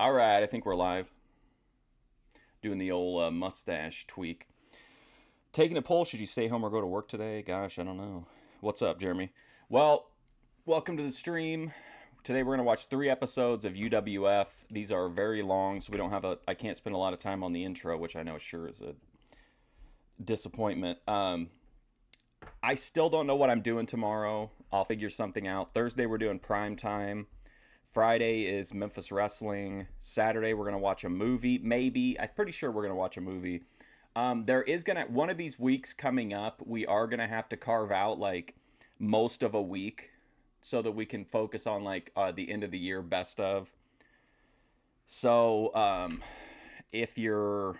All right, I think we're live. Doing the old mustache tweak. Taking a poll, should you stay home or go to work today? Gosh, I don't know. What's up, Jeremy? Well, welcome to the stream. Today we're going to watch 3 episodes of UWF. These are very long, so I can't spend a lot of time on the intro, which I know sure is a disappointment. I still don't know what I'm doing tomorrow. I'll figure something out. Thursday we're doing prime time. Friday is Memphis Wrestling. Saturday we're going to watch a movie. Maybe. I'm pretty sure we're going to watch a movie. There is going to... One of these weeks coming up, we are going to have to carve out, like, most of a week so that we can focus on, like, the end of the year best of. So, if you're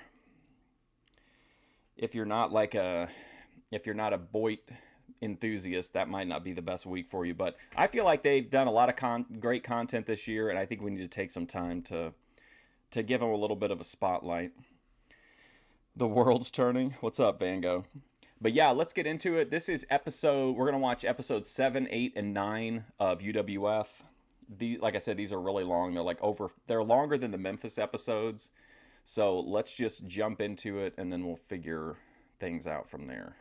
not like a... If you're not a Boit enthusiast, that might not be the best week for you. But I feel like they've done a lot of great content this year, and I think we need to take some time to give them a little bit of a spotlight. The world's turning. What's up, Vango? But yeah, let's get into it. This is we're going to watch episodes 7, 8, and 9 of UWF. Like I said, these are really long. They're longer than the Memphis episodes. So let's just jump into it, and then we'll figure things out from there.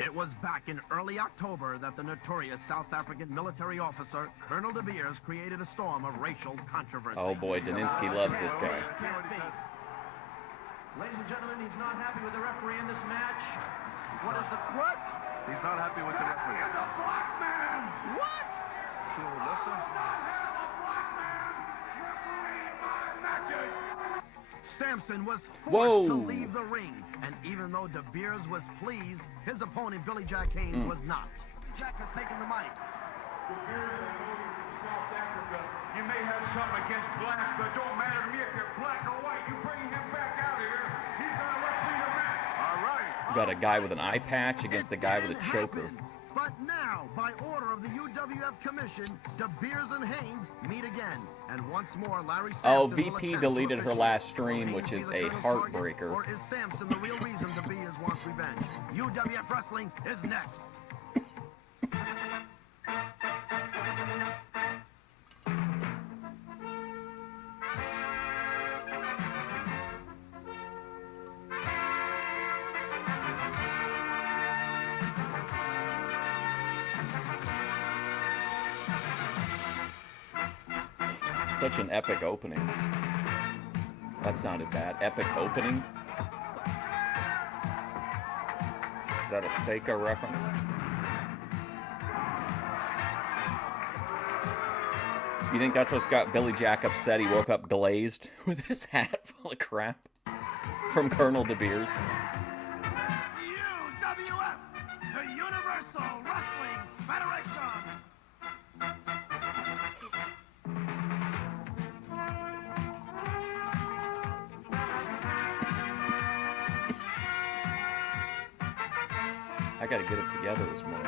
It was back in early October that the notorious South African military officer, Colonel DeBeers, created a storm of racial controversy. Oh boy, Daninsky loves this guy. Ladies and gentlemen, he's not happy with the referee in this match. What? He's not happy with the referee. He's a black man! What? Listen. Samson was forced to leave the ring, and even though DeBeers was pleased, his opponent Billy Jack Haynes was not. Jack has taken the mic. South Africa, you may have something against blacks, but it don't matter to me if you're black or white. You bring him back out here, he's gonna referee the match. All right. Got a guy with an eye patch against the guy with a choker. But now, by order of the UWF Commission, DeBeers and Haynes meet again. And once more, Larry Sampson Oh, VP deleted her last stream, which is a heartbreaker. Or is Sampson the real reason DeBeers wants revenge? UWF Wrestling is next. Such an epic opening. That sounded bad. Epic opening? Is that a Seika reference? You think that's what's got Billy Jack upset? He woke up glazed with his hat full of crap from Colonel DeBeers. UWF, the Universal Wrestling Federation. I gotta get it together this morning.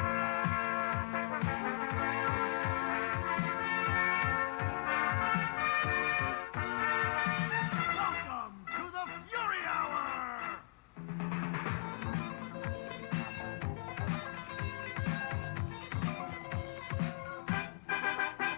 Welcome to the Fury Hour!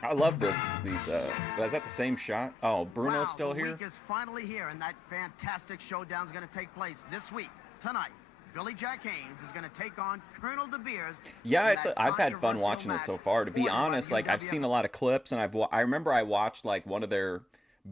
I love this. Is that the same shot? Oh, Bruno's still here? The week is finally here, and that fantastic showdown is going to take place this week, tonight. Billy Jack Haynes is going to take on Colonel DeBeers. Yeah, I've had fun watching it so far. To be honest, like I've seen a lot of clips, and I remember I watched like one of their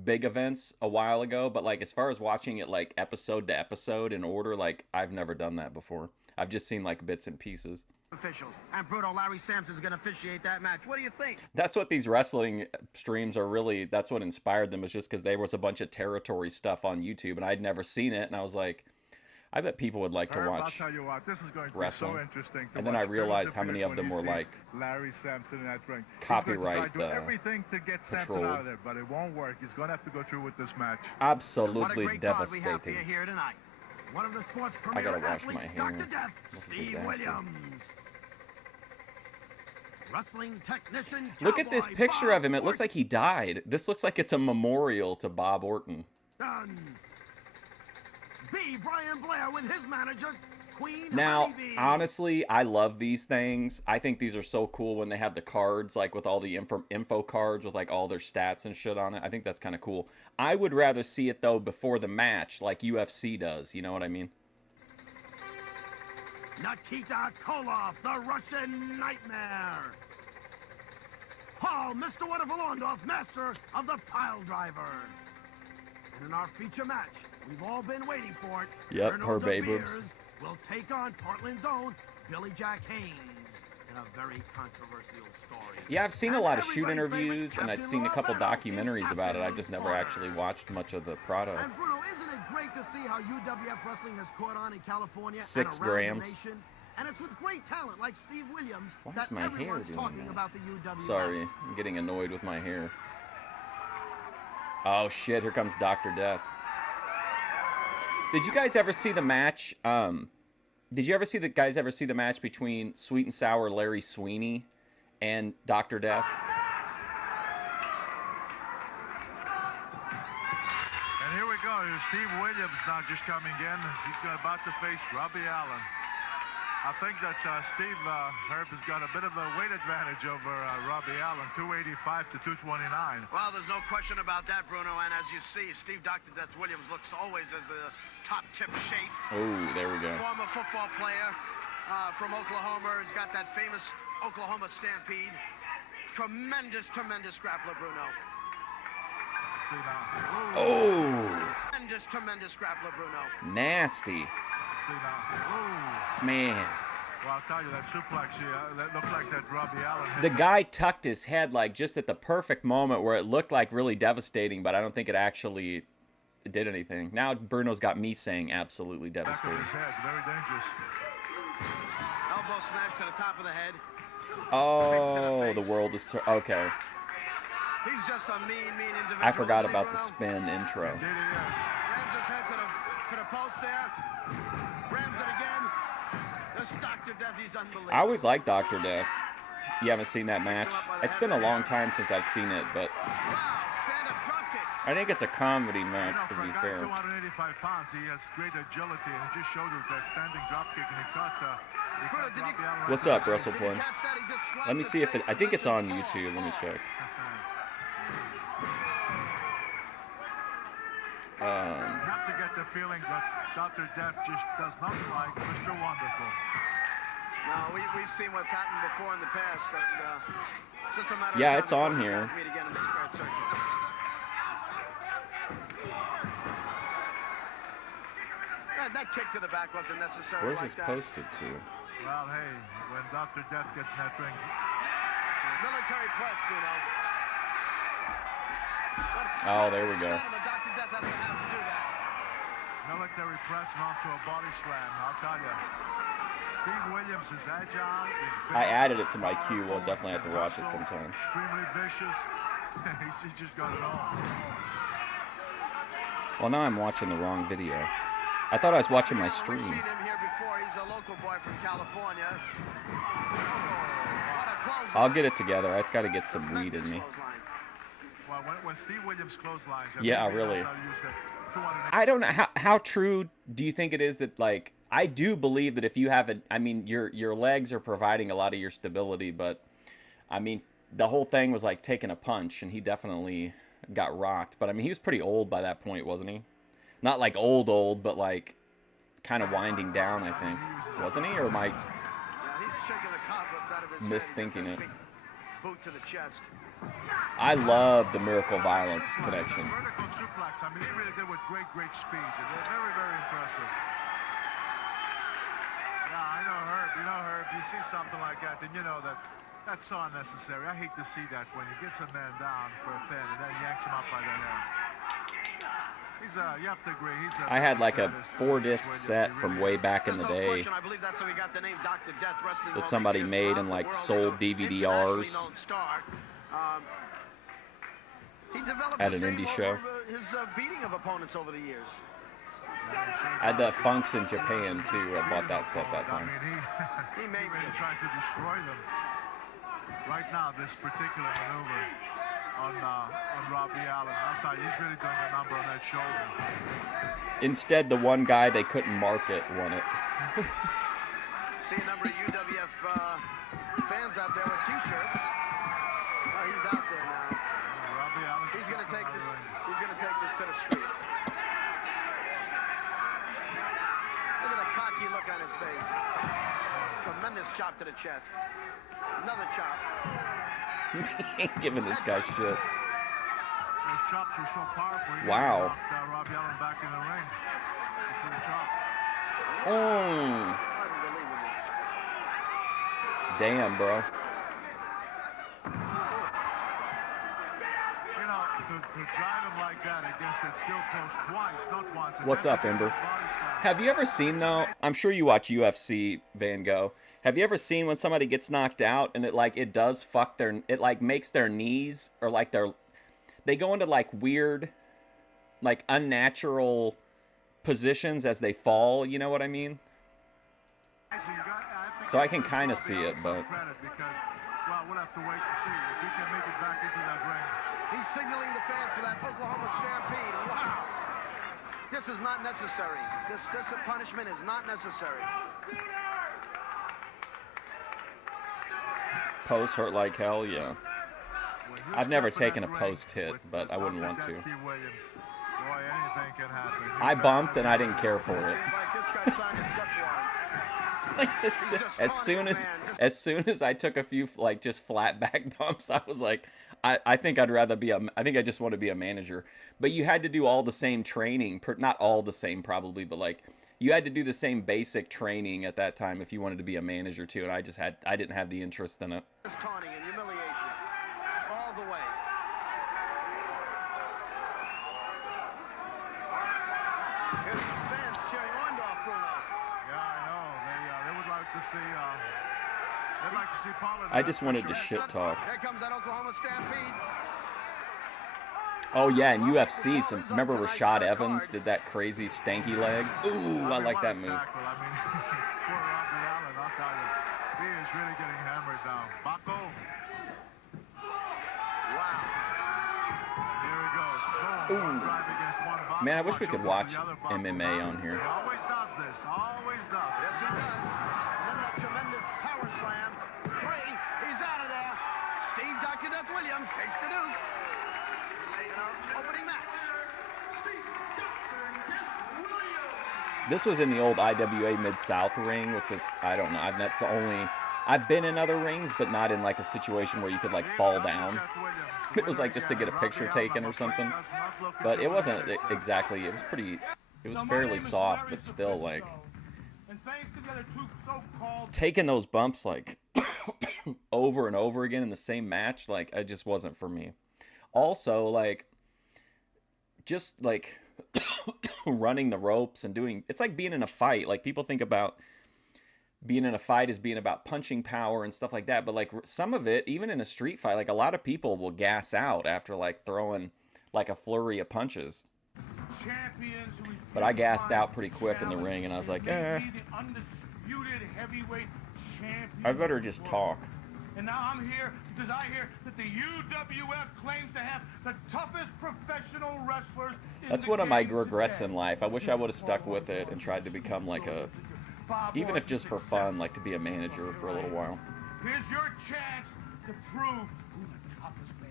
big events a while ago, but like as far as watching it like episode to episode in order, like I've never done that before. I've just seen like bits and pieces. Officials, and Bruno Larry Sampson is going to officiate that match. What do you think? That's what these wrestling streams are really. That's what inspired them, was just because there was a bunch of territory stuff on YouTube, and I'd never seen it, and I was like, I bet people would like to watch I'll tell you what, this is going to wrestling. be so interesting. And then I realized how many of them were like Larry Sampson in that ring. copyright do everything to get Sampson out of there, but it won't work. He's going to have to go through with this match. Absolutely devastating. Here tonight. One of the sport's I gotta premier wash my athletes, hair. Dr. Death, What a Steve disaster. Williams. Wrestling technician. Look at this Cowboy picture Bob of him. It looks like he died. This looks like it's a memorial to Bob Orton. Orton. B. Brian Blair with his manager, Queen Now, Honeybee. honestly, I love these things. I think these are so cool when they have the cards, like with all the info cards with like all their stats and shit on it. I think that's kind of cool. I would rather see it though before the match, like UFC does. You know what I mean? Nikita Koloff, the Russian Nightmare. Paul, Mr. Wonderful Orndorff, master of the pile driver. And in our feature match, we've all been waiting for it. Yep, Colonel her babe DeBeers boobs. will take on Portland's own Billy Jack Haynes in a very controversial story. Yeah, I've seen a And lot of shoot everybody's interviews, favorite and I've Captain seen a couple Love documentaries about it. I've just never Captain actually watched much of the product. And Bruno, isn't it great to see how UWF wrestling has caught on in California 6 and around grams. the nation? And it's with great talent like Steve Williams Why that is my hair everyone's doing talking that? about the UWF. Sorry, I'm getting annoyed with my hair. Oh shit, here comes Dr. Death. Did you guys ever see the match? Did you ever see the match between Sweet and Sour Larry Sweeney and Dr. Death? And here we go. Here's Steve Williams now just coming in. He's about to face Robbie Allen. I think that Steve Herb has got a bit of a weight advantage over Robbie Allen, 285 to 229. Well, there's no question about that, Bruno. And as you see, Steve Dr. Death Williams looks always as a top-tip shape. Oh, there we go. Former football player from Oklahoma. He's got that famous Oklahoma Stampede. Tremendous grappler, Bruno. See now. Oh, Tremendous grappler, Bruno. nasty. See now. Man. Well, I'll tell you, that suplex, that looked like that Robbie Allen hit. The guy tucked his head like just at the perfect moment where it looked like really devastating, but I don't think it actually did anything. Now Bruno's got me saying absolutely Back of devastating. his head, very dangerous. Elbow smash to the top of the head. Oh, the world is okay. He's just a mean individual. I forgot isn't he, about the Bruno? spin intro. Indeed he is. Rams his head to the post there. Rams it again. This Dr. Death, he's unbelievable. I always liked Dr. Death. You haven't seen that match? It's been a long time since I've seen it, but Wow, stand-up drop kick. I think it's a comedy You match, know, to for be a guy fair. 285 pounds, he has great agility, and he just showed with that standing drop kick, and he caught Robbie Allen. What's up, Russell Did you Plunge? catch that? He just slapped Let me his see if face I and think let it's it on fall. YouTube. Let me check. You have to get the feeling that Dr. Death just does not like Mr. Wonderful. No, we've seen what's happened before in the past, and it's just a matter Yeah, of it's time on before here. we meet again in the squared circle. That kick to the back wasn't necessary. Where's like this that. posted to? Well, hey, when Dr. Death gets in that ring, Military press, Bruno. Oh, there we go. Dr. Death has to have to do that. military press and onto a body slam. I'll tell you, Steve Williams is agile. He's I added it to my queue. We'll definitely have to watch it sometime. Extremely vicious. He's just got it all. Well, now I'm watching the wrong video. I thought I was watching my We've stream. seen him here before. He's a local boy from California. I'll get it together. I just got to get some weed in me. Well, when Steve Williams clotheslines, Yeah, really. I don't know how true do you think it is that, like, I do believe that if you have I mean, your legs are providing a lot of your stability, but I mean, the whole thing was like taking a punch, and he definitely got rocked. But I mean, he was pretty old by that point, wasn't he? Not like old, but like kind of winding down, I think, wasn't he? Or am I misthinking it? Boot to the chest. I love the Miracle Violence connection. Vertical suplex. I mean, he really did with great speed. Very, very impressive. Yeah, I know Herb. You know Herb. You see something like that, then you know that that's so unnecessary. I hate to see that when he gets a man down for a pin and then yanks him up by the hair. You have to agree. I had like a 4-disc set from way back in the day that somebody made and like sold DVD-Rs at an indie show. His beating of opponents over the years. I had the Funks in Japan too. I bought that set that time. He really tries to destroy them. Right now, this particular maneuver on Robbie Allen, I thought he's really doing a number on that shoulder. Instead, the one guy they couldn't market won it. see a number of UWF fans out there with T-shirts. Oh, he's out there now. Robbie Allen. He's going to take this. He's going to take this to the street. Look at the cocky look on his face. Tremendous chop to the chest. Another chop. He ain't giving this guy shit. Those chops were so powerful. Wow. Robbie Allen back in the ring. Just with a chop. Oh. Damn, bro. You know, to drive him like that against that steel post twice, not once. What's up, Ember? Have you ever seen, though, I'm sure you watch UFC, Van Gogh. Have you ever seen when somebody gets knocked out and it does fuck their, it like makes their knees or like they go into like weird, like unnatural positions as they fall, you know what I mean? So I can kind of see it, but... Well, we'll have to wait to see if he can make it back into that ring. He's signaling the fans for that Oklahoma Stampede. Wow. This is not necessary. This punishment is not necessary. Post hurt like hell, yeah. I've never taken a post hit, but I wouldn't want to. I bumped and I didn't care for it. Like this, as soon as I took a few like just flat back bumps, I was like, I think I'd rather be I think I just want to be a manager. But you had to do all the same training, not all the same probably, but like you had to do the same basic training at that time if you wanted to be a manager too. And I didn't have the interest in it. Taunting and humiliation all the way. Here's some fans cheering Orndorff, Bruno. Yeah, I know. They would like to see. They'd like to see Pollard. I just wanted to shit talk. Here comes that Oklahoma Stampede. Oh yeah, in UFC, remember Rashad Evans did that crazy stanky leg? Ooh, I like that move. I mean, poor Robbie Allen, I'll tell you, he is really getting hammered now. Baco. Wow. Here he goes. Boom. Ooh. Drive against one. Baco. Man, I wish we could watch MMA on here. He always does this. Always does. Yes, he does. And then that tremendous power slam. 3. He's out of there. Steve Dr. Duck Williams takes the deuce. Opening match. This was in the old IWA Mid-South ring, which was, I don't know, I've been in other rings, but not in like a situation where you could like fall down. It was like just to get a picture taken or something. But it wasn't exactly, it was fairly soft, but still like, taking those bumps like over and over again in the same match, like it just wasn't for me. Also, like, just like running the ropes and it's like being in a fight. Like people think about being in a fight as being about punching power and stuff like that. But like some of it, even in a street fight, like a lot of people will gas out after like throwing like a flurry of punches. But I gassed out pretty quick in the ring and I was like, I better just talk. And now I'm here because I hear that the UWF claims to have the toughest professional wrestlers. That's one of my regrets in life. I wish I would have stuck with it and tried to become like even if just for fun, like to be a manager for a little while. Here's your chance to prove who the toughest man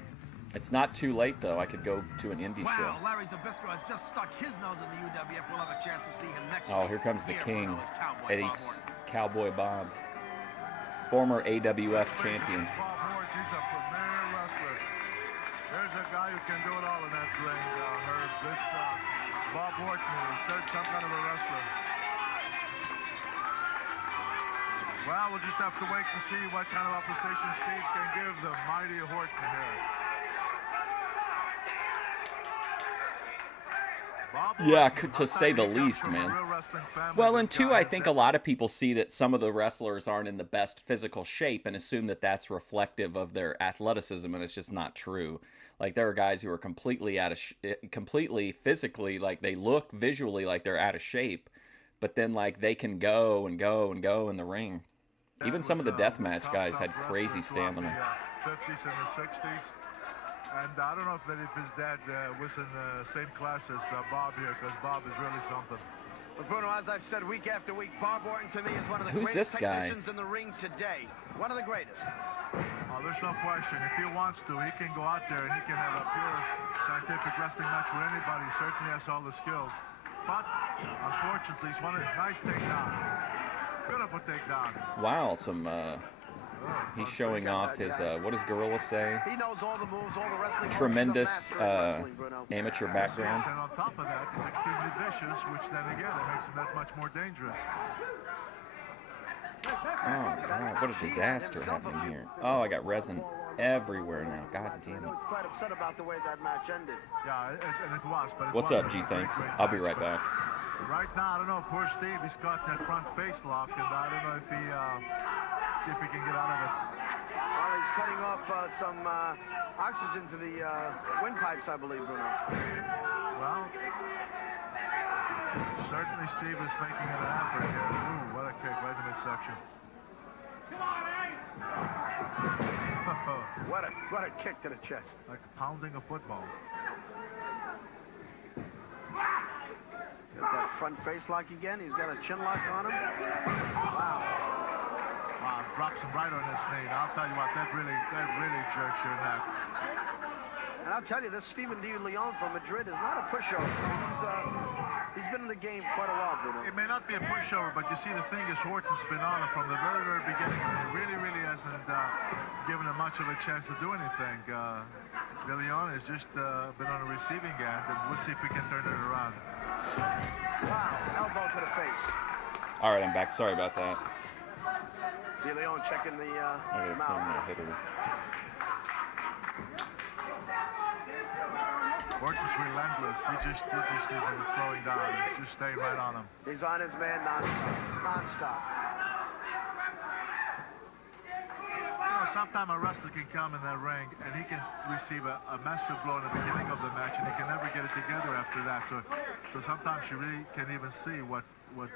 is. It's not too late though. I could go to an indie show. Wow, Larry Zbyszko has just stuck his nose in the UWF. We'll have a chance to see him next Oh, week. here comes the king, Eddie Cowboy Bob. Former AWF champion. Bob Orton, he's a premier wrestler. There's a guy who can do it all in that ring, Herb. This Bob Orton is some kind of a wrestler. Well, we'll just have to wait to see what kind of opposition Steve can give the mighty Orton here. Yeah, to say the least, man. Well, and two, I think a lot of people see that some of the wrestlers aren't in the best physical shape and assume that that's reflective of their athleticism, and it's just not true. Like, there are guys who are completely completely physically, like, they look visually like they're out of shape, but then, like, they can go and go and go in the ring. Even some of the deathmatch guys had crazy stamina. 50s and the 60s. And I don't know if his dad was in the same class as Bob here, because Bob is really something. But Bruno, as I've said week after week, Bob Orton to me is one of the Who's greatest this guy? technicians in the ring today. One of the greatest. Oh, there's no question. If he wants to, he can go out there and he can have a pure scientific wrestling match with anybody. He certainly has all the skills. But, unfortunately, he's one of the nice takedown. Beautiful takedown. Wow, he's showing off his, what does Gorilla say? He knows all the moves, all the wrestling. Tremendous amateur background. And on top of that, he's extremely vicious, which then again, it makes him that much more dangerous. Oh, God, what a disaster happening here. Oh, I got resin everywhere now. God damn it. Quite upset about the way that match ended. Yeah, and it was. But What's up, G? Thanks. I'll be right back. Right now, I don't know. Poor Steve, he's got that front face lock, and I don't know if he, see if he can get out of it. Well, he's cutting off some oxygen to the windpipes, I believe, Bruno. Well, certainly Steve is making an effort here. Ooh, what a kick right in the midsection. What a kick to the chest. Like pounding a football. Got that front face lock again. He's got a chin lock on him. Wow. Wow, drops him right on his knee. I'll tell you what, that really jerks your neck. And I'll tell you, this Stephen D. Leon from Madrid is not a pushover. He's been in the game quite a while, Bruno. It may not be a pushover, but you see, the thing is, Orton's been on him from the very, very beginning. He really hasn't given him much of a chance to do anything. De Leon has just been on the receiving end, and we'll see if we can turn it around. Wow, elbow to the face. All right, I'm back. Sorry about that. De Leon checking the I gotta clean my hitter. Orton's relentless. He just isn't slowing down. He's just staying right on him. He's on his man non-stop. Sometimes a wrestler can come in that ring and he can receive a massive blow in the beginning of the match and he can never get it together after that. So sometimes you really can't even see what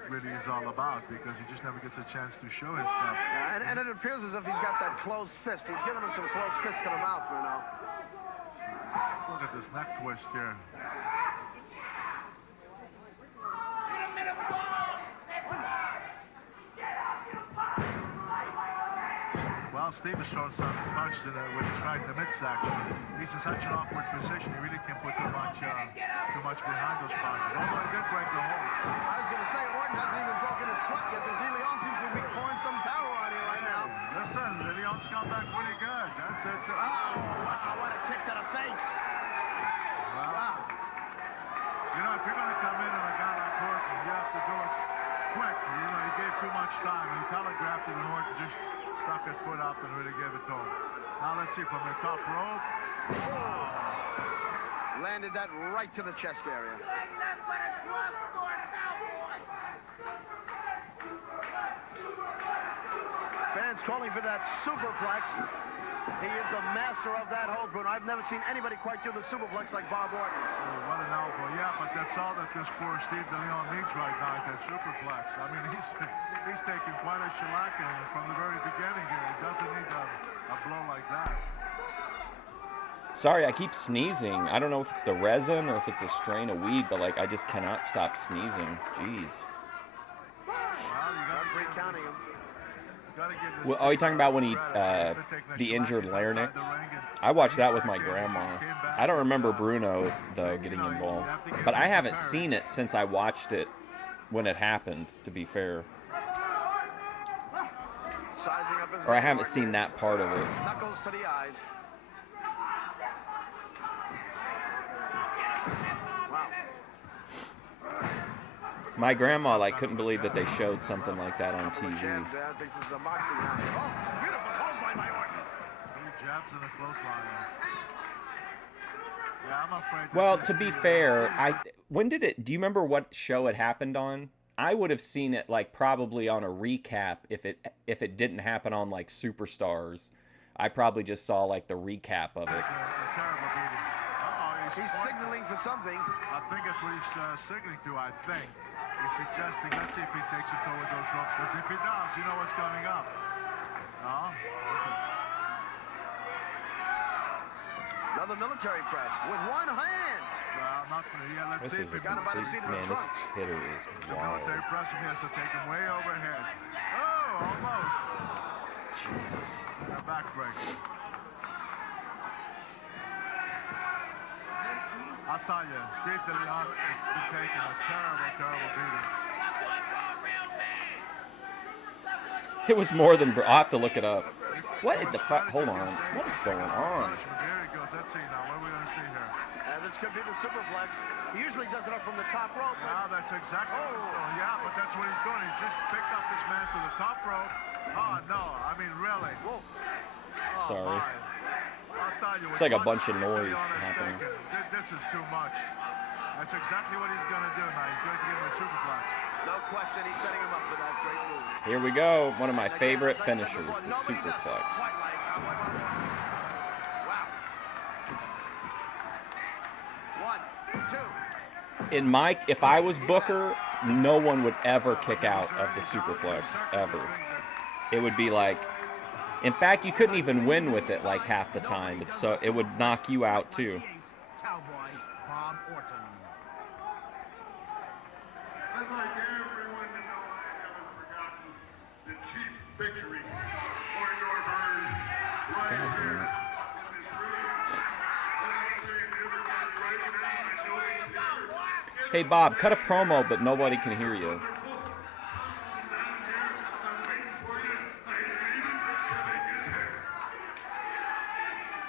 really is all about because he just never gets a chance to show his stuff. Yeah, and it appears as if he's got that closed fist. He's giving him some closed fist to the mouth, Bruno. Look at this neck twist here. Well, Steve is showing some punches in it with his right in the midsection. He's in such an awkward position, he really can't put too much behind those punches. Although he did break the hold. I was going to say, Orton hasn't even broken his sweat yet. De Leon seems to be pouring some power on you right now. Listen, De Leon's come back pretty good. That's it. Oh, wow, what a kick to the face. Well, Wow. you know, if you're going to come in on a guy like Orton, you have to do it quick. You know, he gave too much time. He telegraphed it, and Orton just stuck his foot up and really gave it to him. Now let's see from the top rope. Landed that right to the chest area. Fans calling for that superplex. He is the master of that hold, Bruno. I've never seen anybody quite do the superplex like Bob Orton. Oh, what an elbow. Yeah, but that's all that this poor Steve De Leon needs right now is that superplex. I mean, he's taking quite a shellacking from the very beginning here. He doesn't need a blow like that. Sorry, I keep sneezing. I don't know if it's the resin or if it's a strain of weed, but like I just cannot stop sneezing. Jeez. Well, you got I'm recounting him. Well, are you talking about when he the injured larynx? I watched that with my grandma. I don't remember Bruno though getting involved, but I haven't seen it since I watched it when it happened. To be fair, Sizing up his or I haven't seen that part of it. knuckles to the eyes. Wow. My grandma like couldn't believe that they showed something like that on TV. Jabs there. Thinks this is a boxing match. Oh, beautiful clothesline by Orton. Three jabs in the clothesline. Yeah, I'm afraid. Well, to be fair, when did it? Do you remember what show it happened on? I would have seen it like probably on a recap if it didn't happen on like Superstars. I probably just saw like the recap of it. A terrible beating. He's signaling for something. I think that's what he's signaling to, I think. He's suggesting, let's see if he takes it toward those ropes, because if he does, you know what's coming up. No? Another military press with one hand. Not for, yeah, let's This see is if a he can complete, man, this hitter is wild. military press, he has to take him way overhead. Oh, almost. Jesus. A back break. I'll tell you, Steve DeLeon has been taking a terrible, terrible beating. It was more than. I'll have to look it up. What the fuck? Hold on. What is going on? There he goes. Let's see now. What are we going to see here? This could be the superplex. He usually does it up from the top rope. Yeah, that's exactly what he's doing. Yeah, but that's what he's doing. He's just picked up this man to the top rope. Oh, no. I mean, really. Oh, Sorry. I'll tell you, It's like a bunch of noise happening. This is too much. That's exactly what he's going to do now. He's going to give him a superplex. No question, he's setting him up for that great move. Here we go. One of my favorite finishers, the superplex. Wow. 1, 2. In my, if I was Booker, no one would ever kick out of the superplex ever. It would be like, in fact, you couldn't even win with it like half the time. It's so it would knock you out too. Cowboy Bob Orton. I'd like everyone to know I haven't forgotten the cheap victory Orndorff earned right here in this ring. And I'm saying to everybody right now, I know he's here. Hey Bob, cut a promo, but nobody can hear you.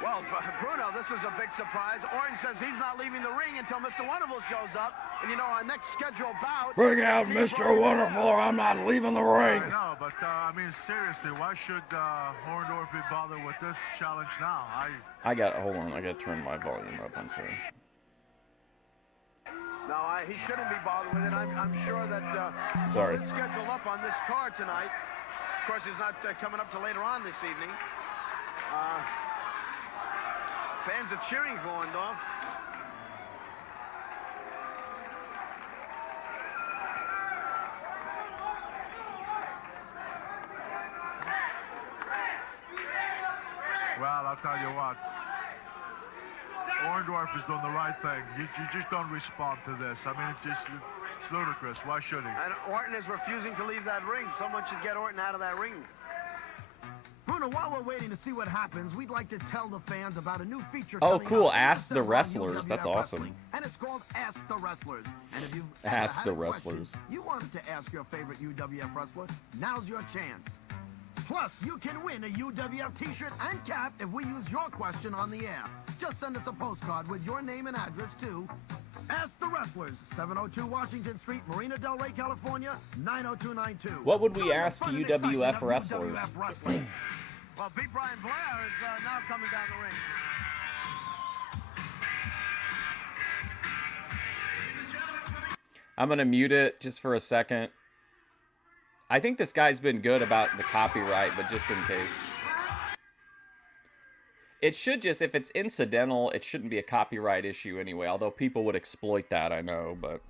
Well, Bruno, this is a big surprise. Orton says he's not leaving the ring until Mr. Wonderful shows up. And you know, our next scheduled bout... Bring out Mr. Wonderful, or I'm not leaving the ring. I know, but I mean, seriously, why should Orndorff be bothered with this challenge now? Hold on, I gotta turn my volume up, I'm sorry. No, he shouldn't be bothered with it. I'm sure that Sorry. he's scheduled up on this card tonight. Of course, he's not coming up till later on this evening. Fans are cheering for Orndorff. Well, I'll tell you what. Orndorff is doing the right thing. You just don't respond to this. I mean, it's ludicrous. Why should he? And Orton is refusing to leave that ring. Someone should get Orton out of that ring. Bruno, while we're waiting to see what happens, we'd like to tell the fans about a new feature. Oh, coming cool. up Ask the on Wrestlers. UWF That's awesome. Wrestling. And it's called Ask the Wrestlers. And if you've Ask had the a question Wrestlers. you wanted to ask your favorite UWF wrestler, now's your chance. Plus, you can win a UWF t-shirt and cap if we use your question on the air. Just send us a postcard with your name and address to Ask the Wrestlers, 702 Washington Street, Marina Del Rey, California, 90292. What would we Join the ask fun and UWF excitement of wrestlers? UWF wrestling. Well, B. Brian Blair is now coming down the ring. I'm gonna mute it just for a second. I think this guy's been good about the copyright, but just in case. It should just, if it's incidental, it shouldn't be a copyright issue anyway, although people would exploit that, I know, but...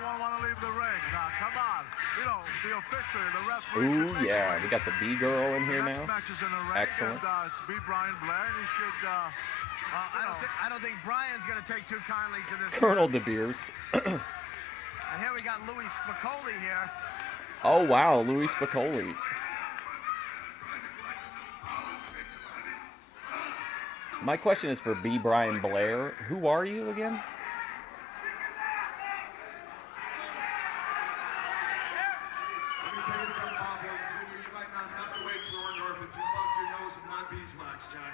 You don't want to leave the ring. Now, come on. You know, the official, the referee. Ooh, yeah, we got the B-girl in here now. Match is in the ring. Excellent. And, it's B. Brian Blair, and he should, I don't think Brian's going to take too kindly to this. Colonel DeBeers. And here we got Louis Spicoli here. Oh, wow, Louis Spicoli. My question is for B. Brian Blair. Who are you again? Let me tell you something, Bob. You might not have to wait for Orndorff if you bump your nose and not beeswax, John.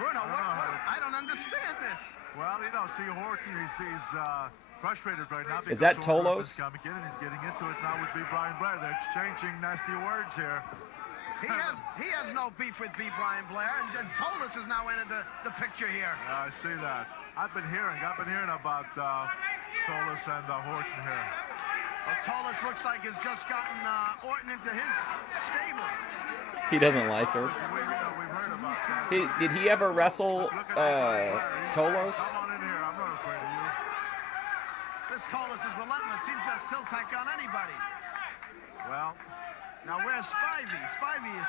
Bruno, I don't understand this. well, you know, see Horton, he's frustrated right now. Is that because Orndorff Tolos? is coming in, and he's getting into it now with B. Brian Blair. They're exchanging nasty words here. He has no beef with B. Brian Blair, and Tolos has now entered the picture here. I see that. I've been hearing about Tolos and Horton here. Well, Tolos looks like he's just gotten Orton into his stable. He doesn't like her. We've heard about that. Did he ever wrestle Tolos? Come on in here. I'm not afraid of you. This Tolos is relentless. He's just still tank on anybody. Well, Now where's Spivey? Spivey is...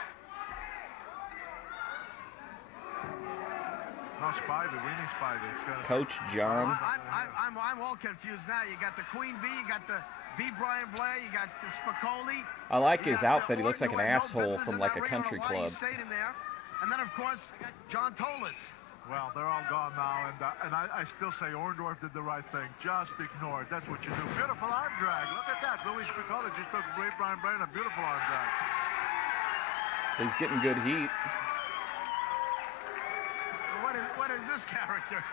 No, Spivey. We need Spivey. It's gonna... Coach John. I'm all confused now. You got the Queen Bee, you got the B. Brian Blair, you got the Spicoli. I like his got outfit. He looks like an Orton, who had no asshole business from in like that a ring. I don't country know why he club. stayed in there. And then, of course, John Tolis. Well, they're all gone now, and I still say Orndorff did the right thing. Just ignore it. That's what you do. Beautiful arm drag. Look at that. Louis Spicoli just took Great Brian Blair and a beautiful arm drag. He's getting good heat. What is this character?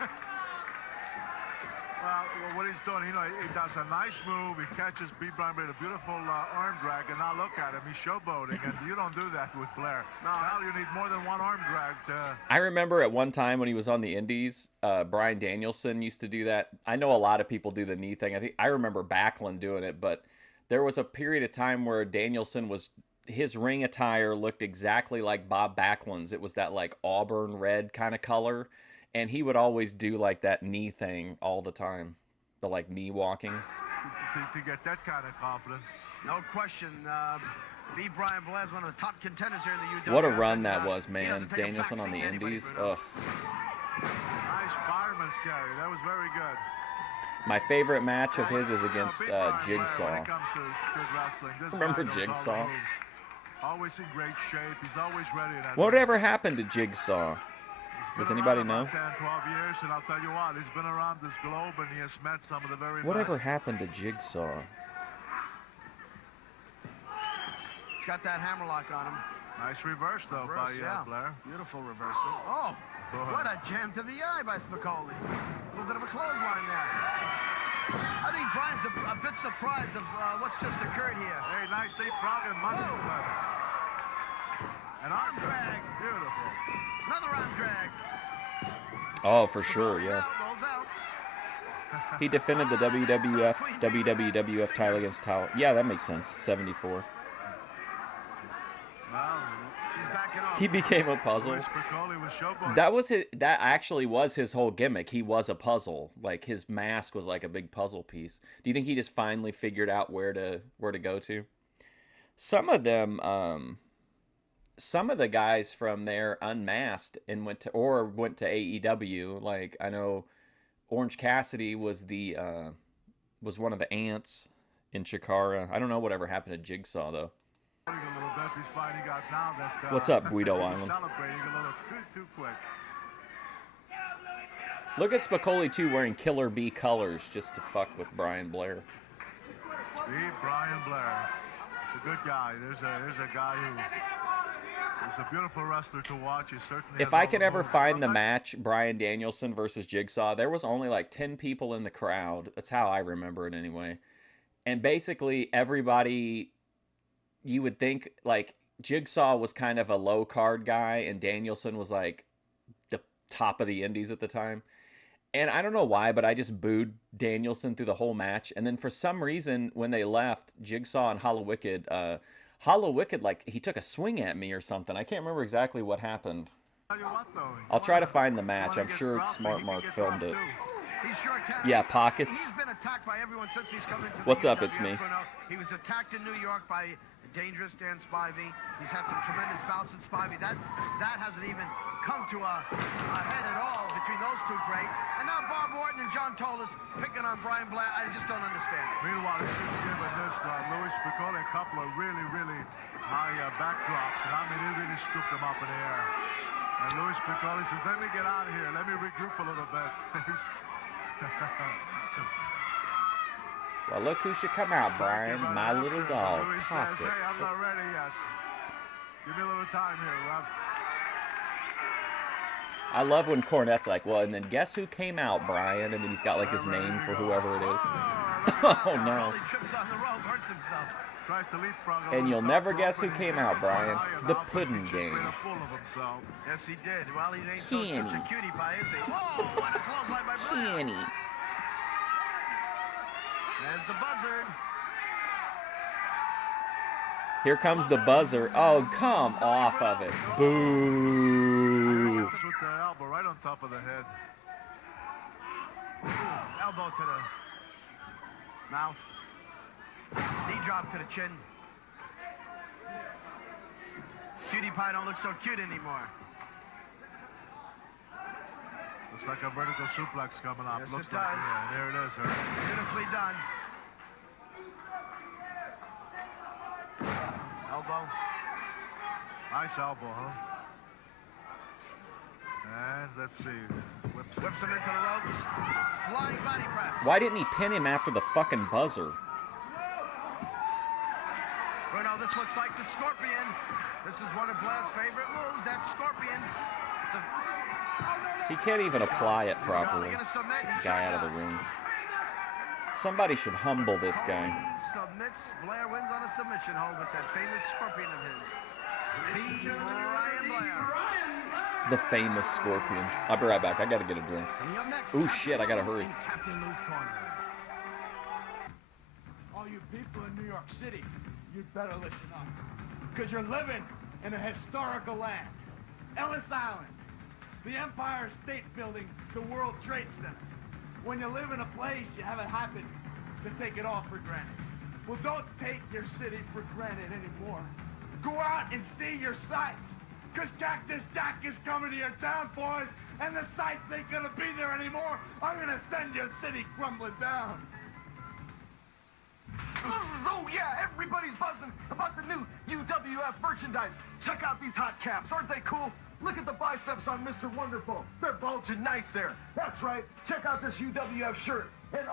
Well, what he's doing, you know, he does a nice move. He catches B. Brian Blair, a beautiful arm drag, and now look at him. He's showboating, and you don't do that with Blair. No, well, you need more than one arm drag to... I remember at one time when he was on the Indies, Bryan Danielson used to do that. I know a lot of people do the knee thing. I remember Backlund doing it, but there was a period of time where Danielson was... His ring attire looked exactly like Bob Backlund's. It was that like auburn red kind of color. And he would always do like that knee thing all the time. The like knee walking. To get that kind of confidence. No question. B. Brian Blair's one of the top contenders here in the UWF. What a run that was, man. Danielson on the Indies. Ugh. Nice fireman's carry. That was very good. My favorite match of his is against Jigsaw. When it comes to good wrestling, this Remember guy knows all the Jigsaw? moves. Always in great shape. He's always ready. Whatever happened to Jigsaw? Does anybody know? 10, 12 years, and I'll tell you what, he's been around this globe, and he has met some of the very Whatever best. happened to Jigsaw? He's got that hammerlock on him. Nice reverse, though, by Blair. Beautiful reversal. Oh, what a jam to the eye by Spicoli. A little bit of a clothesline there. I think Brian's a bit surprised of what's just occurred here. Hey, nice deep frog and money. An arm drag. Beautiful. Another arm drag. Oh, for sure, yeah. Rolls out. He defended the WWF title against Tower. Yeah, that makes sense. 74. Well, She's backing off. He became a puzzle. Louis Spicoli was showboating. That was his, that actually was his whole gimmick. He was a puzzle. Like his mask was like a big puzzle piece. Do you think he just finally figured out where to go to? Some of them, some of the guys from there unmasked and went to AEW. Like I know Orange Cassidy was was one of the ants in Chikara. I don't know whatever happened to Jigsaw though. A little bit. He's finding out now that, What's up, Guido he's Island? Celebrating a little too quick. Look at Spicoli too, wearing Killer Bee colors just to fuck with Brian Blair. Brian Blair. He's a good guy. There's a guy who's a beautiful wrestler to watch. He certainly. If I could ever find the match, Bryan Danielson versus Jigsaw, there was only like 10 people in the crowd. That's how I remember it anyway. And basically everybody, you would think like Jigsaw was kind of a low card guy and Danielson was like the top of the indies at the time. And I don't know why, but I just booed Danielson through the whole match. And then for some reason, when they left, Jigsaw and Hollow Wicked, like, he took a swing at me or something. I can't remember exactly what happened. I'll try to find the match. I'm sure Smart Mark filmed it. Yeah, Pockets. He's been attacked by everyone since he's come into What's the up? It's me. He was attacked in New York by Dangerous Dan Spivey. He's had some tremendous bouts with Spivey. That hasn't even come to a head at all between those two greats. And now Bob Orton and John Tolis picking on Brian Blair. I just don't understand it. Meanwhile, he's just giving this Louis Spicoli a couple of really high backdrops, and I mean, he really scooped them up in the air. And Louis Spicoli says, "Let me get out of here. Let me regroup a little bit." Well, look who should come out, Brian. My little dog, Louis Pockets. says, "Hey, I'm not ready yet. Give me a little time here, Rob." I love when Cornette's like, well, and then guess who came out, Brian? And then he's got like his name for whoever it is. Oh, no. And you'll never guess who came out, Brian. The Puddin' Gang. Yes, he did. Well, he ain't so Kenny. such a cutie pie, is he? Whoa, what a clothesline by Blair. Kenny. There's the buzzard. Here comes the buzzer. Oh, come off of it. Boo. With the elbow right on top of the head. Elbow to the mouth. Knee drop to the chin. Cutie pie don't look so cute anymore. Looks like a vertical suplex coming up. Yes, Looks it like, does. yeah, there it is, sir. Beautifully done. Elbow. Nice elbow, huh? And let's see. Whips Whips him into the ropes. Flying body press. Why didn't he pin him after the fucking buzzer? Bruno, this looks like the Scorpion. This is one of Vlad's favorite moves. That Scorpion. It's a... He can't even apply it properly. This guy out of the ring. Somebody should humble this guy. Submits. Blair wins on a submission hold with that famous Scorpion of his. Ryan Blair. The famous Scorpion. I'll be right back. I gotta get a drink. Ooh, shit, I gotta hurry. Captain Lou's corner. All you people in New York City, you'd better listen up. Because you're living in a historical land. Ellis Island, the Empire State Building, the World Trade Center. When you live in a place, you have a habit to take it all for granted. Well, don't take your city for granted anymore. Go out and see your sights. Because Cactus Jack is coming to your town, boys, and the sights ain't gonna be there anymore. I'm gonna send your city crumbling down. Oh, yeah, everybody's buzzing about the new UWF merchandise. Check out these hot caps. Aren't they cool? Look at the biceps on Mr. Wonderful. They're bulging nice there. That's right. Check out this UWF shirt. And,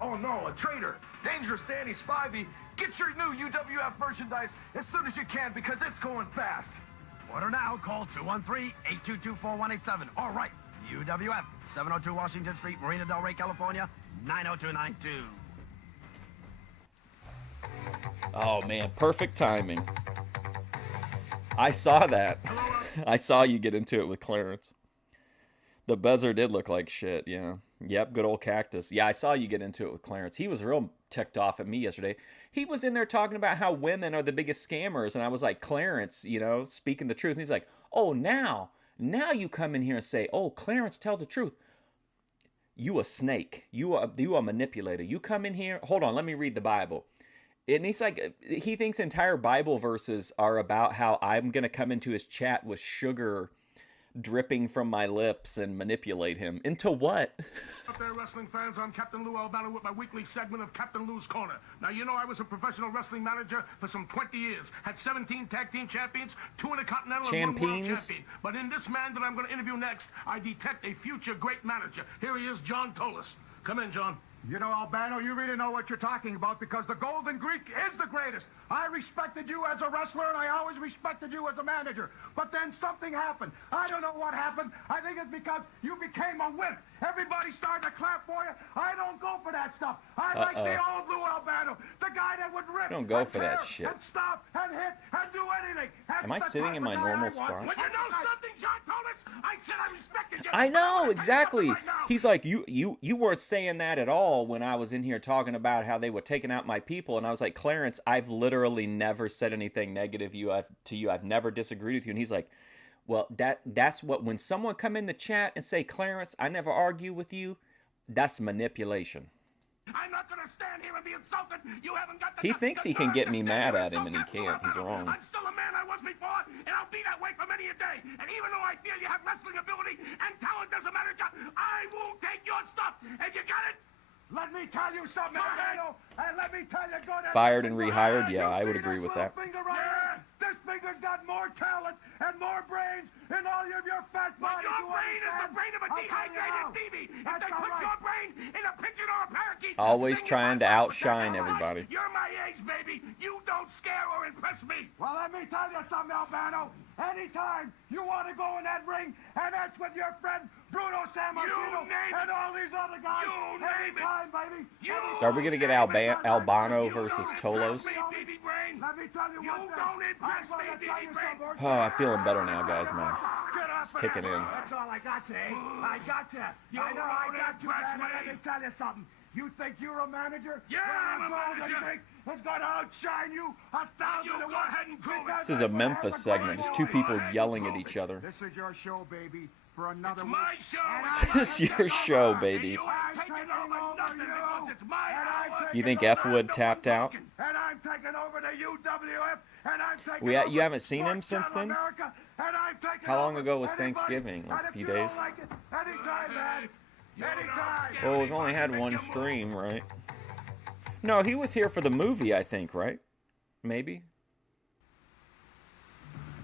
oh, no, a traitor. Dangerous Danny Spivey. Get your new UWF merchandise as soon as you can because it's going fast. Order now. Call 213-822-4187. All right, UWF, 702 Washington Street, Marina Del Rey, California, 90292. Oh, man. Perfect timing. I saw that. I saw you get into it with Clarence. The buzzer did look like shit, yeah. Yep, good old Cactus. Yeah, I saw you get into it with Clarence. He was real ticked off at me yesterday. He was in there talking about how women are the biggest scammers, and I was like, Clarence, you know, speaking the truth. And he's like, oh, now you come in here and say, oh, Clarence, tell the truth. You a snake. You a manipulator. You come in here. Hold on, let me read the Bible. And he's like, he thinks entire Bible verses are about how I'm going to come into his chat with sugar dripping from my lips and manipulate him. Into what? Up there, wrestling fans, I'm Captain Lou Albano with my weekly segment of Captain Lou's Corner. Now, you know I was a professional wrestling manager for some 20 years. Had 17 tag team champions, 2 Intercontinental and 1 world champion. But in this man that I'm going to interview next, I detect a future great manager. Here he is, John Tolis. Come in, John. You know, Albano, you really know what you're talking about because the Golden Greek is the greatest. I respected you as a wrestler, and I always respected you as a manager. But then something happened. I don't know what happened. I think it's because you became a wimp. Everybody started to clap for you. I don't go for that stuff. I like the old Lou Albano, the guy that would rip. Don't go for that tear, shit. And stop, and hit, and do anything. Am I sitting in my normal spot? When you know something, John Tolis, I said I respected you. I know, exactly. Right now. He's like, you weren't saying that at all when I was in here talking about how they were taking out my people. And I was like, Clarence, I've literally never said anything negative to you. I've never disagreed with you. And he's like, well, that's what, when someone come in the chat and say, Clarence, I never argue with you, that's manipulation. I'm not going to stand here and be insulted. You haven't got the He thinks he can get me mad at him, and he can't. He's wrong. I'm still a man I was before, and I'll be that way for many a day. And even though I feel you have wrestling ability and talent as a manager, I won't take your stuff. And you got it? Let me tell you something, Albano, and let me tell you, go to Fired and rehired? Yeah, I would agree with that. Finger right here? This finger's got more talent and more brains than all of your fat But body. your brain is the brain of a dehydrated baby. If they put your brain in a pigeon or a parakeet, Always sing trying to your outshine life. everybody. You're my age, baby. You don't scare or impress me. Well, let me tell you something, Albano. Anytime you want to go in that ring and that's with your friend Bruno Sammartino and all these other guys, anytime, baby. Are we going to get Albano versus Tolos? Let me tell you one thing. Oh, I'm feeling better now, guys, man. It's kicking in. That's all I got to, eh? I got to. I know I got to, man. Let me tell you something. You think you're a manager? Yeah, I'm a manager. It's going to outshine you 1,000 You to go ahead and prove it. This is a Memphis segment. Just two people yelling at each other. This is your show, baby. For another It's week. my show. This is your show, baby. You ain't taking over nothing because it's my hour. You think F Wood tapped out? And I'm taking taking over the UWF, and I'm taking over You haven't seen him since Channel then? America, and I'm taking How long over ago was anybody. Thanksgiving? Like And a if few you don't days? like it, anytime, man. Anytime. Well, we've only had one stream, right? No, he was here for the movie, I think, right? Maybe?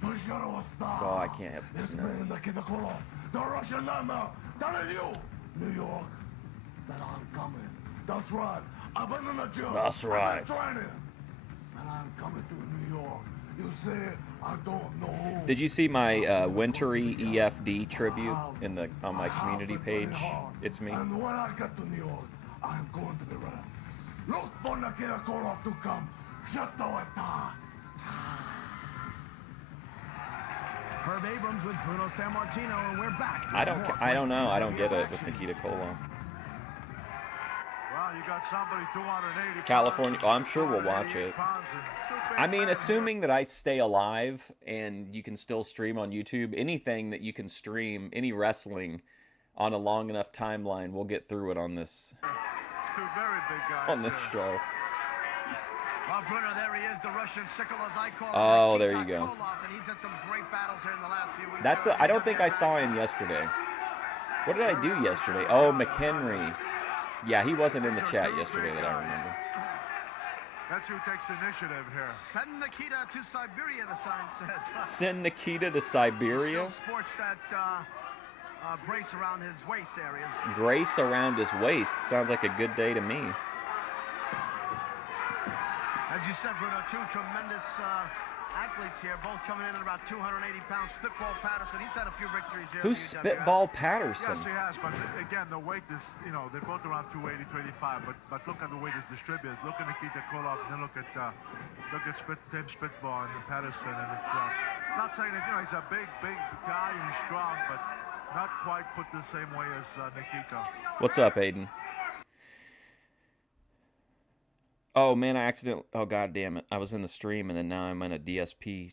Oh, I can't have It's me, Nikita Koloff, the Russian nightmare, telling you, New York, that I'm coming. That's right. I've been in the gym. That's right. I've been training. And I'm coming to New York. You see, I don't know who. Did you see my wintry EFD tribute on my community page? It's me. And when I get to New York, I'm going to be ready. Look for Nikita Koloff to come. Shut the way down. Herb Abrams with Bruno Sammartino, and we're back. I don't know. I don't get it with Nikita Koloff. Well, you got somebody 280 California. pounds, Oh, I'm sure we'll watch 288 it. pounds, and two big I mean, men assuming that I stay alive and you can still stream on YouTube, anything that you can stream, any wrestling on a long enough timeline, we'll get through it on this Two very big guys on this there. show. Well, Bruno, there he is, the Russian sickle, as I call him. Oh, there you Nikita go. Koloff, and he's had some great battles here in the last few weeks. I don't think I saw him yesterday. What did I do yesterday? Oh, McHenry. Yeah, he wasn't in the chat yesterday that I remember. That's who takes initiative here. Send Nikita to Siberia, the sign says. Send Nikita to Siberia? Still sports that brace around his waist area. Grace around his waist. Sounds like a good day to me. As you said, Bruno, two tremendous athletes here, both coming in at about 280 pounds. Spitball Patterson, he's had a few victories here. Who's at the UWF. Spitball Patterson? Yes, he has, but again, the weight is, they're both around 280, 285, but look at the weight is distributed. Look at Nikita Koloff, then look at Tim Spitball and Patterson, and it's not saying that, he's a big guy and he's strong, but not quite put the same way as Nikita. What's up, Aiden? Oh, man, oh, God damn it. I was in the stream, and then now I'm in a DSP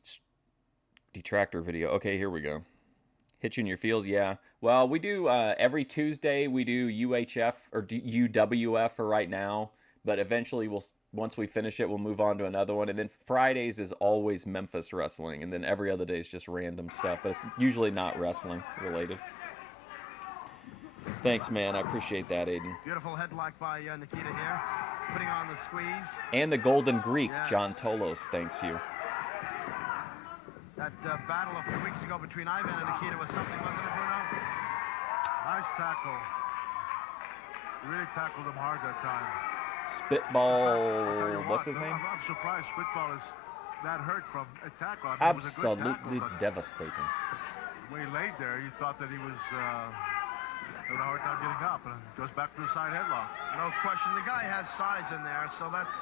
detractor video. Okay, here we go. Hitching your feels, yeah. Well, we do, every Tuesday, we do UHF, or UWF for right now, but eventually, once we finish it, we'll move on to another one, and then Fridays is always Memphis wrestling, and then every other day is just random stuff, but it's usually not wrestling related. Thanks, man. I appreciate that, Aiden. Beautiful headlock by Nikita here, putting on the squeeze. And the Golden Greek, Yes. John Tolos, thanks you. That battle a few weeks ago between Ivan and Nikita was something, wasn't it, Bruno? Nice tackle. You really tackled him hard that time. Spitball, what's his name? I'm surprised Spitball is that hurt from a tackle. I mean, it was a good Absolutely tackle, but devastating. when he laid there, you thought that he was having a hard time getting up, and goes back to the side headlock. No question. The guy has size in there, so that's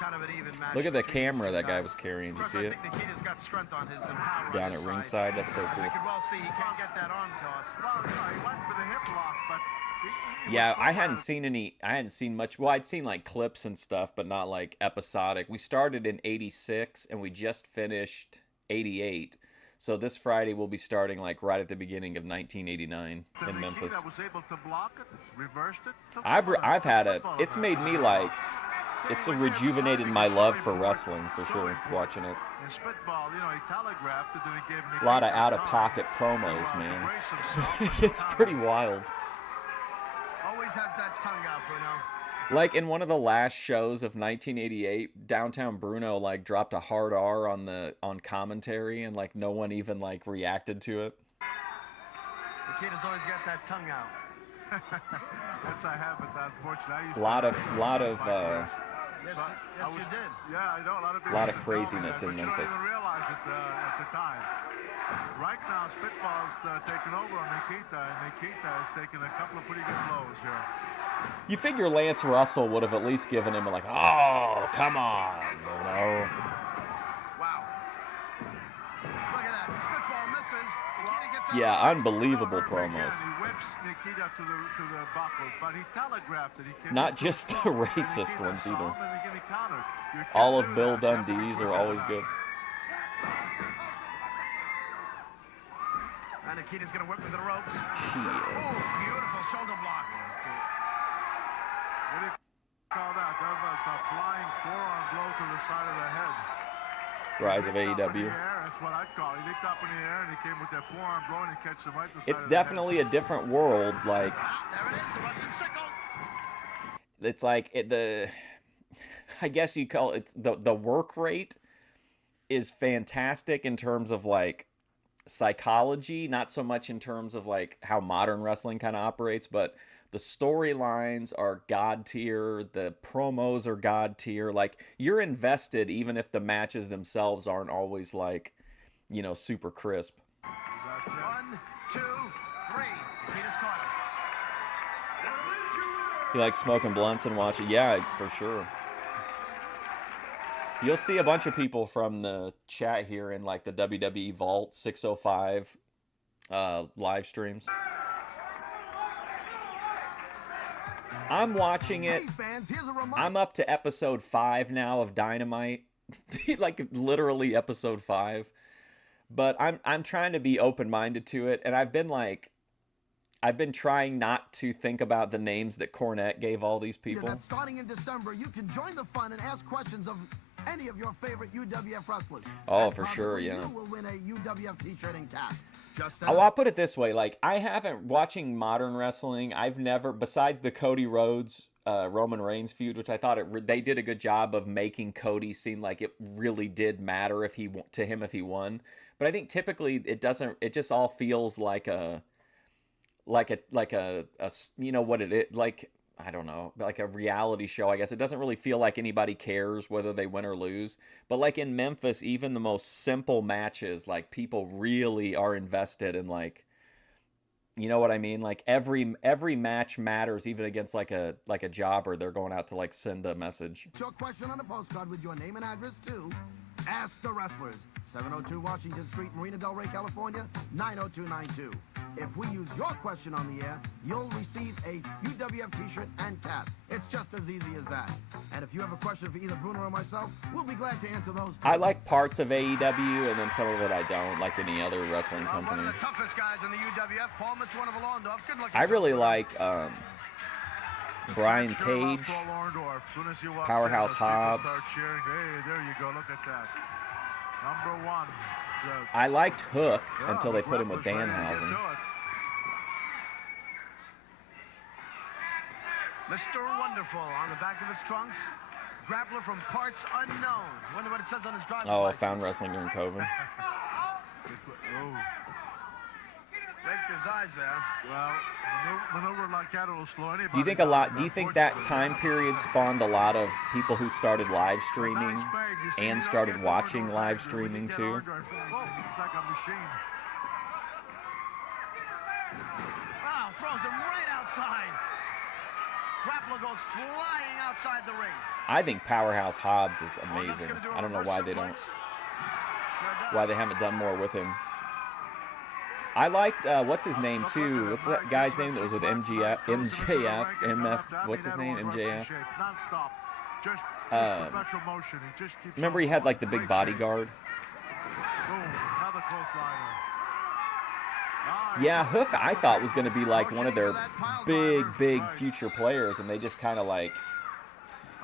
kind of an even match. Look at the between camera these that guy guys. was carrying. Did you Of see course, it? I think Nikita's got strength on his and power Down on his at side. ringside. That's so cool. You could well see he can't get that arm toss. Well, he went for the hip lock, but he Yeah, was I slow hadn't at it. seen any. I hadn't seen much. Well, I'd seen like clips and stuff, but not like episodic. We started in '86 and we just finished '88. So this Friday we'll be starting like right at the beginning of 1989 The in Memphis. Nikita was able to block it, reversed it. took I've it on. I've had a. Football It's event. made me like. It's rejuvenated my love for wrestling for sure. Watching it. And Spitball, he telegraphed it, and he gave A lot of Nikita out-of-pocket time promos, to man. brace himself It's, for it's the pretty counter. wild. Always has that tongue out, Bruno. Like in one of the last shows of 1988, Downtown Bruno like dropped a hard R on commentary, and like no one even like reacted to it. Nikita's always got that tongue out. That's a habit, unfortunately. I used A lot to of Yes, But yes I was- you did. Yeah, I know. A lot of people Lot of used to tell me craziness that, in but Memphis. You don't even realize it at the time. Right now, Spitball's taking over on Nikita, and Nikita has taken a couple of pretty good blows here. You figure Lance Russell would have at least given him like, oh, come on, Wow. Look at that. Spitball misses. Nikita gets out. Yeah, unbelievable Again, promos. he whips Nikita to the buckle, but he telegraphed it. He came Not up just to the the racist Nikita ones saw either. him, and again, he countered. You can't All of do Bill that. You have to be Dundee's quick are always enough. good. And Nikita's going to whip into the ropes. Shit. Oh, beautiful shoulder block. What do you call that? That's a flying forearm blow side of the head. Rise of He leaped up in AEW. the air, that's what I'd call it. He leaped up in the air and he came with that forearm blowing and catch him right in the side It's of the head. definitely a different world. Like, There it is, the Russian sickle. it's like I guess you call it the work rate is fantastic in terms of like psychology, not so much in terms of like how modern wrestling kind of operates, but the storylines are god tier, the promos are god tier. Like, you're invested even if the matches themselves aren't always like, you know, super crisp. That's it. 1, 2, 3. Nikita's caught him. You like smoking blunts and watching? Yeah, for sure. You'll see a bunch of people from the chat here in like the WWE Vault 605 live streams. I'm watching it. Hey fans, here's a reminder. I'm up to episode 5 now of Dynamite. Like literally episode 5. But I'm trying to be open-minded to it, and I've been trying not to think about the names that Cornette gave all these people. That starting in December, you can join the fun and ask questions of any of your favorite UWF wrestlers. Oh, And for sure, probably yeah. You will win a UWF t-shirt and cap. Just Oh, I'll put it this way. Like, I haven't, watching modern wrestling, I've never, besides the Cody Rhodes, Roman Reigns feud, which I thought they did a good job of making Cody seem like it really did matter if he won. But I think typically it doesn't, it just all feels like a you know what it is, like, I don't know, like a reality show, I guess. It doesn't really feel like anybody cares whether they win or lose. But like in Memphis, even the most simple matches, like people really are invested in, like, you know what I mean? Like every match matters, even against like a jobber. They're going out to like send a message. your question on a postcard with your name and address to Ask the Wrestlers, 702 Washington Street, Marina Del Rey, California, 90292. If we use your question on the air, you'll receive a UWF t-shirt and cap. It's just as easy as that. And if you have a question for either Bruno or myself, we'll be glad to answer those. I like parts of AEW, and then some of it I don't, like any other wrestling One company. of the toughest guys in the UWF, Paul Mr. Wonderful Orndorff. Good looking. I really like Brian Sure love Cage, Paul Orndorff. Soon as he walks Powerhouse in, those people Hobbs. start cheering. Hey, there you go. Look at that. Number 1. So, I liked Hook yeah, until they put him with Grappler's ready to get Danhausen. to it. Mr. Wonderful on the back of his trunks. Grappler from parts unknown. Wonder what it says on his driver's Oh, license. found wrestling during COVID. Oh, Raked his eyes there. well, maneuver like that will slow anybody. Do you think down, do you think that unfortunately. time period spawned a lot of people who started live streaming Nice bag. You see, and you don't started get the watching Orndorff live bag, but when you streaming get too? Orndorff bag, it's like a machine. Wow, throws him right outside. Grappler goes flying outside the ring. I think Powerhouse Hobbs is Orndorff's amazing. gonna do a I don't know reverse why they don't, suplex. Sure does. why they haven't done more with him. I liked what's his name too? What's that guy's name that was with MJF? What's his name? MJF. Non-stop. Just perpetual motion. He just keeps Remember he on had like the going. big Great shape. bodyguard. Boom. Another close liner. Nice. Yeah, Hook I thought was going to be like one of their big future players, and they just kind of like,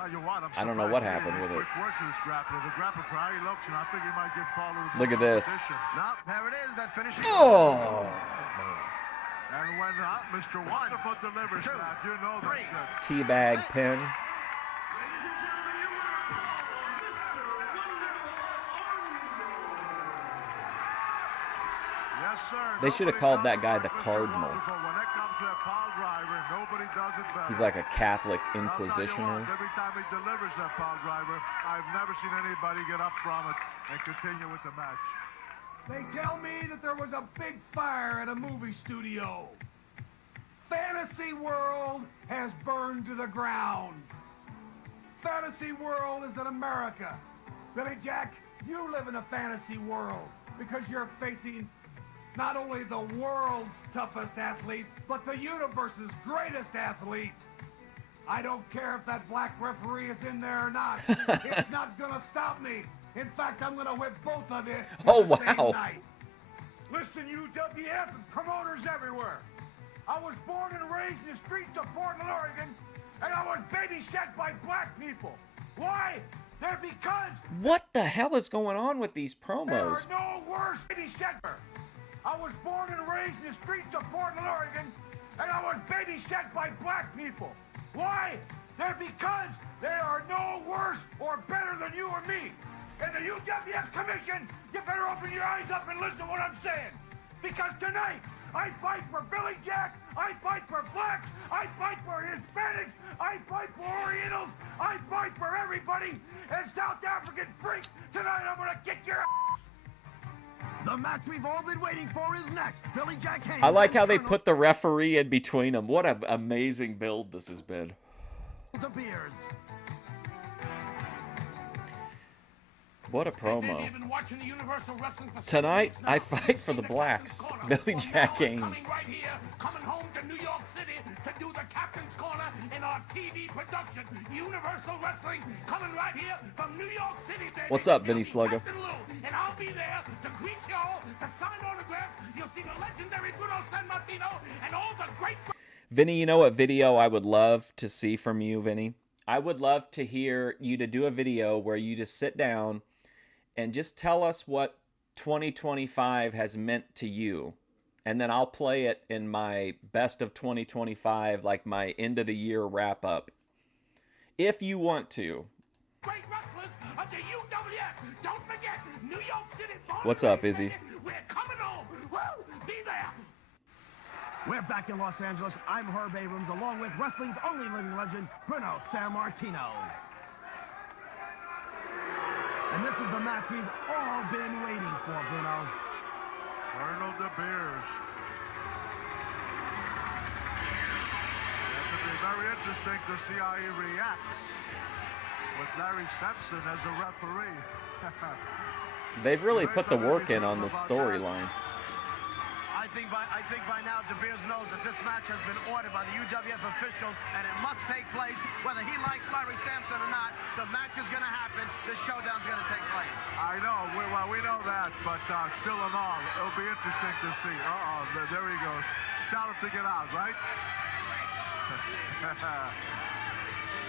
Oh, you what? I'm I don't know surprised what he happened didn't with it. quick works of this grappler. The grappler, for how he looks, and I think he might give Paul a little Look bit at of this. competition. No, there it is, that finishing. oh, And when Mr. Wonderful delivers Two, that, you know three. that's it. teabag pin. Yes, sir. They should have Nobody called does that it guy better the than Cardinal. Wonderful. When it comes to that pile driver, nobody does it better. He's like a Catholic And I'll tell you inquisitioner. what, every time he delivers that pile driver, I've never seen anybody get up from it and continue with the match. They tell me that there was a big fire at a movie studio. Fantasy World has burned to the ground. Fantasy World is in America. Billy Jack, you live in a fantasy world because you're facing not only the world's toughest athlete, but the universe's greatest athlete. I don't care if that black referee is in there or not. It's not gonna stop me. In fact, I'm gonna whip both of you Oh, the same wow. night. Listen, UWF and promoters everywhere. I was born and raised in the streets of Portland, Oregon, and I was babysat by black people. Why? They're because What the hell is going on with these there promos? are no worse than Shepherd. I was born and raised in the streets of Portland, Oregon, and I was babysat by black people. Why? They're because they are no worse or better than you or me. And the UWF Commission, you better open your eyes up and listen to what I'm saying. Because tonight, I fight for Billy Jack, I fight for blacks, I fight for Hispanics, I fight for Orientals, I fight for everybody. And South African freaks, tonight I'm gonna kick your ass. The match we've all been waiting for is next. Billy Jack Haynes. I like how they put the referee in between them. What an amazing build this has been. DeBeers. What a promo. Tonight, I fight for the blacks. Billy Jack Haynes. Coming home to New York City to do the Captain's Corner in our TV production. Universal Wrestling coming right here from New York City, baby. What's up, Vinny Sluggo? And I'll be there to greet y'all, to sign autographs. You'll see the legendary Bruno San Martino and all the great... Vinny, you know what video I would love to see from you, Vinny? I would love to hear you to do a video where you just sit down and just tell us what 2025 has meant to you. And then I'll play it in my best of 2025, like my end of the year wrap up. If you want to. Great wrestlers of the UWF. Don't forget, New York City. What's up, Izzy? We're coming home. Woo! Be there. We're back in Los Angeles. I'm Herb Abrams, along with wrestling's only living legend, Bruno San Martino. And this is the match we've all been waiting for, Bruno. Colonel DeBeers. It will be very interesting to see how he reacts with Larry Sampson as a referee. They've really put the work in on this storyline. I think by now DeBeers knows that this match has been ordered by the UWF officials and it must take place. Whether he likes Larry Sampson or not, the match is going to happen. The showdown's going to take place. I know, we know that, but still in all, it'll be interesting to see. There he goes. Start him to get out, right?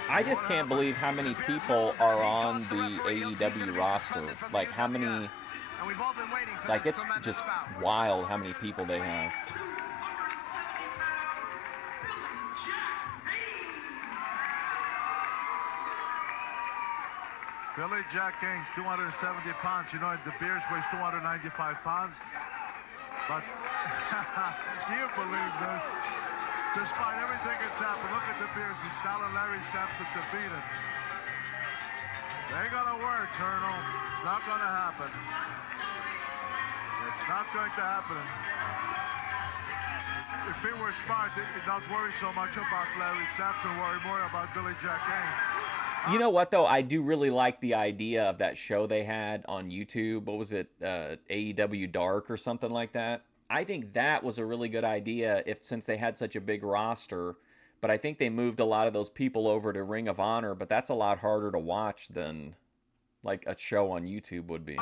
I just can't believe how many people are on the AEW roster. Like, how many... Like, it's just wild how many people they have. Billy Jack Haynes, 270 pounds. You know, DeBeers weighs 295 pounds. But do you believe this? Despite everything that's happened, look at DeBeers. He's telling Larry Sampson to beat him. They ain't gonna work, Colonel. It's not gonna happen. It's not going to happen. If he were smart, he'd not worry so much about Larry Sampson, worry more about Billy Jack Haynes. You know what, though? I do really like the idea of that show they had on YouTube. What was it? AEW Dark or something like that? I think that was a really good idea since they had such a big roster. But I think they moved a lot of those people over to Ring of Honor. But that's a lot harder to watch than like a show on YouTube would be.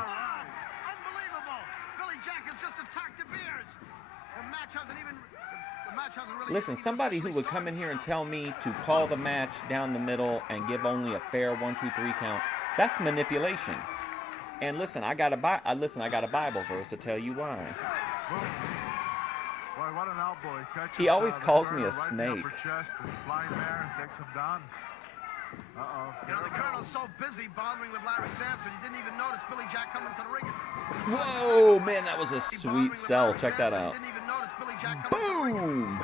Listen, somebody who would come in here and tell me to call the match down the middle and give only a fair 1, 2, 3 count, that's manipulation. And listen, I got a Bible verse to tell you why. Boy, what an elbow. He always calls me a snake. You know, the Colonel's so busy bothering with Larry Sampson, he didn't even notice Billy Jack coming to the ring. Whoa, man, that was a sweet sell. Check that out. Boom!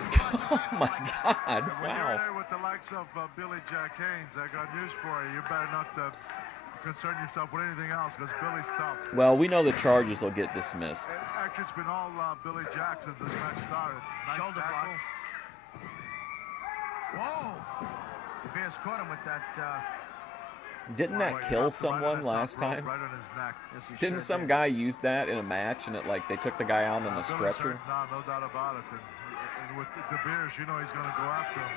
Oh my God! When you're Wow. there with the likes of Billy Jack Haynes, I got news for you. You better not concern yourself with anything else because Billy's tough. Well, we know the charges will get dismissed. Actually, it's been all Billy Jack since this match started. Nice Shoulder tackle. block. Whoa! DeBeers caught him with that. Didn't that kill someone last time? Right on his neck. Yes, he Didn't sure some did. guy use that in a match and they took the guy out on a stretcher? No doubt about it. And with DeBeers, you know he's going to go after him.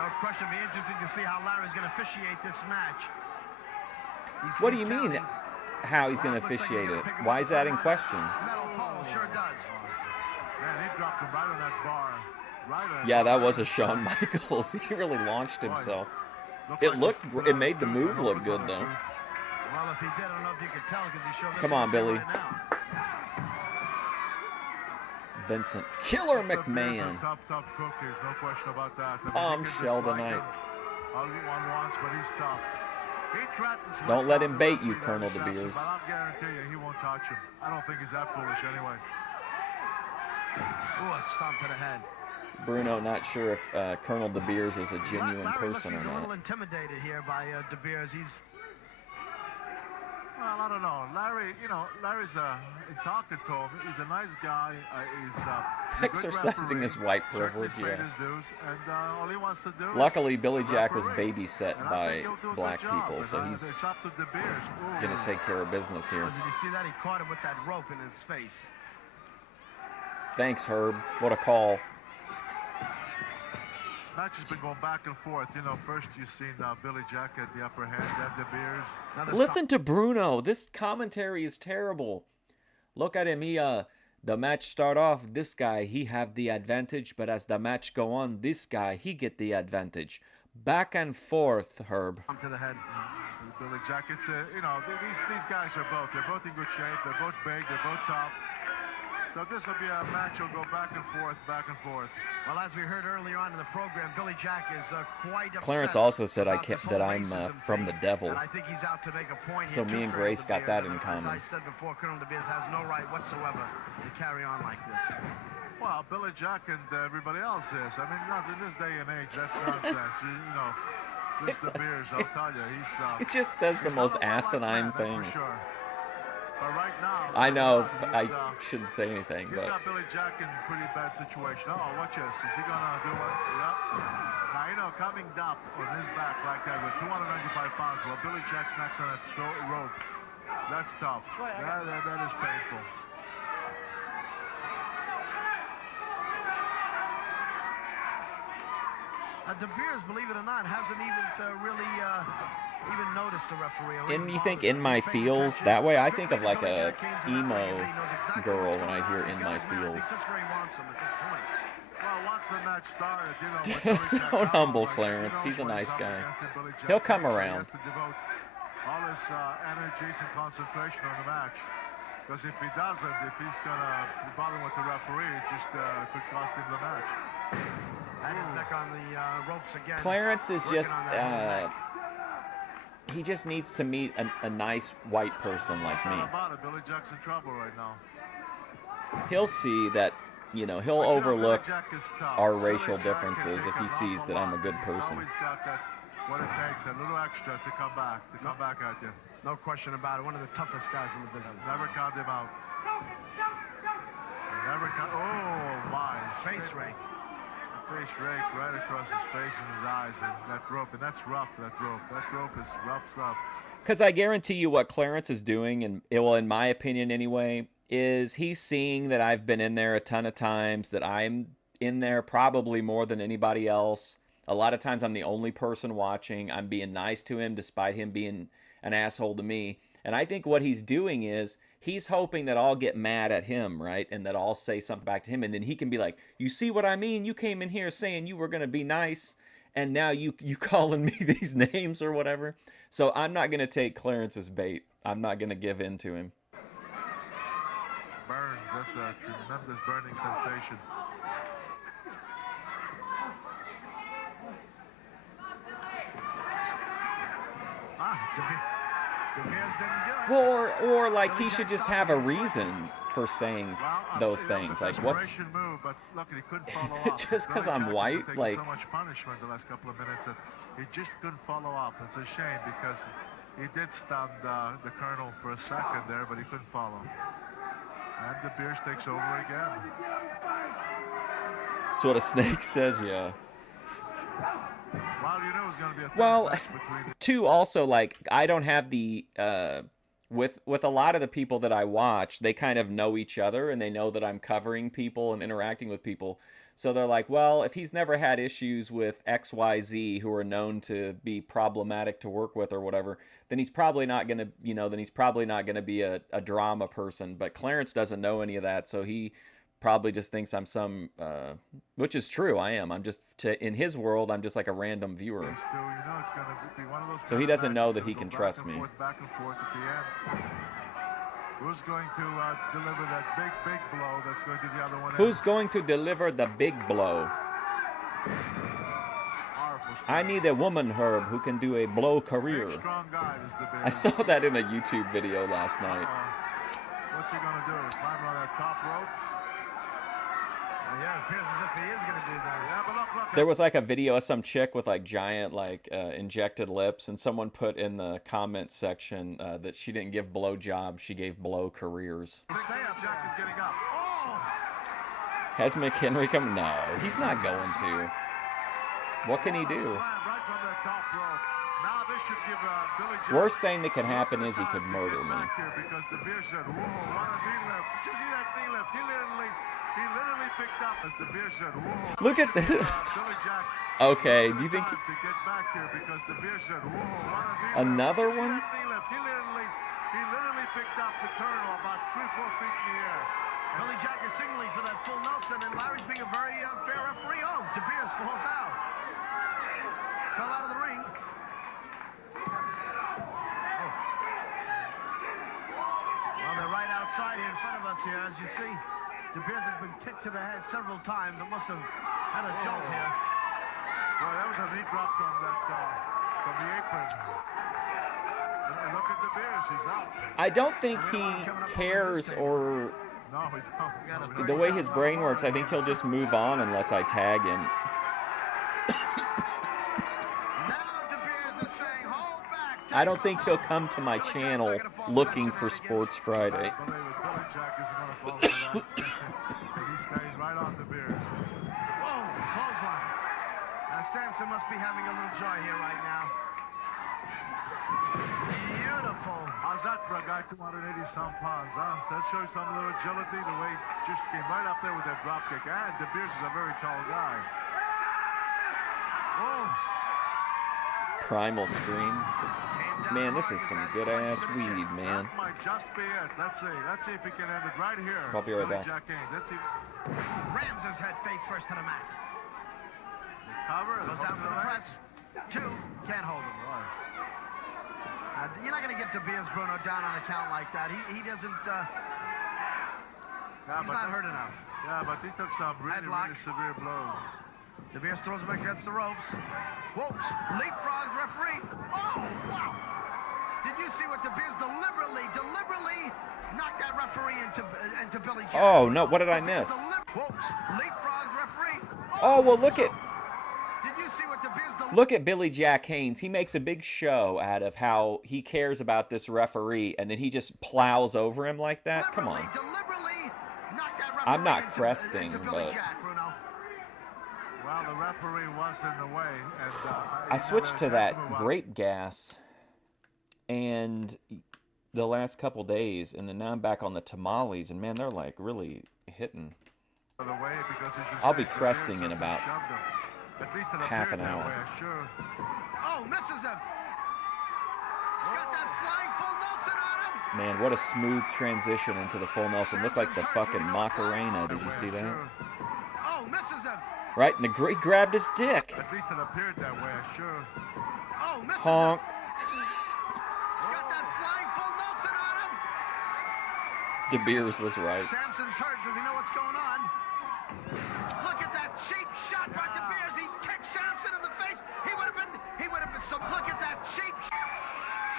No question. Be interesting to see how Larry's going to officiate this match. What do you mean, how he's going to officiate it? Why is that in question? Metal pole sure does. Man, he dropped him right on that bar. Right on Yeah, that bar. was a Shawn Michaels. He really launched himself. Looked It like looked, he's put it on made the a move good look good though. Well, if he did, I don't know if you could tell because he showed this. Come on, Billy. Right now. Vincent Killer The McMahon. Tough cookies, no question about that. I mean, Bombshell he can tonight. dislike him all one wants, but he's tough. He threatens Don't let him the bait you, referee, Colonel Larry Sampson, DeBeers. But I'll guarantee you he won't touch him. I don't think he's that foolish anyway. Ooh, a stomp to the head. Bruno not sure if Colonel DeBeers is a genuine Larry person or looks, he's a little not. intimidated here by DeBeers. He's Well, I don't know. Larry, Larry's talking to him. He's a nice guy. He's a good Exercising his referee. white Certainly privilege, paid yeah. his dues, and all he wants to do is Luckily, Billy Jack was referee. babysat And I by think he'll do a black good job, people, and, so he's it's up to DeBeers. Ooh. going to take care of business here. Did you see that? He caught him with that rope in his face. Thanks, Herb. What a call. Match has been going back and forth. First you've seen Billy Jack at the upper hand, then DeBeers. Now the Listen to Bruno. This commentary is terrible. Look at him. The match start off, this guy, he have the advantage, but as the match go on, this guy, he get the advantage. Back and forth, Herb. stomp to the head. Billy Jack, it's these guys are they're both in good shape. They're both big. They're both tough. So this will be a match that'll go back and forth, back and forth. Well, as we heard earlier on in the program, Billy Jack is quite upset. Clarence also said about this whole I'm racism from the thing, devil. And I think he's out to make a point So here me to and Colonel Grace got DeBeers. that in And common. As I said before, Colonel DeBeers has no right whatsoever to carry on like this. Well, Billy Jack and everybody else is. I mean, not in this day and age, that's nonsense. This DeBeers, I'll tell you, It just says the he's most not a black asinine man, that's for things. sure. But right now, I know I he's, shouldn't say anything, He's but got Billy Jack in a pretty bad situation. Oh, watch this. Is he going to do it? Yep. Now, coming up on his back like that with 295 pounds, well, Billy Jack's next on that rope. That's tough. That is painful. DeBeers, believe it or not, hasn't even really even noticed the referee. and you think In My Feels that way? I think of like a emo girl when I hear In My Feels. Well, once the match started, Don't humble Clarence. He's a nice guy. He'll come around. He has to devote all his energies and concentration on the match. Because if he doesn't, if he's going to bother with the referee, it just could cost him the match. And his neck on the ropes again. Clarence is just, he just needs to meet a nice white person like me. Billy Jack's in trouble right now. He'll see that, he'll overlook our racial differences if he sees that I'm a good person. He's always got that, what it takes, a little extra to come back at you. No question about it. One of the toughest guys in the business. Never count him out. Never count. Oh, my. Face rake. Face rake right across his face and his eyes. And that rope, and that's rough, that rope. That rope is rough stuff. Because I guarantee you what Clarence is doing, and well, in my opinion anyway, is he's seeing that I've been in there a ton of times, that I'm in there probably more than anybody else. A lot of times I'm the only person watching. I'm being nice to him despite him being an asshole to me. And I think what he's doing is he's hoping that I'll get mad at him, right? And that I'll say something back to him. And then he can be like, you see what I mean? You came in here saying you were going to be nice. And now you calling me these names or whatever. So I'm not going to take Clarence's bait. I'm not going to give in to him. Burns. That's a tremendous burning sensation. Or like he should just have a reason for saying those things. Like what's Move, but look, he couldn't follow up. just because Billy I'm Jack white, was taking like so much punishment the last couple of minutes that he just couldn't follow up. It's a shame because he did stun the Colonel for a second there, but he couldn't follow. And DeBeers takes over again. that's what a snake says, yeah. Well, you know it was going to be a Well, match between the too, also, like, I don't have the, with a lot of the people that I watch, they kind of know each other, and they know that I'm covering people and interacting with people. So they're like, well, if he's never had issues with XYZ, who are known to be problematic to work with or whatever, then he's probably not going to, then he's probably not going to be a drama person. But Clarence doesn't know any of that, so he probably just thinks I'm some, which is true. I am. I'm just in his world. I'm just like a random viewer. Still, you know, it's going to be one of those So he doesn't know that he can trust me. Back and forth at the end. Who's going to deliver that big blow that's going to the other one? Who's going to deliver the big blow? I need a woman, Herb, who can do a blow career. Strong guy is DeBeers. I saw that in a YouTube video last night. What's he going to do? Climb on that top rope? Yeah, it appears as if he is going to do that. Yeah, but look. There was like a video of some chick with like giant injected lips, and someone put in the comments section that she didn't give blow jobs, she gave blow careers. Stay up, Jack is getting up. Oh! Has McHenry come? No, he's not going to. What can he do? Right from the top rope. Now this should give Billy Jack Worst thing that can happen is he could murder me. because DeBeers said, "Whoa, what a knee lift! Did you see that knee lift? He literally picked up as DeBeers said, "Whoa." Look at this. Billy Jack. Okay, do you think To get back here because DeBeers said, "Whoa, what a knee lift." another Did you see one? that knee lift? He literally picked up the turtle about 3-4 feet in the air. Billy Jack is signaling for that full Nelson, and Larry's being a very fair referee. Oh, DeBeers falls out. Fell out of the ring. Well, they're right outside here in front of us here, as you see. DeBeers has been kicked to the head several times. It must have had a jolt here. Well, that was a knee drop from the apron. And look at DeBeers, he's out. I don't think he cares, or No, he don't. the way his brain works, I think he'll just move on unless I tag him. Now DeBeers is saying, hold back. I don't think he'll come to my channel looking for Sports Friday. I believe it. Billy Jack isn't going to fall for that. He's staying right on DeBeers. Whoa, clothesline. Samson must be having a little joy here right now. Beautiful. How's that for a guy 280-some pounds, huh? That shows some little agility, the way he just came right up there with that drop kick. And DeBeers is a very tall guy. Whoa. Primal Scream. Man, this is some good-ass weed, man. That might just be it. Let's see. Let's see if he can end it right here. I'll be right back. Jack Haynes. Let's see. Rams his head face first to the mat. Cover. Goes down for the press. Two. Can't hold him. You're not going to get DeBeers Bruno down on a count like that. He doesn't. He's not hurt enough. Yeah, but he took some really severe blows. DeBeers throws him against the ropes. Whoops. Leapfrogs referee. Oh, wow. Did you see what DeBeers deliberately knocked that referee into Billy Jack? Oh, no. What did I miss? Whoops. Leapfrogs referee. Oh, well, look at... Did you see what DeBeers Look at Billy Jack Haynes. He makes a big show out of how he cares about this referee, and then he just plows over him like that. Come on. I'm not cresting, but... Well, the referee was in the way. And, I switched to that grape gas, and the last couple days, and then now I'm back on the tamales, and man, they're like really hitting. I'll be cresting in about half an hour. Oh, misses him. He's got that flying full Nelson on him. Man, what a smooth transition into the full Nelson. Looked like the fucking Macarena. Did you see that? Oh, misses him. Right, and he grabbed his dick. At least it appeared that way, sure. Oh, misses Honk. him. He's got that flying full Nelson on him. DeBeers was right. Samson's hurt. Does he know what's going on? Look at that cheap shot by DeBeers. He kicked Samson in the face. He would have been so. Look at that cheap.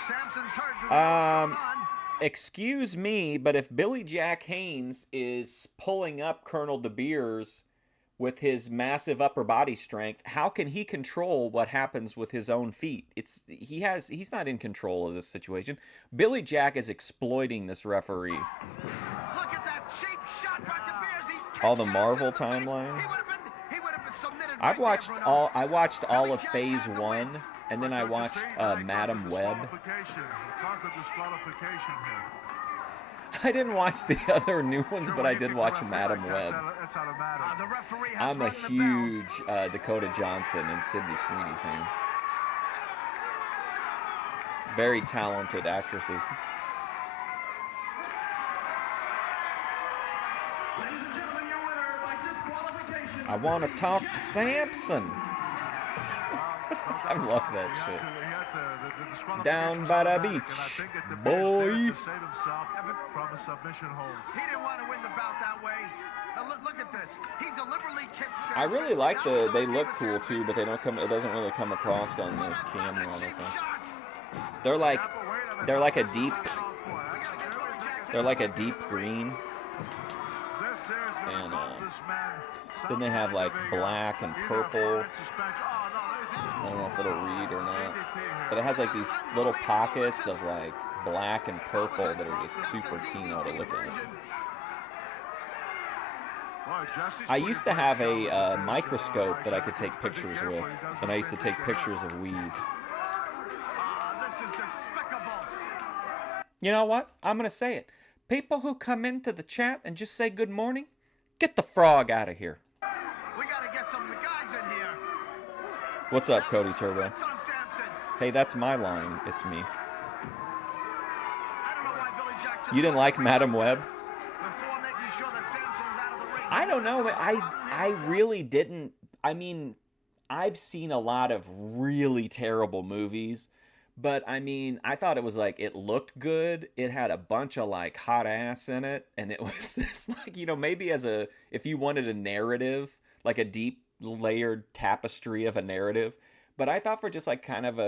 Samson's hurt. Does he know what's going on? Excuse me, but if Billy Jack Haynes is pulling up Colonel DeBeers with his massive upper body strength, how can he control what happens with his own feet? He's not in control of this situation. Billy Jack is exploiting this referee. Look at that cheap shot by DeBeers. He kicked All the Samson Marvel in the face. timeline. He would have been submitted. I watched all of Jack Phase had to 1, and then I watched Madam Web. Because of disqualification here. I didn't watch the other new ones, but I did watch Madam Web. It's automatic. The referee has I'm a rung the bell. huge Dakota Johnson and Sydney Sweeney fan. Very talented actresses. Ladies and gentlemen, your I want to talk to Samson. I love that shit. Down by the beach, boy. To save himself from a submission hold. He didn't want to win the bout that way. Now look at this. He deliberately kicked Samson. I really like they look cool too, but they don't come. It doesn't really come across on the camera. I don't think. They're like a deep green, and then they have like black and purple. I don't know if it'll read or not, but it has like these little pockets of like black and purple that are just super keynote to look at. I used to have a microscope that I could take pictures with, and I used to take pictures of weed. You know what? I'm going to say it. People who come into the chat and just say good morning, get the frog out of here. We got to get some of the guys in here. What's up, Cody Turbo? Hey, that's my line. It's me. I don't know why Billy Jack just You didn't like Madam Web? before making sure that Samson was out of the ring. I don't know. I really didn't. I mean, I've seen a lot of really terrible movies, but I mean, I thought it was like, it looked good. It had a bunch of like hot ass in it, and it was just like, you know, maybe if you wanted a narrative, like a deep layered tapestry of a narrative. But I thought for just like kind of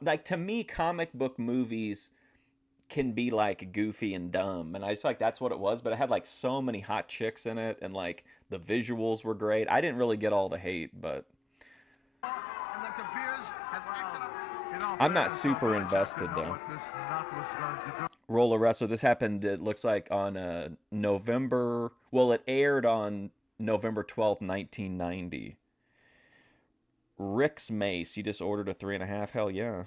like, to me, comic book movies can be like goofy and dumb, and I just feel like that's what it was. But it had like so many hot chicks in it, and like the visuals were great. I didn't really get all the hate, but And that DeBeers has kicked it up. I'm not super invested though. Roller Wrestler. This happened, it looks like, on November. Well, it aired on November 12th, 1990. Rick's Mace. You just ordered a 3.5. Hell yeah.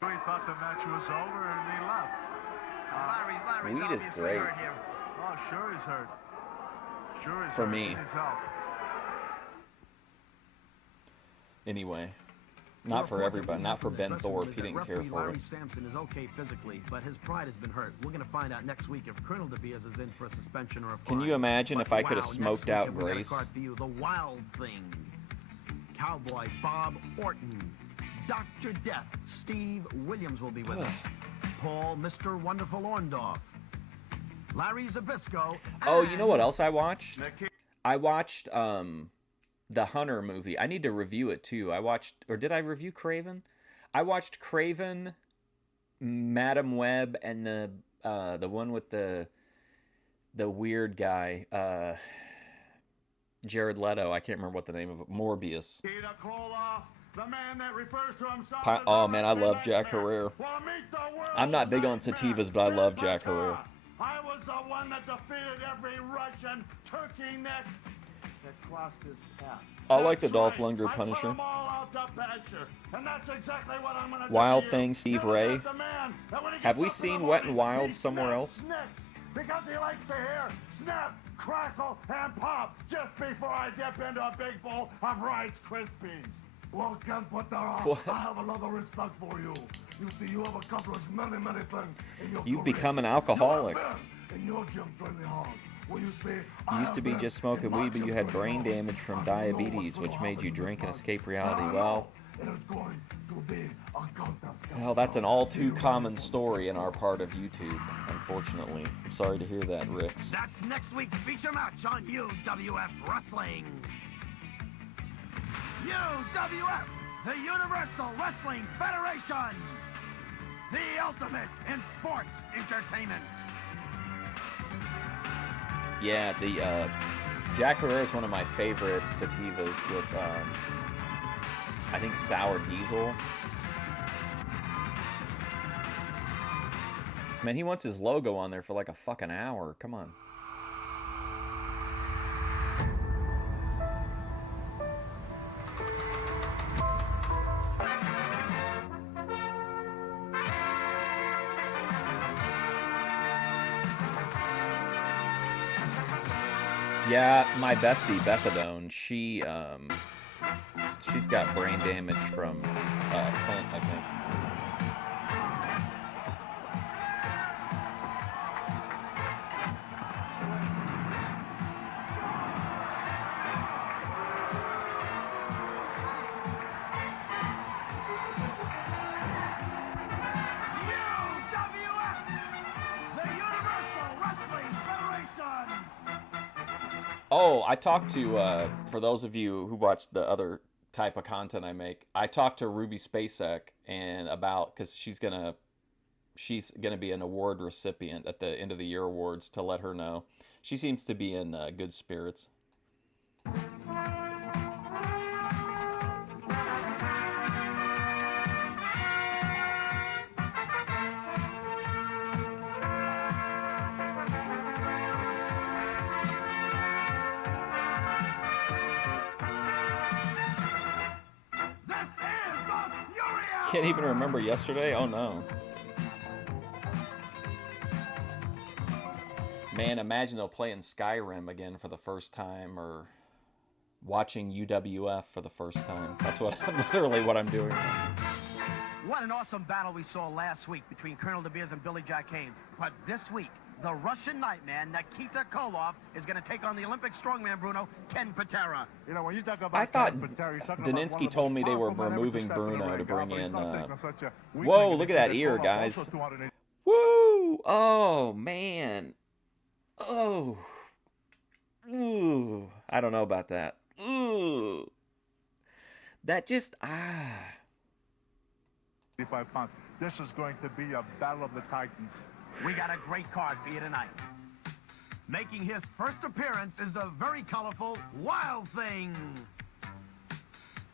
He thought the match was over and he left. Larry's Weed is obviously great. hurt here. Oh, sure he's hurt. Sure he's For hurt. me. He needs help. Anyway, not for everybody. Not for Ben Thorpe. He didn't care for Larry it. Sampson is okay physically, but his pride has been hurt. We're going to find out next week if Colonel DeBeers is in for a suspension or a Can fine. you imagine But if I could have wow, smoked next week out we got a Grace? card for you, the Wild Thing, Cowboy Bob Orton, Dr. Death, Steve Williams will be with us, Paul, Mr. Wonderful Orndorff, Larry Zbyszko. Oh, you know what else I watched? I watched the Hunter movie. I need to review it too. Did I review Craven? I watched Craven, Madam Web, and the one with the weird guy, Jared Leto. I can't remember what the name of it. Morbius. Nikita Koloff, the man that refers to himself Oh man, I love Jack Herrera. I'm not big on sativas, but I love Jack Herrera. I was the one that defeated every Russian turkey neck that crossed his path. I like the Dolph Lundgren I Punisher. put 'em all out to pasture, and that's exactly what I'm gonna do Wild to you. Thing, Steve You'll Ray. get the man that when he Have gets we up in seen the Wet n' morning, Wild he somewhere else? snaps because he likes to hear snap, crackle, and pop just before I dip into a big bowl of Rice Krispies. Welcome, Patera. What? I have a lot of respect for you. You see, you have accomplished many, many things in your You've career. become an alcoholic. You have been in your gym training hard. Well, you see, You used to be just smoking weed, but you had brain damage from diabetes, which made you drink and escape reality. Well, that's an all too common story in our part of YouTube, unfortunately. I'm sorry to hear that, Ricks. That's next week's feature match on UWF Wrestling. UWF, the Universal Wrestling Federation. The ultimate in sports entertainment. Yeah, the Jack Herrera is one of my favorite sativas with, I think, Sour Diesel. Man, he wants his logo on there for like a fucking hour. Come on. Yeah, my bestie Bethadone, she's got brain damage from funk, I think. Oh, I talked to, for those of you who watch the other type of content I make, I talked to Ruby Spacek and about, because she's gonna be an award recipient at the end of the year awards, to let her know. She seems to be in good spirits. Can't even remember yesterday? Oh no. Man, imagine they'll play in Skyrim again for the first time, or watching UWF for the first time. That's literally what I'm doing. What an awesome battle we saw last week between Colonel DeBeers and Billy Jack Haynes. But this week, the Russian Nightmare, Nikita Koloff, is going to take on the Olympic strongman, Bruno, Ken Patera. You know, when you talk about I thought Patera, you're talking about Daninsky one of the told me they were powerful men ever to removing step in the Bruno to ring. bring But he's in... not taking such a weak Whoa, man look at because that ear, Koloff guys. also 280. Woo! Oh, man. Oh. Ooh. I don't know about that. Ooh. That just... 55 pounds. This is going to be a battle of the Titans. We got a great card for you tonight. Making his first appearance is the very colorful Wild Thing.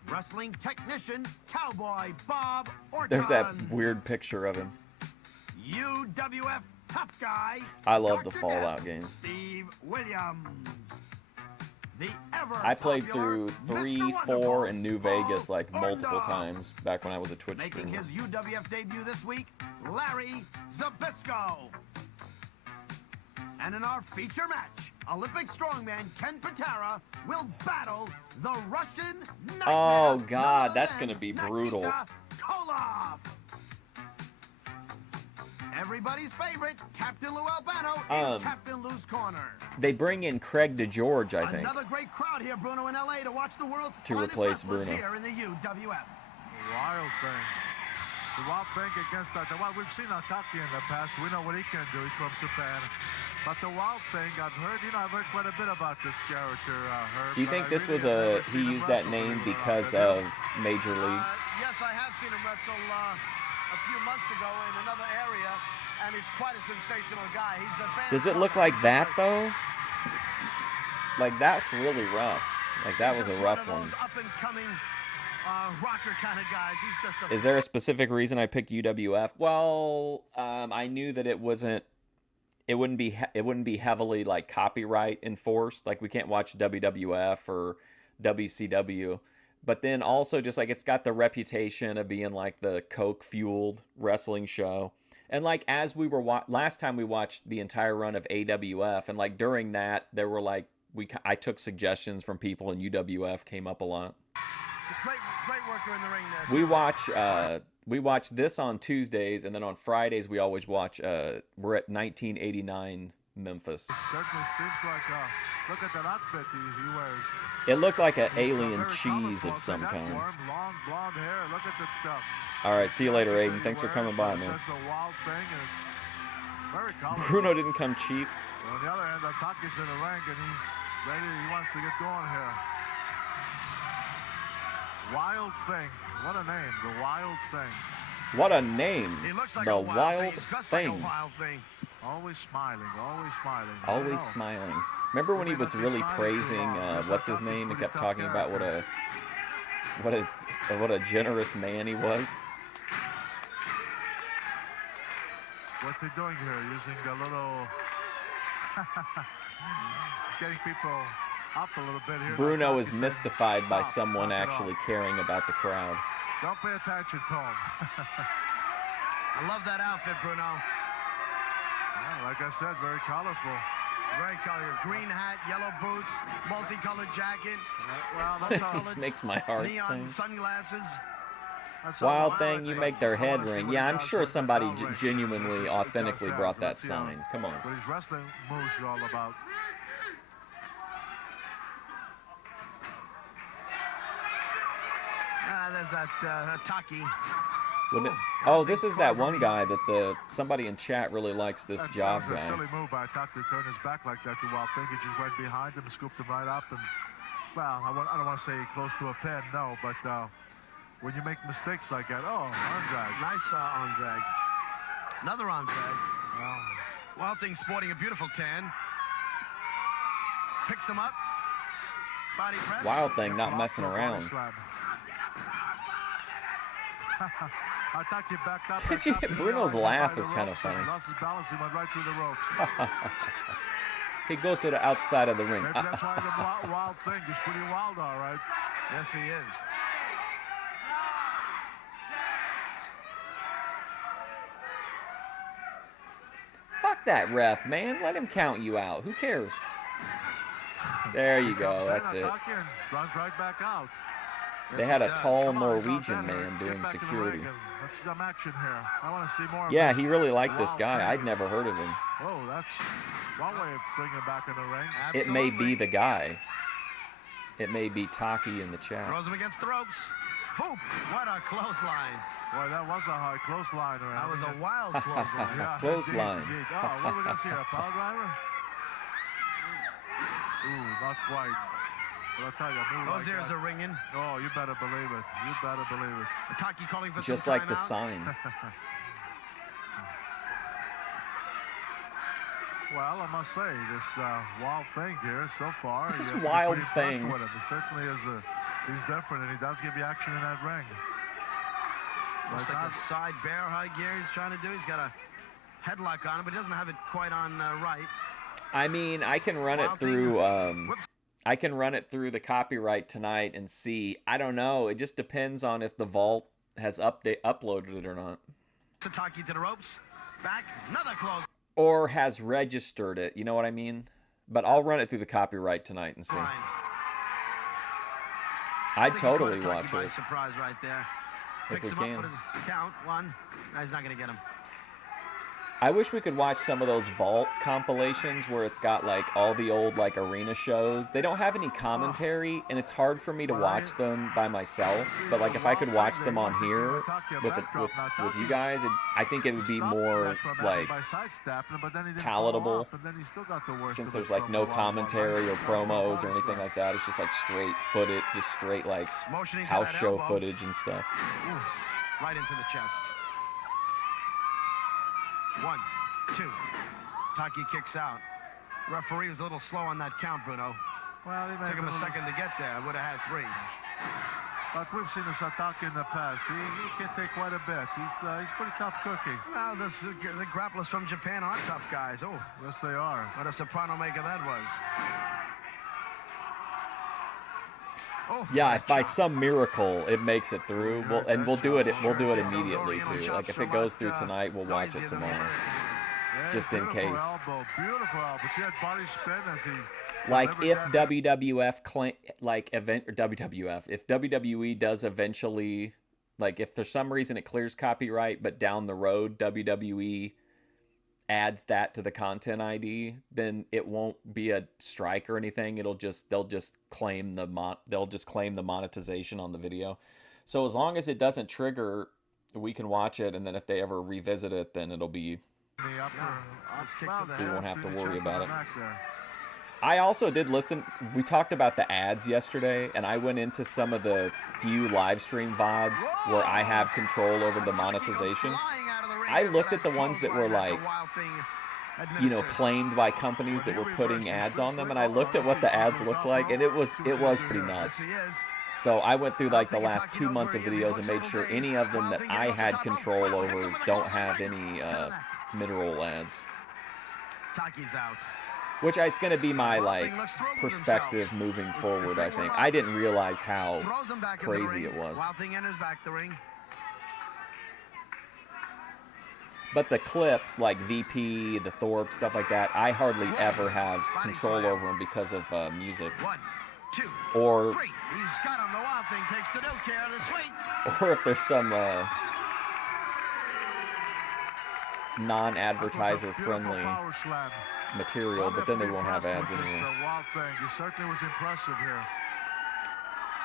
Wrestling technician, Cowboy Bob Orton. There's that weird picture of him. UWF tough guy. I love the Dr. Fallout Death, games. Steve Williams. The ever I played popular through 3, Mr. 4, Wonderful, and New Vegas like multiple Orndorff. times back when I was a Twitch Making streamer. his UWF debut this week, Larry Zbyszko. And in our feature match, Olympic strongman Ken Patera will battle the Russian Nightmare. Oh, God, none that's other gonna be than brutal. Nikita Koloff. Everybody's favorite, Captain Lou Albano in Captain Lou's corner. They bring in Craig DeGeorge, I think. Another great crowd here, Bruno, in LA to watch the world's To finest replace wrestlers Bruno. here in the UWF. Wild Thing. The Wild Thing against we've seen Ataki in the past. We know what he can do. He's from Japan. But the Wild Thing, I've heard quite a bit about this character, Herb. Do you think this was he used that name because of Major League? Yes, I have seen him wrestle a few months ago in another area, and he's quite a sensational guy. He's a fan. Does it look like that, though? Like, that's really rough. Like, that was a rough one. Up and coming rocker kind of guys. He's just a Is there a specific reason I picked UWF? Well, I knew that it wouldn't be heavily like copyright enforced. Like, we can't watch WWF or WCW. But then also just like it's got the reputation of being like the Coke fueled wrestling show. And like as we were last time we watched the entire run of AWF, and like during that there were like I took suggestions from people, and UWF came up a lot. It's a great worker in the ring there. We watch this on Tuesdays, and then on Fridays we always watch we're at 1989 Memphis. It certainly seems like look at that outfit he wears. It looked like an alien Very cheese colorful. of some That kind. warm, long blonde hair. Look at the All right, see you later, that Aiden. he Thanks for wears. coming by, It man. says the Wild Thing is very colorful. Bruno didn't come cheap. But on the other hand, Ataki's in the ring, and he's ready. He wants to get going here. Wild Thing. What a name, the Wild Thing. What a name. He looks like The a Wild He's dressed Thing. like a wild thing. Always smiling, always smiling. I don't Always know. smiling. Remember when he was really praising what's his name and kept talking about what a generous man he was? What's he doing here? Using a little getting people up a little bit here. Bruno is mystified by someone actually caring about the crowd. Don't pay attention to him. I love that outfit, Bruno. Yeah, like I said, very colorful. Very colorful. Green hat, yellow boots, multicolored jacket. Well, that's how Makes my heart Neon sing. sunglasses. that's how Wild the Thing, you make their head ring. Yeah, I'm sure somebody genuinely, authentically brought that sign. Come on. What his wrestling moves are all about. There's that Taki. Wouldn't it? Oh, this is that one guy that somebody in chat really likes this job That was a guy. silly move by Tucker to turn his back like that to Wild Thing. He just went behind him and scooped him right up. And, well, I don't want to say close to a pin, no, but when you make mistakes like that, arm drag. Nice arm drag. Another arm drag. Well, Wild Thing sporting a beautiful tan. Picks him up. Body press. Wild Thing not messing around. I thought you backed up. Did you get Bruno's laugh is kind of funny. Lost his balance, he went right through the ropes. He go to the outside of the ring. Maybe that's why the Wild Thing is pretty wild, all right. Yes, he is. Fuck that ref, man. Let him count you out. Who cares? There you go. That's it. Runs right back out. They had a tall Norwegian man doing security. Let's see some action here. I want to see more. Yeah, he really liked this guy. I'd never heard of him. Oh, that's one way of bringing him back in the ring. It may be the guy. It may be Taki in the chat. Throws him against the ropes. Foop! What a clothesline. Boy, that was a high clothesline. That was a wild clothesline. Yeah, Clothesline. indeed. Oh, what are we going to see? A power driver? Ooh, not quite. But I'll tell you, a move Those like ears that. are ringing. Oh, you better believe it. You better believe it. Taki calling for Just some like the timeout. sign. Well, I must say, this Wild Thing here so far. This you're Wild pretty impressed Thing. With him. He certainly is. He's different, and he does give you action in that ring. Looks like a side bear hug here he's trying to do. He's got a headlock on him, but he doesn't have it quite on right. I mean, I can run it through. I can run it through the copyright tonight and see. I don't know. It just depends on if the vault has uploaded it or not, Taki to the ropes. Back. Another close. or has registered it. You know what I mean? But I'll run it through the copyright tonight and see. Line. I'd totally watch by it surprise right there. if we Picks him can. up with a count. One. No, he's not going to get him. I wish we could watch some of those vault compilations where it's got like all the old like arena shows. They don't have any commentary, and it's hard for me to watch them by myself. But like if I could watch them on here with you guys, I think it would be more like palatable, since there's like no commentary or promos or anything like that. It's just like straight footage, just straight like house show footage and stuff. Ooh, right into the chest. 1, 2. Taki kicks out. Referee was a little slow on that count, Bruno. Well, he Took him a second to get there. Would have had 3. But we've seen this Ataki in the past. He can take quite a bit. He's pretty tough cookie. Well, the grapplers from Japan are tough guys. Oh, Yes, they are. what a soprano maker that was. Oh, Yeah, if by some miracle it makes it through, we'll do it immediately too. Like if it goes through tonight, we'll watch it tomorrow, Yeah, just in beautiful case. Elbow, beautiful elbow. She had body spin as he Like delivered if that. if WWE does eventually, like if for some reason it clears copyright, but down the road WWE adds that to the content ID, then it won't be a strike or anything. They'll just claim the monetization on the video. So as long as it doesn't trigger, we can watch it, and then if they ever revisit it, then it'll be, The upper, we won't have to worry about it. There. I also did listen. We talked about the ads yesterday, and I went into some of the few live stream VODs where I have control over the monetization. I looked at the ones that were like, you know, claimed by companies that were putting ads on them, and I looked at what the ads looked like, and it was pretty nuts. So I went through like the last 2 months of videos and made sure any of them that I had control over don't have any mid-roll ads. Taki's out. Which it's going to be my like perspective moving forward, I think. I didn't realize how Throws him back in the crazy ring. it was. Wild Thing enters back the ring. But the clips, like VP, the Thorpe, stuff like that, I hardly ever have control over them because of music. 1, 2, Or 3. He's got him. The Wild Thing takes the no care of the sweep. or if there's some non-advertiser friendly Power slam. material, but then they won't have ads anymore. Wild Thing. He certainly was impressive here.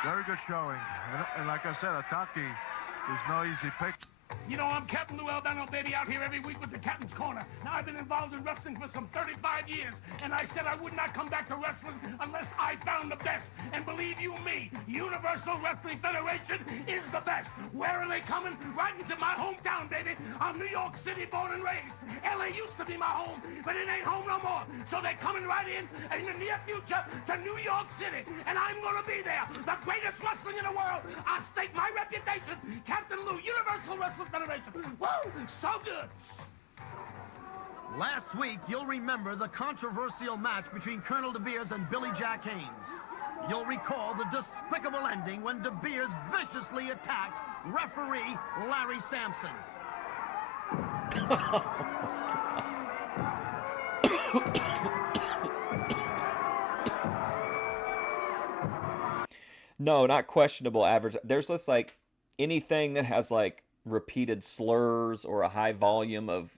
Very good showing. And like I said, Ataki is no easy pick. You know, I'm Captain Lou Albano, baby, out here every week with the Captain's Corner. Now, I've been involved in wrestling for some 35 years, and I said I would not come back to wrestling unless I found the best. And believe you me, Universal Wrestling Federation is the best. Where are they coming? Right into my hometown, baby. I'm New York City born and raised. LA used to be my home, but it ain't home no more. So they're coming right in the near future to New York City, and I'm going to be there. The greatest wrestling in the world. I stake my reputation. Captain Lou, Universal Wrestling Federation. Woo! So good. Last week, you'll remember the controversial match between Colonel DeBeers and Billy Jack Haynes. You'll recall the despicable ending when DeBeers viciously attacked referee Larry Sampson. No, not questionable average. There's just like anything that has like repeated slurs or a high volume of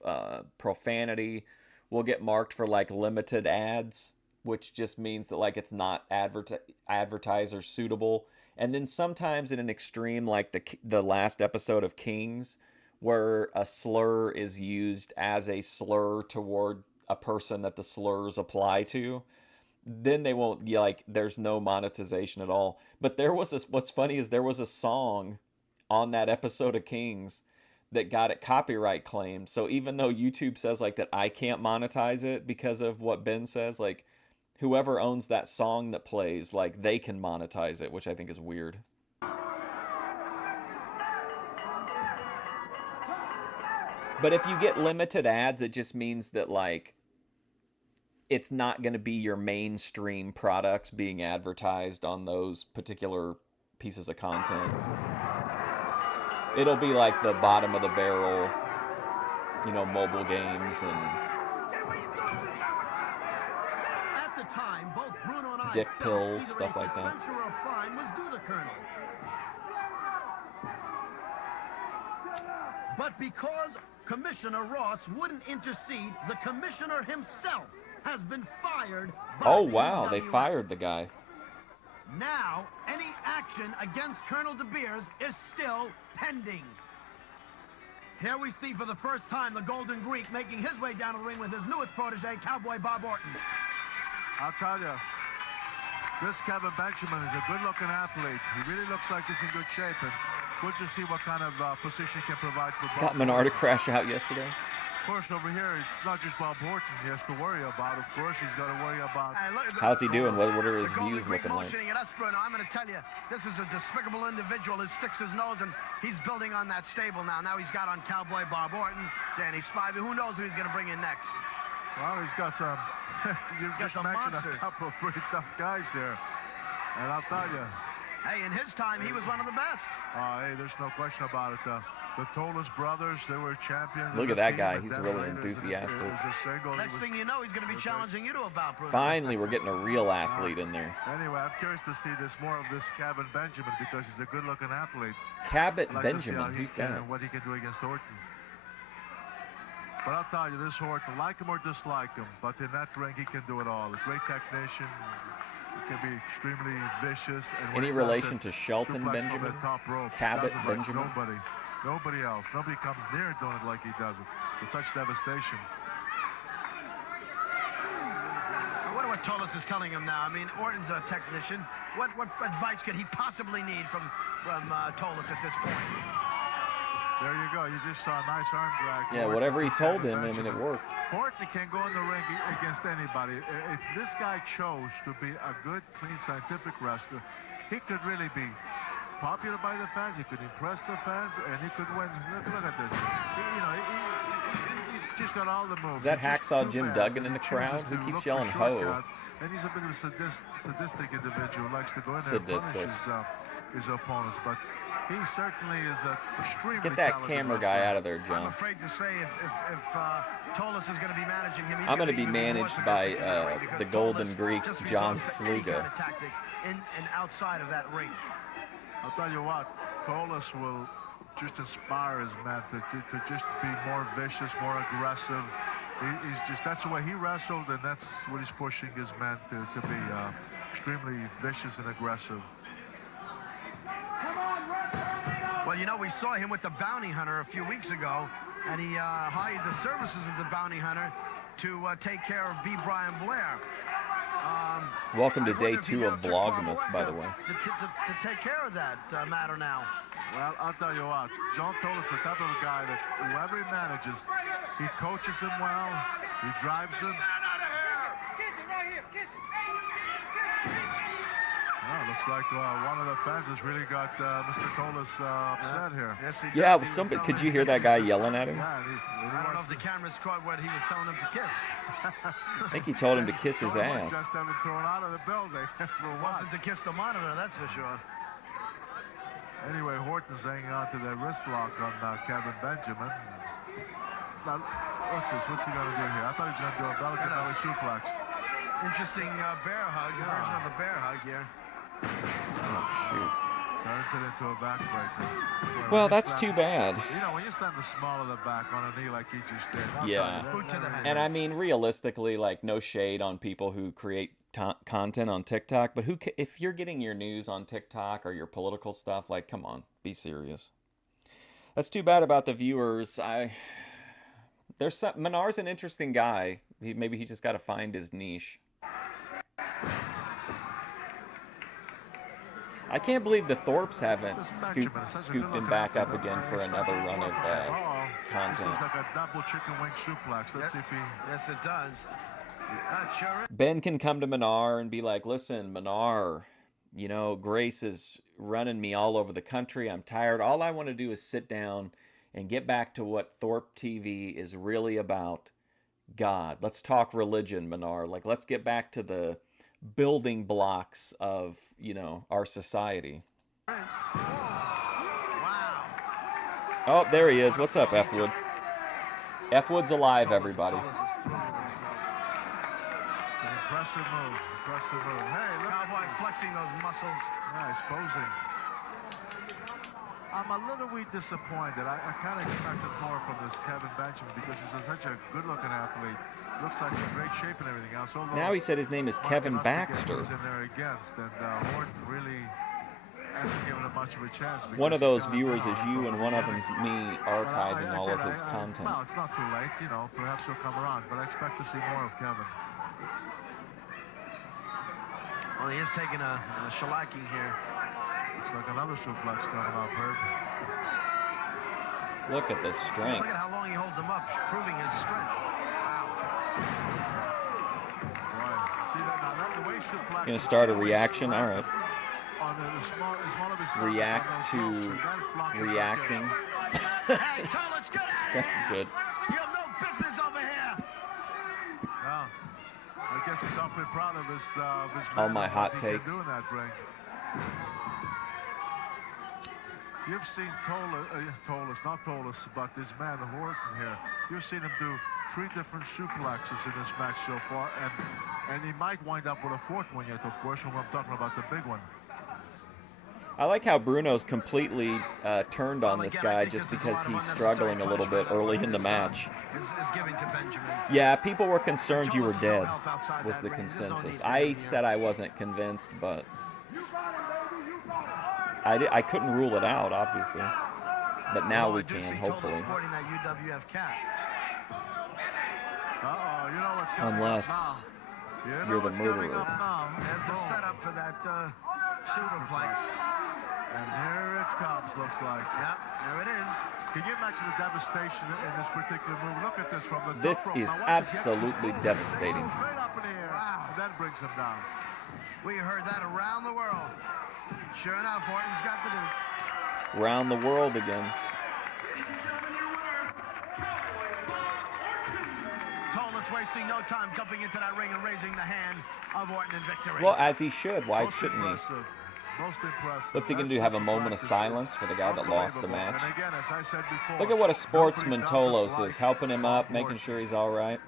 profanity will get marked for like limited ads, which just means that like it's not advertiser suitable. And then sometimes in an extreme like the last episode of Kings, where a slur is used as a slur toward a person that the slurs apply to, then they won't be like, there's no monetization at all. But there was this, what's funny is there was a song on that episode of Kings that got it copyright claimed. So even though YouTube says like that I can't monetize it because of what Ben says, like whoever owns that song that plays, like they can monetize it, which I think is weird. But if you get limited ads, it just means that like it's not going to be your mainstream products being advertised on those particular pieces of content. It'll be like the bottom of the barrel, you know, mobile games and At the time, both Bruno and I dick felt pills, either stuff a like that. suspension or a fine was due the Colonel. But because Commissioner Ross wouldn't intercede, the commissioner himself has been fired by oh the wow, they UWF. fired the guy. Now, any action against Colonel DeBeers is still pending. Here we see for the first time the Golden Greek making his way down to the ring with his newest protege, Cowboy Bob Orton. I'll tell you, this Kevin Benjamin is a good-looking athlete. He really looks like he's in good shape, and we'll just see what kind of position he can provide for Bob. Got Menard to crash out yesterday. Of course, over here, it's not just Bob Orton he has to worry about. Of course, he's got to worry about... How's he doing? What are his The Golden views Greek looking like? motioning at us, Bruno. I'm going to tell you, this is a despicable individual who sticks his nose, and he's building on that stable now. Now he's got on Cowboy Bob Orton, Danny Spivey. Who knows who he's going to bring in next? Well, he's got some... you just mentioned a couple of pretty tough guys here. And I'll tell you... Hey, in his time, he was one of the best. Hey, there's no question about it. The Tolis brothers, they were champions. Look at that guy. He's really enthusiastic. Next thing you know, he's going to be challenging you to a bout, Bruno. Finally, we're getting a real athlete in there. Anyway, I'm curious to see more of this Kevin Benjamin because he's a good-looking athlete. Cabot I'd like Benjamin, to see who's that? what he can do against Orton. But I'll tell you, this Orton, like him or dislike him, but in that ring, he can do it all. A great technician. He can be extremely vicious. And Any relation to Shelton Benjamin? Cabot Benjamin? Nobody else. Nobody comes near doing it like he does it. With such devastation. I wonder what Tolis is telling him now. I mean, Orton's a technician. What advice could he possibly need from Tolis at this point? There you go. You just saw a nice arm drag. Yeah, whatever he told him, I mean, it worked. Orton can go in the ring against anybody. If this guy chose to be a good, clean, scientific wrestler, he could really be popular by the fans. He could impress the fans, and he could win. Look at this. He's just got all the moves. Is that Hacksaw Jim Duggan in the crowd? Who keeps yelling ho? And he's a bit of a sadistic individual who likes to go in there and punish his opponents. But he certainly is extremely Get that camera guy out of there, John. I'm afraid to say if Tolis is going to be managing him, I'm going to be managed by the Golden Greek, John Sluga. In and outside of that ring. I'll tell you what, Tolis will just inspire his men to just be more vicious, more aggressive. He's just, that's the way he wrestled, and that's what he's pushing his men to be extremely vicious and aggressive. Well, Well, you know, we saw him with the bounty hunter a few weeks ago, and he hired the services of the bounty hunter to take care of B. Brian Blair. Welcome to day 2 of Vlogmas, by the way. To take care of that matter now. Well, I'll tell you what, John told us the type of a guy that whoever he manages, he coaches him well, he drives him. Oh, looks like one of the fans has really got Mr. Tolis upset here. Yes, Yeah, somebody, could you hear that guy yelling at him? I don't know if the cameras caught what he was telling him to kiss. I think he told him to kiss his ass. Just have been thrown out of the building. For what? Wasn't to kiss the monitor, that's for sure. Anyway, Horton's hanging on to that wrist lock on Kevin Benjamin. Now, what's this? What's he going to do here? I thought he was going to do a belly-to-belly suplex. Interesting bear hug, version of the bear hug here. Oh, shoot. Turns it into a backbreaker. Well, that's too bad. You know, when you stand the small of the back on a knee like he just did. Yeah. And I mean, realistically, like, no shade on people who create content on TikTok, but if you're getting your news on TikTok or your political stuff, like, come on, be serious. That's too bad about the viewers. Menard's an interesting guy. Maybe he's just got to find his niche. I can't believe the Thorpes haven't scooped him back up again for another run of content. It's like a double chicken wing suplex. Let's see if he... Yes, it does. Ben can come to Menard and be like, listen, Menard, you know, Grace is running me all over the country. I'm tired. All I want to do is sit down and get back to what Thorpe TV is really about. God. Let's talk religion, Menard. Like, let's get back to the building blocks of, you know, our society. Wow. Oh, there he is. What's up, F-Wood? F-Wood's alive, everybody. It's an impressive move. Impressive move. Hey, look. Cowboy flexing those muscles. Yeah, he's posing. I'm a little bit disappointed. I kind of expected more from this Kevin Benjamin because he's such a good-looking athlete. Looks like in great shape and everything else. Now he said his name is Kevin Baxter. In there against, and Horton really hasn't given him much of a chance. One of those viewers is you, and one of them's me archiving all of his content. Well, it's not too late, you know. Perhaps he'll come around, but I expect to see more of Kevin. Well, he is taking a shellacking here. Looks like another suplex coming off Herb. Look at the strength. Look at how long he holds him up, proving his strength. Wow. Boy, see that now? The way suplex. Gonna start a reaction. All right. On React to reacting. Hey, Thomas, get out of Sounds here. good. You have no business over here. Well, I guess he's awfully proud of his All my man, hot what he can takes. do in that ring. You've seen Tolis, but this man Horton here. You've seen him do 3 different suplexes in this match so far, and he might wind up with a 4th one yet, of course, when I'm talking about the big one. I like how Bruno's completely turned on this guy just because he's struggling a little bit early in the match. Yeah, people were concerned you were dead, was the consensus. I said I wasn't convinced, but I couldn't rule it out, obviously. But now we can, hopefully. Unless you're the murderer. There's the setup for that superplex. And here it comes, looks like. Yep, there it is. Can you imagine the devastation in this particular move? Look at this from the This is absolutely devastating. Straight up in the air, and then brings him down. We heard that around the world. Sure enough, Horton's got the do. Around the world again. Tolis wasting no time jumping into that ring and raising the hand of Orton in victory. Well, as he should. Why shouldn't he? Most impressive. What's he going to do, have a moment of silence for the guy that lost the match? And again, as I said before, Look at what a sportsman Tolos is, helping him up, making sure he's all right.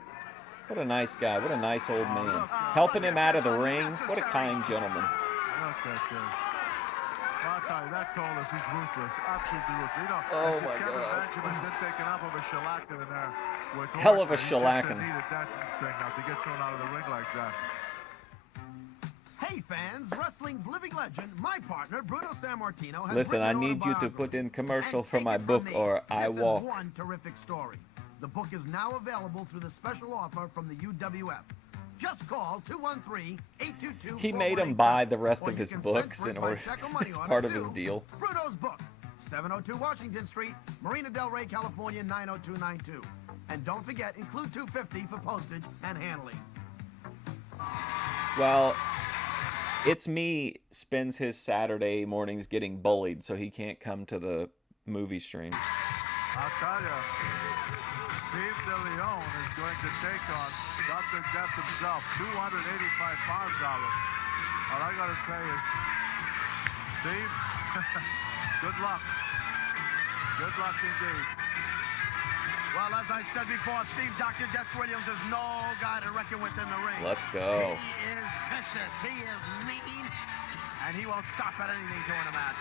What a nice guy. What a nice old man. Helping him out of the ring. What a kind gentleman. Look at this. I'll tell you, that Tolis, he's ruthless. Absolutely ruthless. You know, Oh, my Kevin God. Benjamin did take enough of a shellacking in there. With Hell of a Orton. He just shellacking. needed that thing now to get thrown out of the ring like that. Hey fans, wrestling's living legend, my partner Bruno Sammartino has Listen, I written an need you to autobiography. put in commercial And for take my it from book me, or I this walk. is one terrific story. The book is now available through the special offer from the UWF. Just call 213-822-4187. He made him buy the rest or of you his can books send in for it order. by check or money It's order part of to his deal. Bruno's Book, 702 Washington Street, Marina Del Rey, California, 90292. And don't forget, include $2.50 for postage and handling. Well, It's Me spends his Saturday mornings getting bullied, so he can't come to the movie streams. I'll tell you, Steve DeLeon is going to take on Dr. Death himself, 285 pounds on him. All I got to say is, Steve, good luck. Good luck indeed. Well, as I said before, Steve Dr. Death Williams is no guy to reckon with in the ring. Let's go. He is vicious. He is mean. And he won't stop at anything to win a match.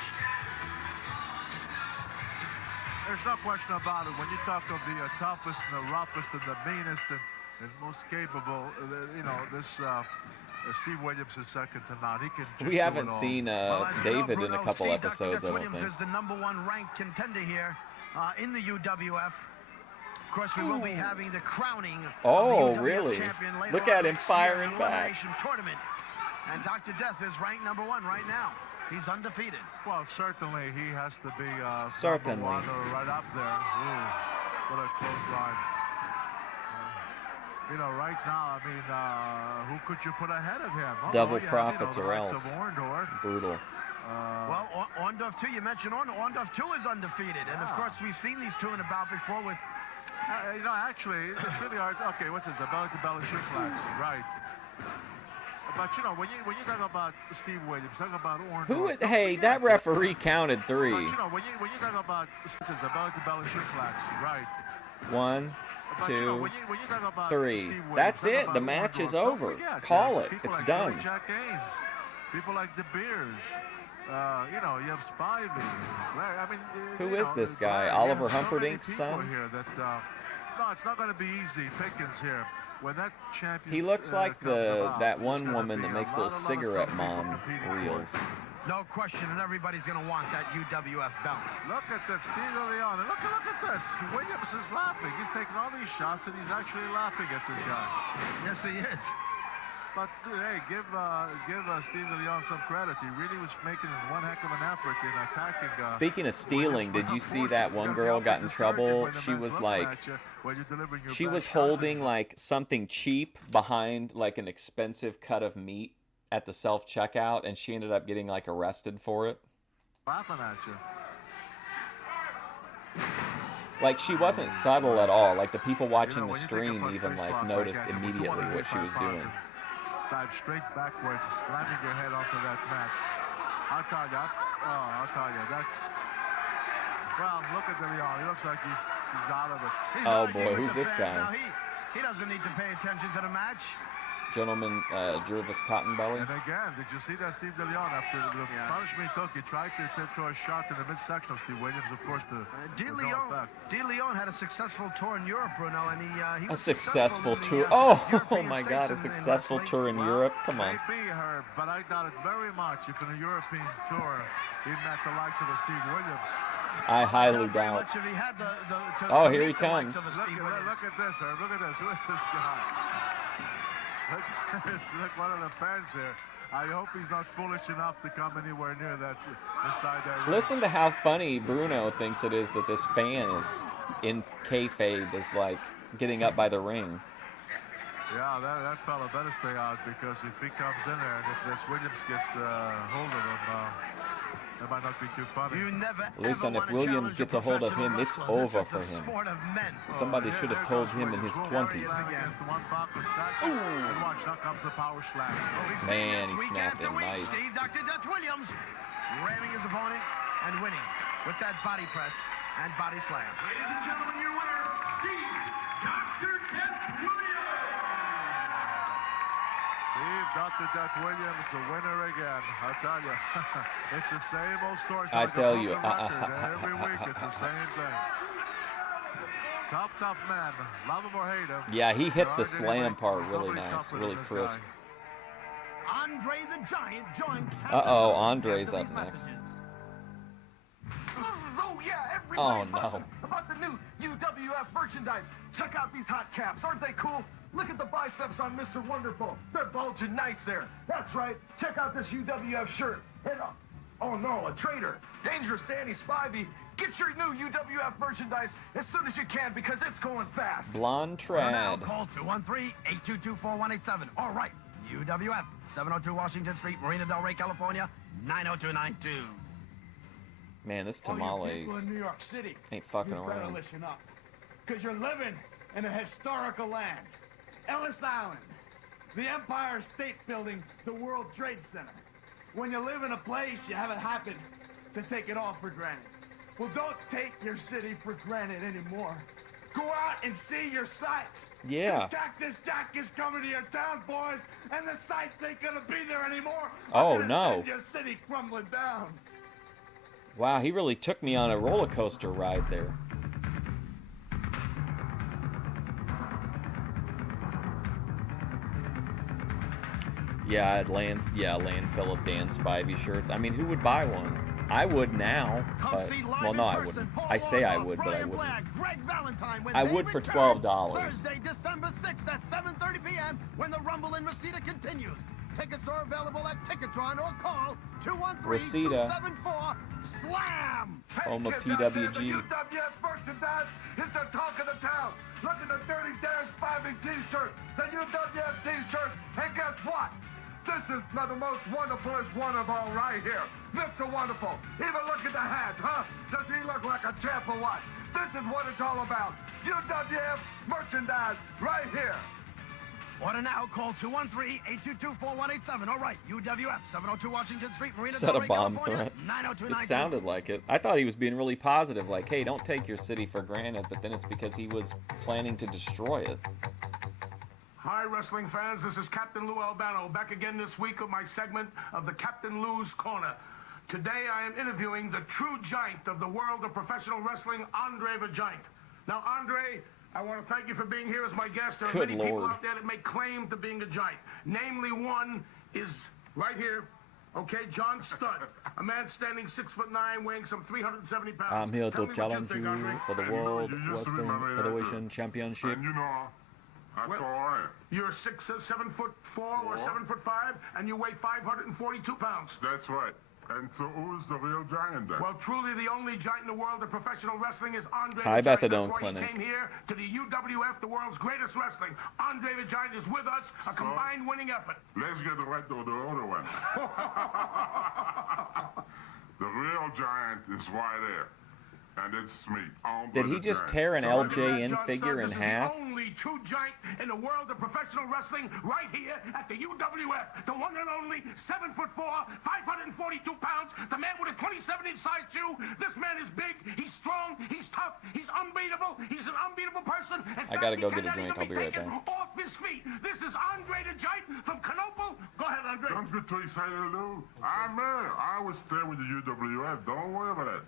There's no question about it. When you talk of the toughest and the roughest and the meanest and most capable, Steve Williams is second to none. He can just We haven't do it all. seen Well, as you David know, in a Bruno, couple Steve Dr. episodes, Death I don't Williams think. is the #1 ranked contender here in the UWF. Of course, we will be having the crowning Oh, of the UWF really? champion later Look on at him next year firing in the back. Elimination Tournament. And Dr. Death is ranked #1 right now. He's undefeated. Well, certainly he has to be Certainly. #1 or right up there. Ooh, what a close line. Right now, I mean, who could you put ahead of him? Double you have, profits the or likes else. of Orndorff. Brutal. Well, Orndorff, too. You mentioned Orndorff. Orndorff, too, is undefeated. And, of course, we've seen these two in a bout before with... Actually, it's really hard. Okay, what's this? A belly-to-belly shoot flags. Right. But, when you talk about Steve Williams, talk about Orndorff... Hey, that referee counted 3. But, when you talk about... This is a belly-to-belly shoot flags. Right. 1, But, 2, when you talk about 3. Steve Williams, That's talk it. about The match is Orndorff, don't over. forget, Call it. people It's like done. Billy Jack Haynes, people like DeBeers, you have Spivey. I mean, Who is this guy? you Oliver have so many Humperdinck's people son? Here that, no, it's not going to be easy pickings here. When that champion, He looks like comes about, that there's one gonna woman be that a makes lot those of cigarette tough people mom competing for it. reels. No question, and everybody's going to want that UWF belt. Look at that, Steve Leon. Look at this. Williams is laughing. He's taking all these shots, and he's actually laughing at this guy. Yes, he is. But hey, give Steve Leon some credit. He really was making one heck of an effort in attacking. Speaking of stealing, did you see that one girl got in trouble? She was like, she was holding like something cheap behind like an expensive cut of meat at the self-checkout, and she ended up getting like arrested for it. Laughing at you. Like, she wasn't subtle at all. Like, the people watching the stream even like noticed immediately what she was doing. Dive straight backwards, slamming your head onto that mat. I'll tell you, that's... Well, look at Leon. He looks like he's out of it. Oh boy, who's this guy? Now, he doesn't need to pay attention to the match. Gentleman, Jervis Cottonbelly. And again, did you see that Steve DeLeon after the punishment he took? He tried to throw a shot in the midsection of Steve Williams, of course. DeLeon had a successful tour in Europe, Bruno, and he A was successful in tour. the, Oh European my states God, a and successful wrestling. tour in Europe. Come on. Maybe, Herb, but I doubt it very much if in a European tour he met the likes of a Steve Williams. I highly Very doubt. much if he had Oh, to here he meet the likes comes. of a Steve Look Williams. at this, Herb. Look at this. Who is this guy? Look at this. Look, one of the fans here. I hope he's not foolish enough to come anywhere near that inside that ring. Listen to how funny Bruno thinks it is that this fan is in kayfabe, is like getting up by the ring. Yeah, that fella better stay out, because if he comes in there and if this Williams gets hold of him, that might not be too funny. You never, Listen, ever if wanna Williams challenge gets a hold of professional him, it's wrestler. over This is for the him. sport of men. Somebody should have told him in his 20s. Against the one Bachus sack. And watch, now comes the power slam. Man, he Week snapped after him. week, Nice. Steve Dr. Death Williams ramming his opponent and winning with that body press and body slam. Ladies and gentlemen, your winner, Steve Dr. Death Williams. Steve Dr. Death Williams, the winner again. I tell you, it's the same old story. It's I like a tell you, broken record. Every week it's the same thing. Tough man. Love him or hate him. Yeah, he hit There the aren't slam anybody- part really nobody nice, tougher than really this crisp. guy. On Andre the Giant joined. Uh-oh, Andre's up next. So yeah, Oh, everybody's no. buzzing about the new UWF merchandise. Check out these hot caps. Aren't they cool? Look at the biceps on Mr. Wonderful. They're bulging nice there. That's right. Check out this UWF shirt. And, oh no, a traitor. Dangerous Danny Spivey. Get your new UWF merchandise as soon as you can because it's going fast. Blonde Now trad. call 213-822-4187. All right, UWF, 702 Washington Street, Marina Del Rey, California, 90292. Man, this All you tamales people in New York City, ain't fucking you better around. listen up. Because you're living in a historical land. Ellis Island, the Empire State Building, the World Trade Center. When you live in a place, you have it happen to take it all for granted. Well, don't take your city for granted anymore. Go out and see your sights. Yeah. 'Cause Cactus Jack is coming to your town, boys, and the sights ain't gonna be there anymore. Oh, I'm gonna no. send your city crumbling down. Wow, he really took me on a roller coaster ride there. Yeah, landfill of Dan Spivey shirts. I mean, who would buy one? I would now, but well, no, I wouldn't. I say I would, but I wouldn't. I would for $12. Thursday, December 6th at 7:30 p.m. when the Rumble in Reseda continues. Tickets are available at Ticketron or call 213-274-SLAM. Home of Hey, kids out there, PWG. The UWF merchandise is the talk of the town. Look at the dirty Dan Spivey t-shirt, the UWF t-shirt, and guess what? This is the most wonderfulest one of all right here. Mr. Wonderful. Even look at the hats, huh? Does he look like a champ or what? This is what it's all about. UWF merchandise right here. Order now. Call 213-822-4187. All right, UWF, 702 Washington Street, Marina Is that Del a Rey, bomb California, threat? 90292. It sounded like it. I thought he was being really positive, like, hey, don't take your city for granted, but then it's because he was planning to destroy it. Hi, wrestling fans. This is Captain Lou Albano, back again this week with my segment of the Captain Lou's Corner. Today, I am interviewing the true giant of the world of professional wrestling, Andre the Giant. Now, Andre, I want to thank you for being here as my guest. There are Good many people Lord. out there that make claim to being a giant. Namely, one is right here. Okay, John Studd, a man standing 6'9", weighing some 370 pounds. I'm here Tell to me what challenge think, you Andre. for the You know, World you used to be Wrestling my man, Federation Championship. And you know, that's Well- all right. You're 7'4" or 7'5", and you weigh 542 pounds. That's right. And so who's the real giant then? Well, truly the only giant in the world of professional wrestling is Andre Hi, the Giant. Methadone That's why Clinic. he came here to the UWF, the world's greatest wrestling. Andre the Giant is with us, a combined winning effort. Let's get right to the other one. The real giant is right there. And it's me. Did he just tear an LJN figure in half? The only true giant in the world of professional wrestling right here at the UWF. The one and only 7'4", 542 pounds. The man with a 27-inch size shoe. This man is big. He's strong. He's tough. He's unbeatable. He's an unbeatable person. In I gotta fact, go he get a cannot drink. even I'll be right taken back. Off his feet. This is Andre the Giant from Knoxville. Go ahead, Andre. Don't get too excited, Lou. I'm there. I was there with the UWF. Don't worry about it.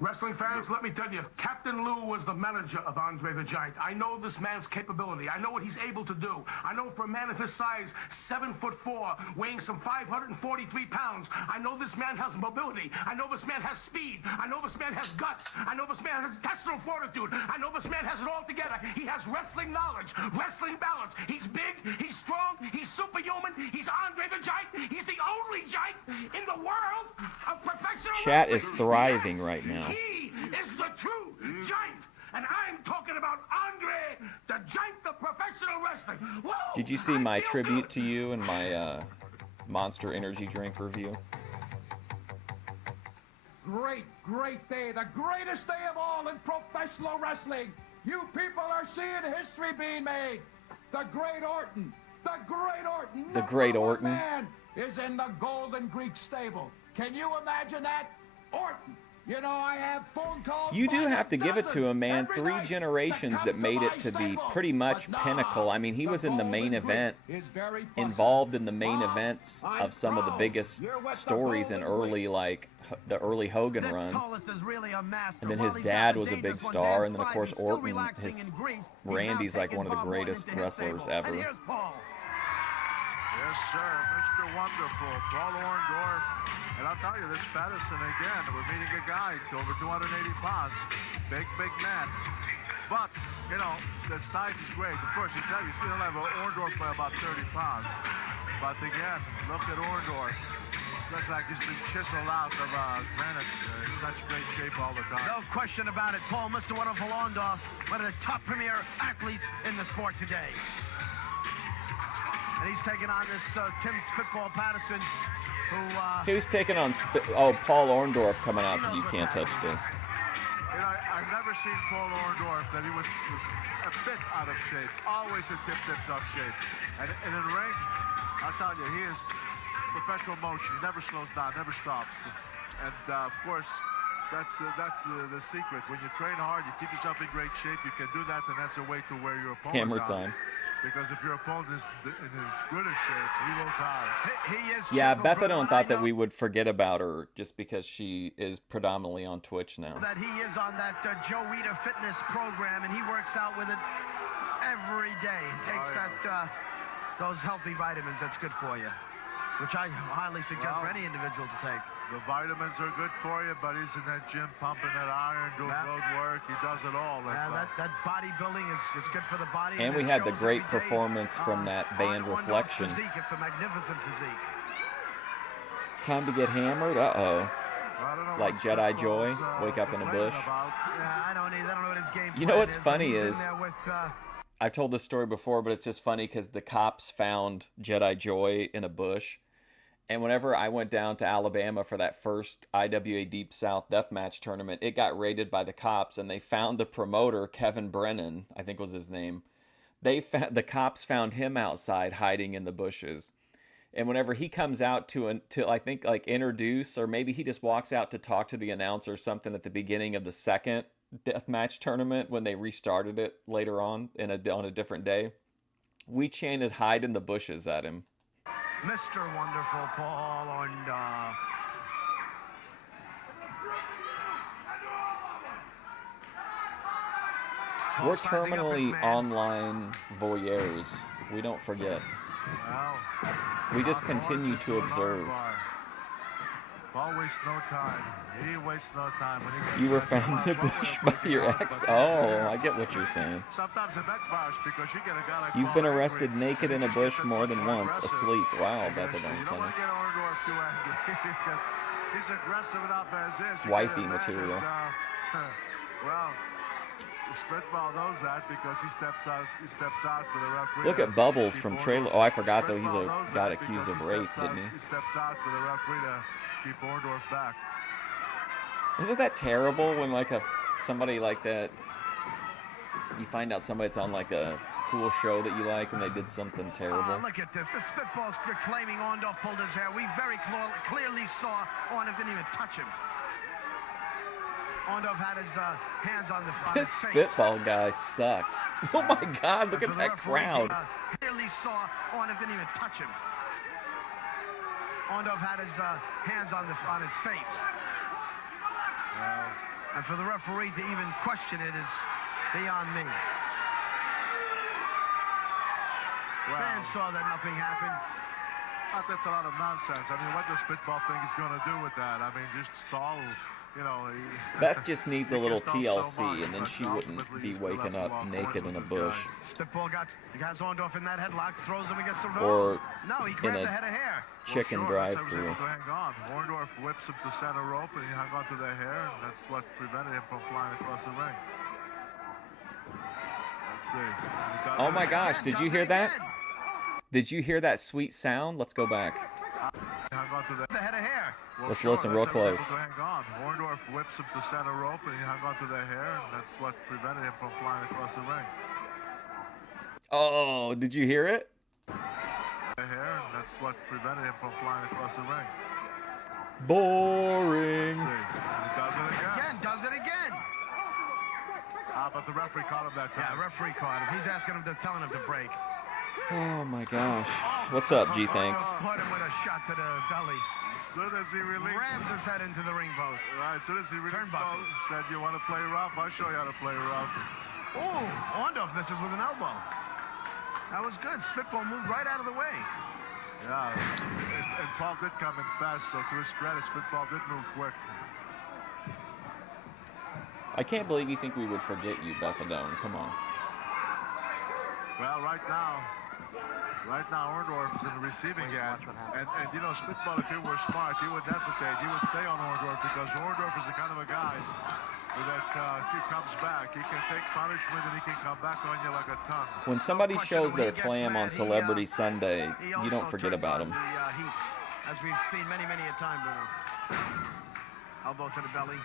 Wrestling fans, let me tell you, Captain Lou was the manager of Andre the Giant. I know this man's capability. I know what he's able to do. I know for a man of his size, 7'4", weighing some 543 pounds, I know this man has mobility. I know this man has speed. I know this man has guts. I know this man has intestinal fortitude. I know this man has it all together. He has wrestling knowledge, wrestling balance. He's big, he's strong, he's superhuman. He's Andre the Giant. He's the only giant in the world of professional Chat wrestling. is thriving Yes, right now. He is the true giant, and I'm talking about Andre, the giant of professional wrestling. Whoa, Did you see I my feel tribute good. to you and my Monster Energy drink review? Great day. The greatest day of all in professional wrestling. You people are seeing history being made. The great Orton. The great Orton. The great number one Orton. man is in the Golden Greek stable. Can you imagine that? Orton. You know, I have phone calls. You do by have to give it to him, man. every 3 night generations to that come made to it my to the stable. pretty much But now, pinnacle. I mean, he was in the main Golden Greek event, is very fussy. involved in the main Mom, events I'm of some of the proud biggest you're with the stories in Golden early, like, the early Hogan run. Tallest is really a master. And then While his he's dad got was a dangerous big one, star, Dan and then, of Spivey's course, still Orton, relaxing his in Greece. He's Randy's now like one of the taking Bob Orton greatest into his wrestlers stable. ever. And here's Paul. Here's Yes, sir. Mr. Wonderful, Paul Orndorff. And I'll tell you, this Patterson again, we're meeting a guy, it's over 280 pounds. Big, big man. But, you know, the size is great. Of course, you still have Orndorff by about 30 pounds. But again, look at Orndorff. Looks like he's been chiseled out of granite. In such great shape all the time. No question about it. Paul, Mr. Wonderful Orndorff, one of the top premier athletes in the sport today. And he's taking on this Tim Spitball Patterson, who... Who's taking on Paul Orndorff coming out to You Can't Touch This. You know, I've never seen Paul Orndorff that he was a bit out of shape. Always in tip-top shape. And in the ring, I'll tell you, he is perpetual motion. He never slows down, never stops. And, of course, that's the secret. When you train hard, you keep yourself in great shape. You can do that, and that's a way to wear your opponent Hammer down. time. Because if your opponent is in as good a shape, he will die. He is Yeah, Bethadone thought that we would forget about her just because she is predominantly on Twitch now. That he is on that Joe Weider fitness program, and he works out with it every day. Takes those healthy vitamins that's good for you, which I highly suggest for any individual to take. The vitamins are good for you, but he's in that gym pumping that iron, doing road work. He does it all. Yeah, that bodybuilding is good for the body. And we had the great performance from that band Reflection. Physique. It's a magnificent physique. Time to get hammered? Uh-oh. Like Jedi Joy, wake up in a bush. Yeah, I don't know what his game You know what's plan funny is is, with, I've told this story before, but it's just funny because the cops found Jedi Joy in a bush. And whenever I went down to Alabama for that first IWA Deep South Deathmatch tournament, it got raided by the cops, and they found the promoter, Kevin Brennan, I think was his name. The cops found him outside hiding in the bushes. And whenever he comes out to I think like introduce, or maybe he just walks out to talk to the announcer or something at the beginning of the second deathmatch tournament when they restarted it later on on a different day, we chanted "hide in the bushes" at him. Mr. Wonderful Paul Orndorff. We're terminally online voyeurs. We don't forget. We just continue to observe. Paul wastes no time. He wastes no time. When he You were found in the bush by your ex. Oh, I get what you're saying. Sometimes it backfires because you get a guy like You've been arrested naked in a bush more than once, asleep. Wow, Bethadone You don't Clinic. want to get Orndorff too angry because he's aggressive enough as is. You Wifey get mad material. and, well, the Spitball knows that because he steps out for the referee. Look at Bubbles from Trailer. Oh, I forgot though. He's Spitball knows got that accused because of rape, didn't he? He steps out for the referee to keep Orndorff back. Isn't that terrible when like somebody like that, you find out somebody's on like a cool show that you like and they did something terrible? Look at this. The Spitball's claiming Orndorff pulled his hair. We very clearly saw Orndorff didn't even touch him. Orndorff had his hands on This his face. Spitball guy sucks. Oh my God, look at that crowd. Clearly saw Orndorff didn't even touch him. Orndorff had his hands on his face. And for the referee to even question it is beyond me. Fans saw that nothing happened. That's a lot of nonsense. I mean, what the Spitball thing is going to do with that? I mean, just stall, you know. Beth just needs a little TLC, and then she wouldn't be waking up naked in a bush. Spitball got Orndorff in that headlock, throws him against the Or no, he in grabbed a the head of hair. chicken drive-through. Hang on. Orndorff whips him to center rope, and he hung onto the hair, and that's what prevented him from flying across the ring. Let's see. Oh my gosh, did you hear that? Did you hear that sweet sound? Let's go back. Hung onto the head of hair. Let's listen real close. Hang on. Orndorff whips him to center rope, and he hung onto the hair, and that's what prevented him from flying across the ring. Oh, did you hear it? The hair, and that's what prevented him from flying across the ring. Boring. See, he does it again. Does it again. But the referee caught him that time. Yeah, referee caught him. He's asking him telling him to break. Oh my gosh. What's up, G Thanks? Put him with a shot to the belly. As soon as he released, rams his head into the ring post. Right, as soon as he released, said, "You want to play rough? I'll show you how to play rough." Oh, Orndorff misses with an elbow. That was good. Spitball moved right out of the way. Yeah, and Paul did come in fast, so to his credit, Spitball did move quick. I can't believe you think we would forget you, Bethadone. Come on. Well, right now, Orndorff is in the receiving end. And you know, Spitball, if he were smart, he would hesitate. He would stay on Orndorff because Orndorff is the kind of a guy that if he comes back, he can take punishment and he can come back on you like a ton. When somebody shows their clam on Celebrity Sunday, you don't forget about him. As we've seen many a time, elbow to the belly.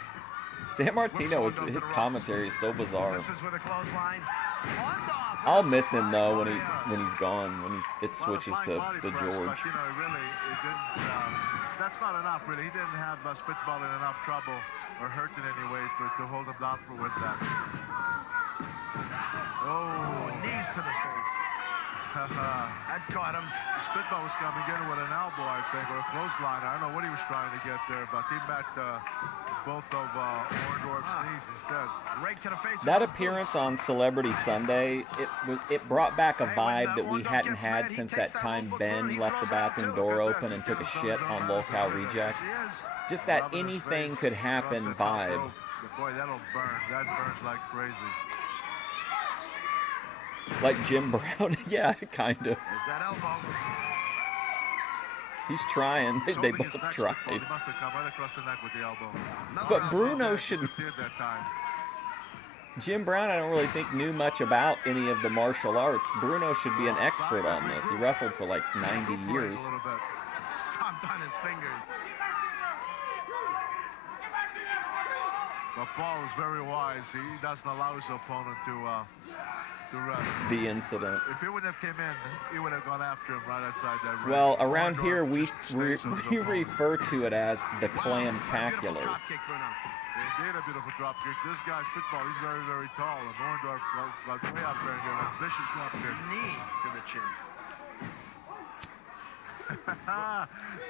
San Martino, his commentary is so bizarre. Misses with a clothesline. Orndorff. I'll miss him though when he's gone, when it switches to George. George. But, you know, really, it didn't. That's not enough, really. He didn't have Spitball in enough trouble or hurt in any way to hold him down with that. Oh, Knees to the face. That caught him. Spitball was coming in with an elbow, I think, or a clothesline. I don't know what he was trying to get there, but he met both of Orndorff's knees instead. Right to the face. That appearance on Celebrity Sunday, it brought back a vibe that we hadn't had since that time Ben left the bathroom door open and took a shit on Locale Rejects. Just that anything could happen vibe. Boy, that'll burn. That burns like crazy. Like Jim Brown, yeah, kind of. Is that elbow? He's trying. They both tried. He must have come right across the neck with the elbow. But Bruno shouldn't. See it that time. Jim Brown, I don't really think knew much about any of the martial arts. Bruno should be an expert on this. He wrestled for like 90 years. Stomped on his fingers. But Paul is very wise. He doesn't allow his opponent to rest. The incident. If he wouldn't have came in, he would have gone after him right outside that ring. Well, around here we refer to it as the Clamtacular. Indeed, a beautiful drop kick. This guy, Spitball, he's very, very tall. And Orndorff got way out there and gave a vicious drop kick. Knee to the chin.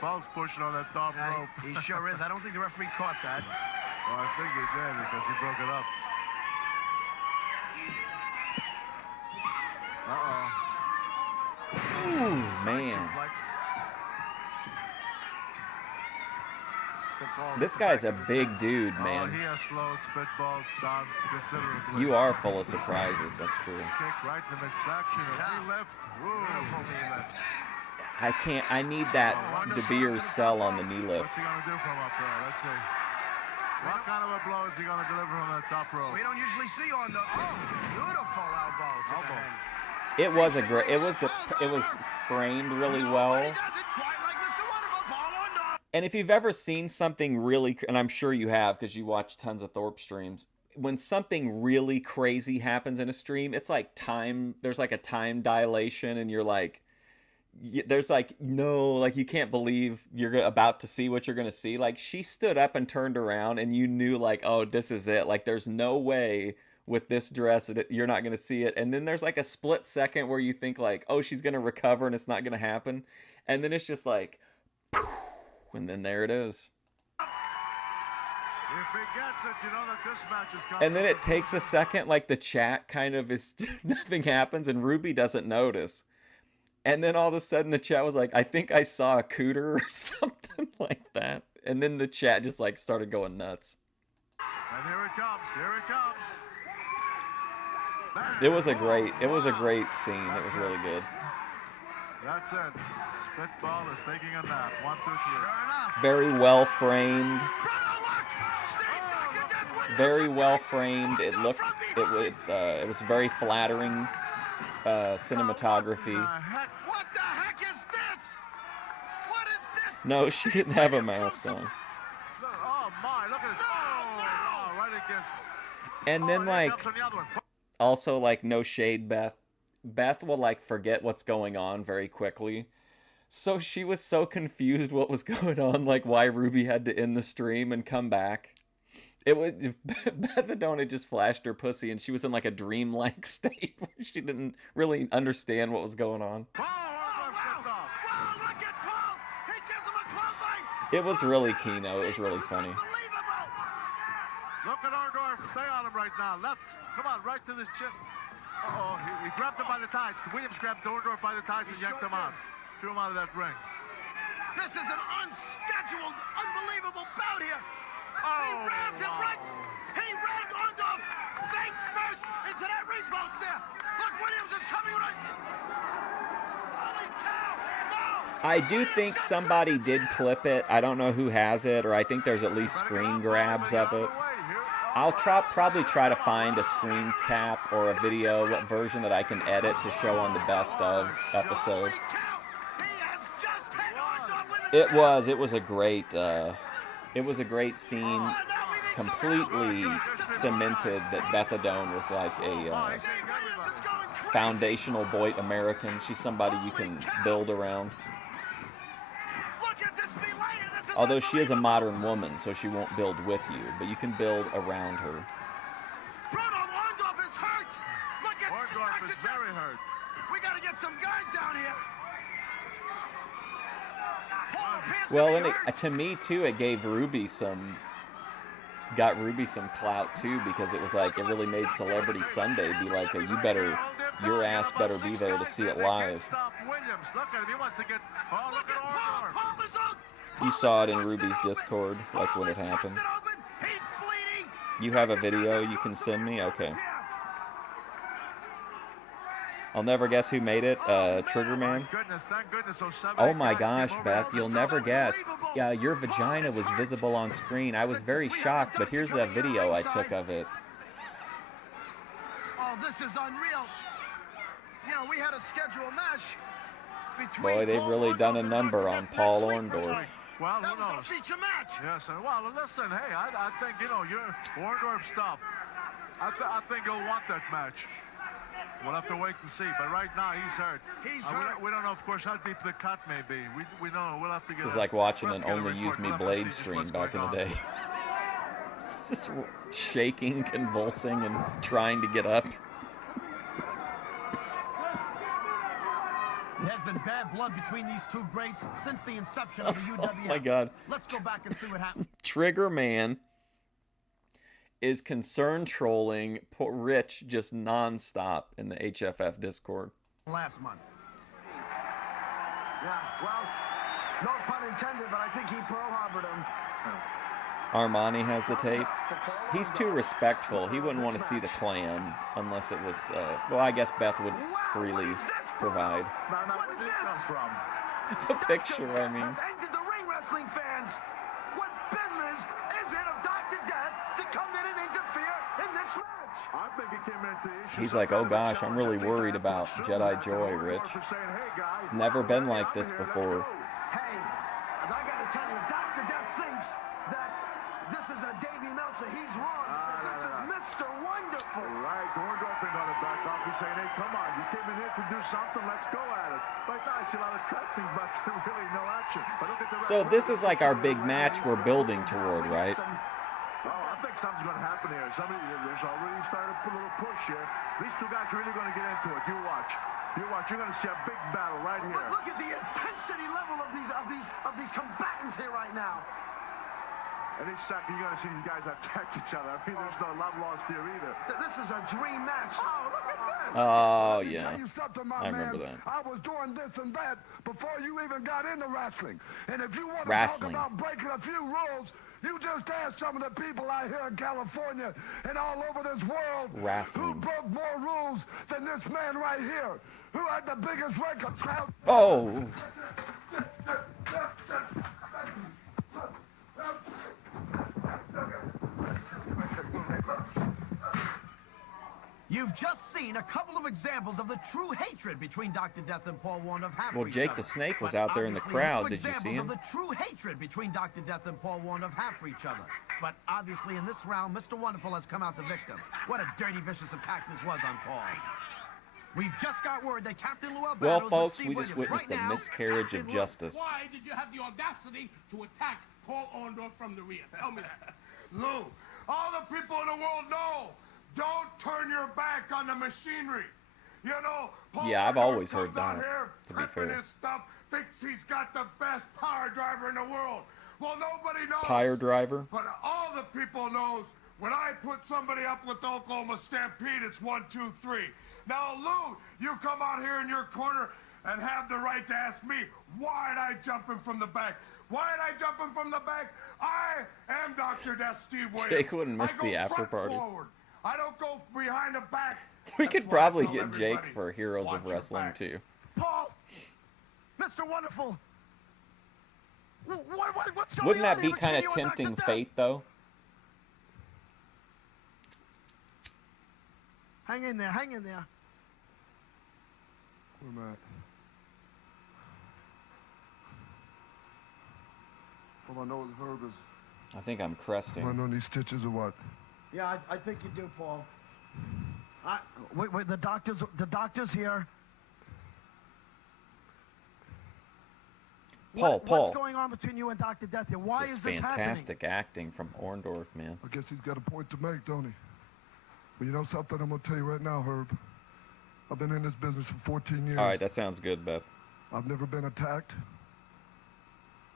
Paul's pushing on that top rope. He sure is. I don't think the referee caught that. Well, I think he did because he broke it up. Ooh, man. This guy's a big dude, man. He has slowed Spitball down considerably. You are full of surprises, that's true. Kick right in the midsection. Knee lift. Beautiful knee lift. I can't, I need that DeBeers cell on the knee lift. What's he going to do from up there? Let's see. What kind of a blow is he going to deliver from the top rope? We don't usually see on the, beautiful elbow to the head. It was a great, it was framed really well. And if you've ever seen something really, and I'm sure you have because you watch tons of Thorpe streams, when something really crazy happens in a stream, it's like time, there's like a time dilation and you're like, there's like, no, like you can't believe you're about to see what you're going to see. Like she stood up and turned around and you knew like, oh, this is it. Like there's no way with this dress that you're not going to see it. And then there's like a split second where you think like, oh, she's going to recover and it's not going to happen. And then it's just like, and then there it is. If he gets it, you know that this match is coming. And then it takes a second, like the chat kind of is, nothing happens and Ruby doesn't notice. And then all of a sudden the chat was like, I think I saw a cooter or something like that. And then the chat just like started going nuts. And here it comes, here it comes. It was a great scene. It was really good. That's it. Spitball is taking a nap. 1, 2, 3. Very well framed. Very well framed. It was very flattering cinematography. What the heck is this? What is this? No, she didn't have a mask on. Oh my, look at this. Oh, right against. And then like, also like no shade, Beth. Beth will like forget what's going on very quickly. So she was so confused what was going on, like why Ruby had to end the stream and come back. It was Bethadone had just flashed her pussy and she was in like a dreamlike state where she didn't really understand what was going on. It was really Keno. It was really funny. Look at Orndorff. Stay on him right now. Left. Come on, right to the chin. Uh-oh. He grabbed him by the tights. Williams grabbed Orndorff by the tights and yanked him out. Threw him out of that ring. This is an unscheduled, unbelievable bout here. Oh, He rammed him right. He rammed Orndorff face first into that ring post there. Look, Williams is coming right. Holy cow! No! I do think somebody did clip it. I don't know who has it, or I think there's at least screen grabs of it. I'll probably try to find a screen cap or a video version that I can edit to show on the best of episode. It was a great scene. Completely cemented that Bethadone was like a foundational Boyd American. She's somebody you can build around. Although she is a modern woman, so she won't build with you, but you can build around her. Orndorff is hurt. Look at Orndorff is very hurt. We gotta get some guys down here. Well, and to me too, it gave got Ruby some clout too, because it was like it really made Celebrity Sunday be like a your ass better be there to see it live. You saw it in Ruby's Discord, like when it happened. You have a video you can send me? Okay. I'll never guess who made it. Triggerman? Oh my gosh, Beth, you'll never guess. Yeah, your vagina was visible on screen. I was very shocked, but here's a video I took of it. Oh, this is unreal. You know, we had a scheduled match between Boy, they've really done a number on Paul Orndorff. Well, that who was knows? a feature match. Yes, well, listen, hey, I think, you know, Orndorff stuff. I think he'll want that match. We'll have to wait and see, but right now he's hurt. He's hurt. We don't know, of course, how deep the cut may be. We know. We'll have to get. This is like watching an Only Use Me Blade stream back in the day. Just shaking, convulsing, and trying to get up. There has been bad blood between these two greats since the inception of the UWF. Oh my God. Let's go back and see what happened. Trigger Man is concerned trolling Rich just nonstop in the HFF Discord. Last month. Yeah, well, no pun intended, but I think he pro-harbored him. Armani has the tape. He's too respectful. He wouldn't want to see the clan unless it was, well, I guess Beth would freely provide. What is this from? The picture, I mean. And the ring wrestling fans, what business is it of Dr. Death to come in and interfere in this match? I think he came into the issue. He's like, oh gosh, I'm really worried about Jedi Joy, Rich. It's never been like this before. Hey, I gotta tell you, Dr. Death thinks that this is a Davey Meltzer. He's wrong. This is Mr. Wonderful. Right, Orndorff ain't gonna back off. He's saying, hey, come on, you came in here to do something, let's go at it. Right now, I see a lot of tracking, but really no action. But look at the So this is like our big match we're building toward, right? Oh, I think something's going to happen here. There's already started a little push here. These two guys are really going to get into it. You watch. You watch. You're going to see a big battle right here. But look at the intensity level of these combatants here right now. And each second, you're going to see these guys attack each other. I mean, there's no love lost here either. This is a dream match. Oh, look at this. Oh, yeah. Tell you something, my I remember man. that. I was doing this and that before you even got into wrestling. And if you want to Wrestling. talk about breaking a few rules, you just ask some of the people out here in California and all over this world who Wrestling. broke more rules than this man right here, who had the biggest record. Oh. You've just seen a couple of examples of the true hatred between Dr. Death and Paul Orndorff. Well, Jake the Snake was out there in the crowd. Did you see him? Of the true hatred between Dr. Death and Paul Orndorff have for each other. But obviously, in this round, Mr. Wonderful has come out the victim. What a dirty, vicious attack this was on Paul. We've just got word that Captain Lou Alberto. Well, folks, we just witnessed a miscarriage of justice. Why did you have the audacity to attack Paul Orndorff from the rear? Tell me that. Lou, all the people in the world know, don't turn your back on the machinery. You know, Paul Yeah, I've Orndorff always heard comes out that, here to be prepping fair. his stuff, thinks he's got the best power driver in the world. Well, nobody knows. Pyre driver. But all the people knows, when I put somebody up with the Oklahoma Stampede, it's 1, 2, 3. Now, Lou, you come out here in your corner and have the right to ask me, why did I jump him from the back? Why did I jump him from the back? I am Dr. Death Steve Williams. Jake wouldn't miss I go the after front party. Forward. I don't go behind the back. We That's could why I probably tell get Jake everybody, for Heroes watch of your Wrestling back. too. Paul, Mr. Wonderful. What's going Wouldn't on that here be between kind of you and tempting Dr. Death? fate though? Hang in there, hang in there. Where am I at? All I know is Herb is... I think I'm cresting. Am I on these stitches or what? Yeah, I think you do, Paul. Wait, the doctor's here. Paul. What's going on between you and Dr. Death here? Why This is is this fantastic acting from Orndorff, man. I guess he's got a point to make, don't he? But you know something I'm going to tell you right now, Herb? I've been in this business for 14 years. All right, that sounds good, Beth. I've never been attacked.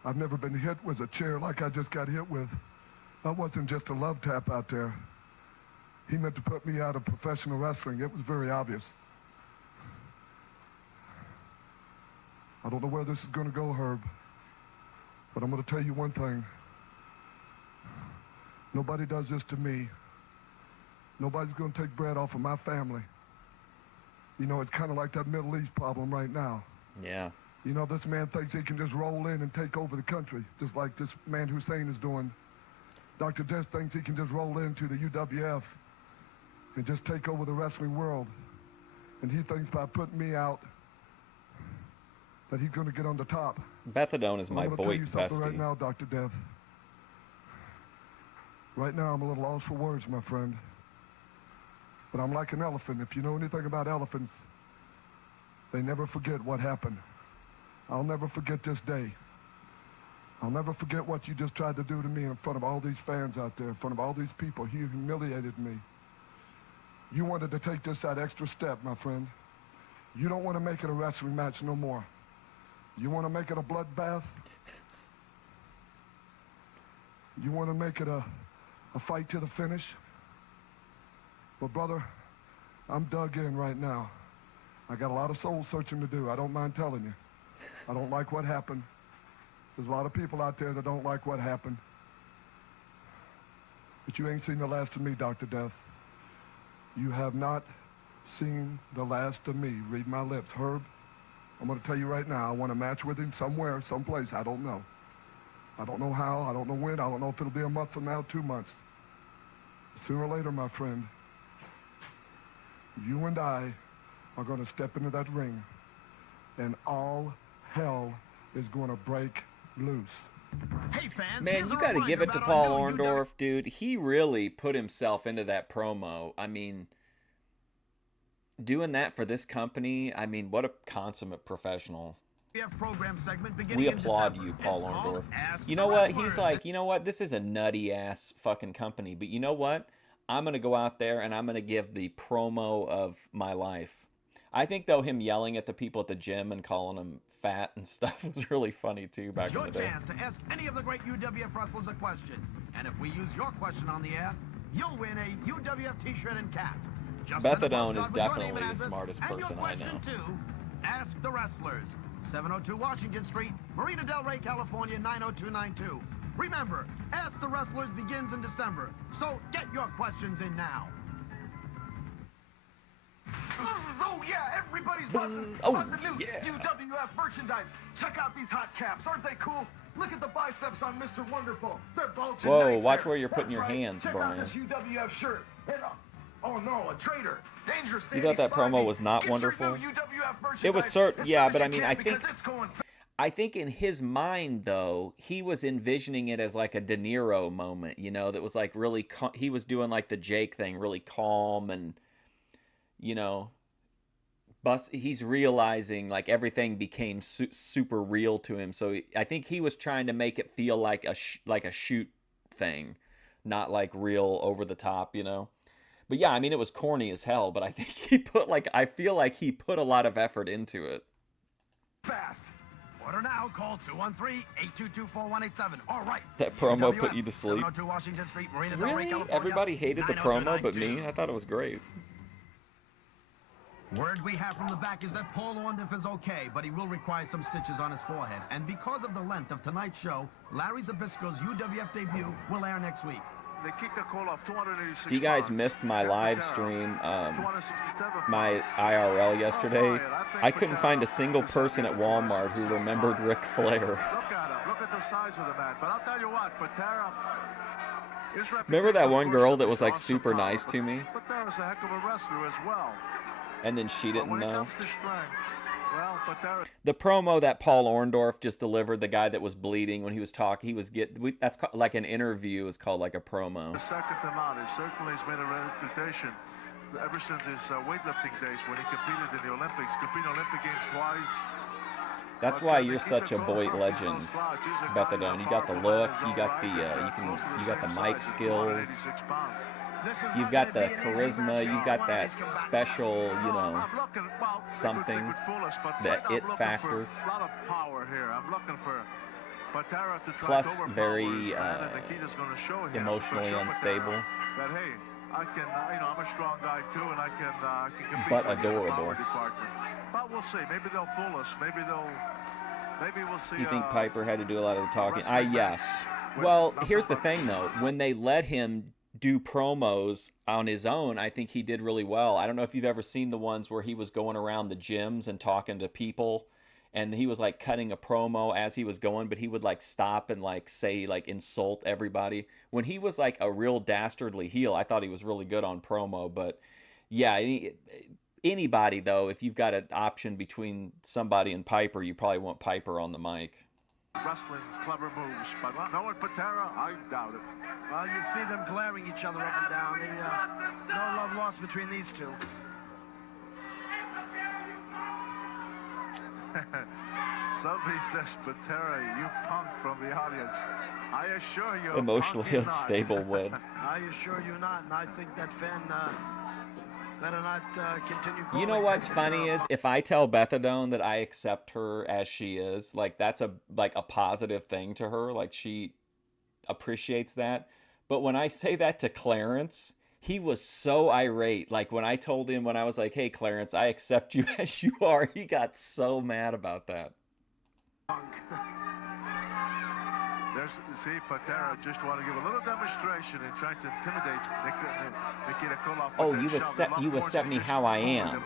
I've never been hit with a chair like I just got hit with. That wasn't just a love tap out there. He meant to put me out of professional wrestling. It was very obvious. I don't know where this is going to go, Herb, but I'm going to tell you one thing. Nobody does this to me. Nobody's going to take bread off of my family. You know, it's kind of like that Middle East problem right now. Yeah. You know, this man thinks he can just roll in and take over the country, just like this man Hussein is doing. Dr. Death thinks he can just roll into the UWF and just take over the wrestling world. And he thinks by putting me out that he's going to get on the top. Bethadone is my I'm going to boy tell you something bestie. right now, Dr. Death. Right now, I'm a little lost for words, my friend. But I'm like an elephant. If you know anything about elephants, they never forget what happened. I'll never forget this day. I'll never forget what you just tried to do to me in front of all these fans out there, in front of all these people. You humiliated me. You wanted to take this that extra step, my friend. You don't want to make it a wrestling match no more. You want to make it a bloodbath? You want to make it a fight to the finish? Well, brother, I'm dug in right now. I got a lot of soul searching to do. I don't mind telling you. I don't like what happened. There's a lot of people out there that don't like what happened. But you ain't seen the last of me, Dr. Death. You have not seen the last of me. Read my lips. Herb, I'm going to tell you right now, I want a match with him somewhere, someplace. I don't know. I don't know how. I don't know when. I don't know if it'll be a month from now, 2 months. Sooner or later, my friend, you and I are going to step into that ring, and all hell is going to break loose. Hey fans, Man, you got to give it to Paul Orndorff, dude. He really put himself into that promo. I mean, doing that for this company, I mean, what a consummate professional. Program segment beginning We in applaud December. you, Paul It's called Orndorff. Ask You the know what? Wrestlers. He's like, you know what? This is a nutty ass fucking company, but you know what? I'm going to go out there and I'm going to give the promo of my life. I think, though, him yelling at the people at the gym and calling them fat and stuff was really funny, too, back It's your in the day. chance to ask any of the great UWF wrestlers a question. And if we use your question on the air, you'll win a UWF t-shirt and cap. Just send a Bethadone postcard is with your name definitely and the address smartest and your person I question know. To Ask the Wrestlers, 702 Washington Street, Marina Del Rey, California, 90292. Remember, Ask the Wrestlers begins in December, so get your questions in now. Oh yeah, everybody's buzzing Oh, on the new yeah. UWF merchandise. Check out these hot caps, aren't they cool? Look at the biceps on Mr. Wonderful. They're bulging. Whoa, nice watch there. where you're putting That's your right. hands, Check Brian. out this UWF shirt. And, oh no, a traitor. Dangerous. You thought that promo was not wonderful? It was yeah, but I mean, I think in his mind, though, he was envisioning it as like a De Niro moment, you know, that was like really, he was doing like the Jake thing, really calm and, you know, he's realizing like everything became super real to him. So I think he was trying to make it feel like a shoot thing, not like real over the top, you know. But yeah, I mean, it was corny as hell, but I think I feel like he put a lot of effort into it. Fast. Order now. Call 213-822-4187. All right. That promo UWF, put you to sleep. 702 Washington Street, Marina Del Rey, Really? California, Everybody hated the promo but 90292. me? I thought it was great. Word we have from the back is that Paul Orndorff is okay, but he will require some stitches on his forehead. And because of the length of tonight's show, Larry Zbyszko's UWF debut will air next week. Nikita Koloff, 286 If you guys pounds. missed my live stream, 267 my pounds. IRL yesterday, I couldn't find a single Patera person at Walmart who remembered Ric Flair. Look at him. Look at the size of the man. But I'll tell you what, Patera. Remember that one girl that was like super nice to me? Patera's a heck of a wrestler as well. And then she didn't When it know. comes to strength, well, Patera. The promo that Paul Orndorff just delivered, the guy that was bleeding when he was talking, that's like an interview is called like a promo. The second time out, he certainly has made a reputation ever since his weightlifting days when he competed in the Olympics, competed in Olympic Games twice. That's why you're such a Boyd legend, Bethadone. You got the look, you got the you got the mic skills, you've got the charisma, you've got that special, you know, something, that it factor. A lot of power here. I'm looking for Patera to try Plus to overpower very his man, and Nikita's gonna show him, emotionally show unstable. Patera that hey, I can, you know, I'm a strong guy too, and I can compete. But with the adorable. power department. But we'll see. Maybe they'll fool us. Maybe we'll see. You think Piper had to do a lot of the talking? wrestling Yeah. match Well, with here's the nothing thing but- though. When they let him do promos on his own, I think he did really well. I don't know if you've ever seen the ones where he was going around the gyms and talking to people, and he was like cutting a promo as he was going, but he would like stop and like say, like, insult everybody. When he was like a real dastardly heel, I thought he was really good on promo. But yeah, anybody though, if you've got an option between somebody and Piper, you probably want Piper on the mic. wrestling clever moves, but knowing Patera, I doubt it. Well, you see them glaring each other up and down. No love lost between these two. Somebody says, Patera, you punk from the audience. I assure you, Emotionally punk is not. unstable Wood. I assure you not, and I think that fan better not continue calling. You know what's funny is if I tell Bethadone that I accept her as she is, like that's a positive thing to her, like she appreciates that. But when I say that to Clarence, he was so irate. Like when I told him, when I was like, "Hey Clarence, I accept you as you are," he got so mad about that. See, Patera just want to give a little demonstration and trying to intimidate Nikita Koloff. Oh, you accept me how I am.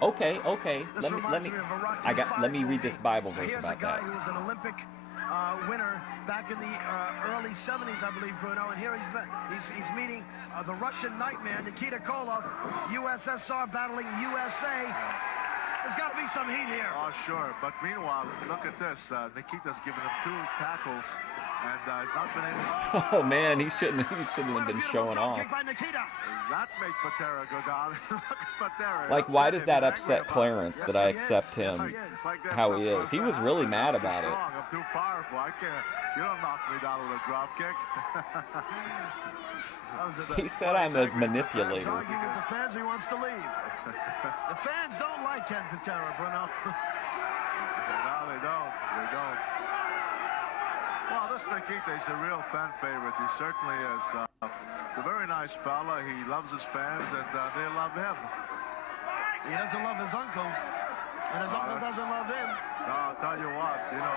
Okay. Let me read this Bible verse about that. He was an Olympic winner back in the early 70s, I believe, Bruno. And here he's meeting the Russian nightmare, Nikita Koloff, USSR battling USA. There's got to be some heat here. Oh, sure. But meanwhile, look at this. Nikita's given him 2 tackles, and he's not been able. Oh man, he shouldn't have been showing off. That made Patera go down. Patera. Like, why does that upset Clarence that I accept him how he is? He was really mad about it. I'm too powerful. I can't. You don't knock me down with a drop kick. He said I'm a manipulator. Arguing with the fans, he wants to leave. The fans don't like Ken Patera, Bruno. No, they don't. They don't. Well, this Nikita is a real fan favorite. He certainly is. He's a very nice fella. He loves his fans, and they love him. He doesn't love his uncle, and his uncle doesn't love him. No, I'll tell you what. You know,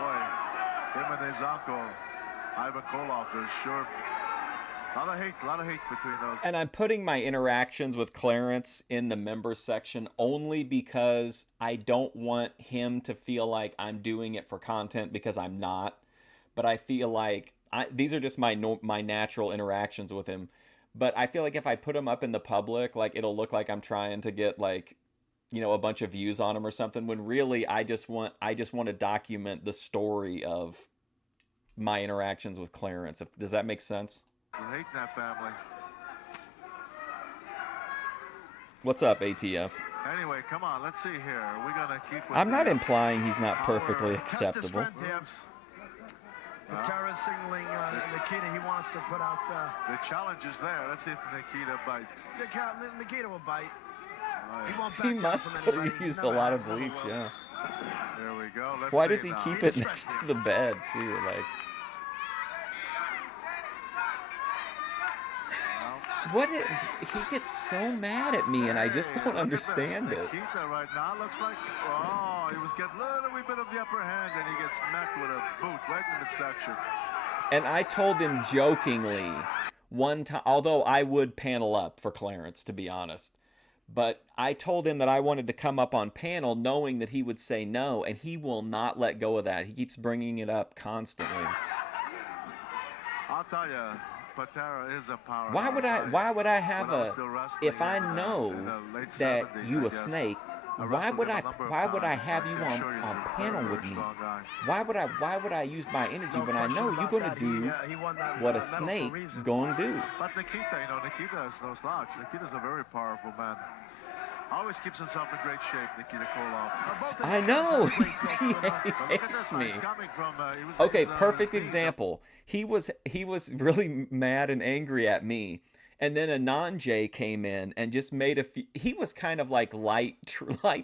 boy, him and his uncle, Ivan Koloff, there's sure a lot of hate between those. And I'm putting my interactions with Clarence in the members section only because I don't want him to feel like I'm doing it for content, because I'm not. But I feel like these are just my natural interactions with him. But I feel like if I put him up in the public, like it'll look like I'm trying to get like, you know, a bunch of views on him or something, when really I just want to document the story of my interactions with Clarence. Does that make sense? I hate that family. What's up, ATF? Anyway, come on, let's see here. We're gonna keep. I'm not implying he's not perfectly acceptable. Patera's signaling Nikita. He wants to put out. The challenge is there. Let's see if Nikita bites. Nikita will bite. He won't He back must down from have anybody. used a Never lot has, of never bleach, will. yeah. There we go. Let's Why see does he now. keep it next to the bed, too? Like, he gets so mad at me, and I just don't understand it. Nikita right now looks like, he was getting a little wee bit of the upper hand, and he gets met with a boot right in the midsection. And I told him jokingly one time, although I would panel up for Clarence, to be honest, but I told him that I wanted to come up on panel knowing that he would say no, and he will not let go of that. He keeps bringing it up constantly. I'll tell you, Patera is a power. Why would I have if I know that you a snake, why would I have you on panel with me? Why would I use my energy when I know you're gonna do what a snake gonna do? But Nikita, Nikita is no slouch. Nikita's a very powerful man. Always keeps himself in great shape, Nikita Koloff. I know. He hates me. Okay, perfect example. He was really mad and angry at me. And then Anand came in and just made a few, he was kind of like light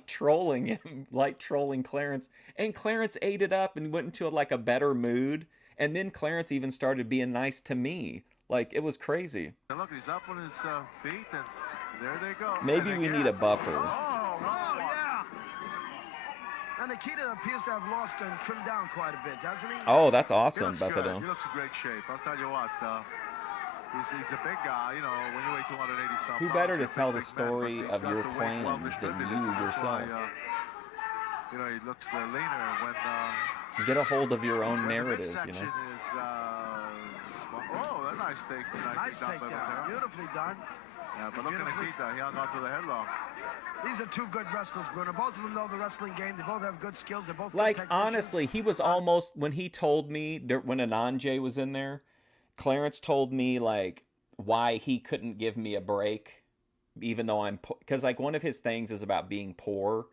trolling him, light trolling Clarence. And Clarence ate it up and went into like a better mood. And then Clarence even started being nice to me. Like, it was crazy. And look, he's up on his feet, and there they go. Maybe we need a buffer. Yeah. And Nikita appears to have lost and trimmed down quite a bit, doesn't he? Oh, that's awesome, He looks good. Bethado. He looks in great shape. I'll tell you what, he's a big guy, when you weigh 280-something. Who better to tell the story of your clan than you yourself? He looks leaner when... Get a hold of your own narrative, Oh, a nice takedown. Nice takedown. Beautifully done. Yeah, but look at Nikita. He hung on to the headlock. These are two good wrestlers, Bruno. Both of them know the wrestling game. They both have good skills. They're both like, good technicians. honestly, he was almost, when he told me, when Anand was in there, Clarence told me, like, why he couldn't give me a break, even though I'm, because, like, one of his things is about being poor,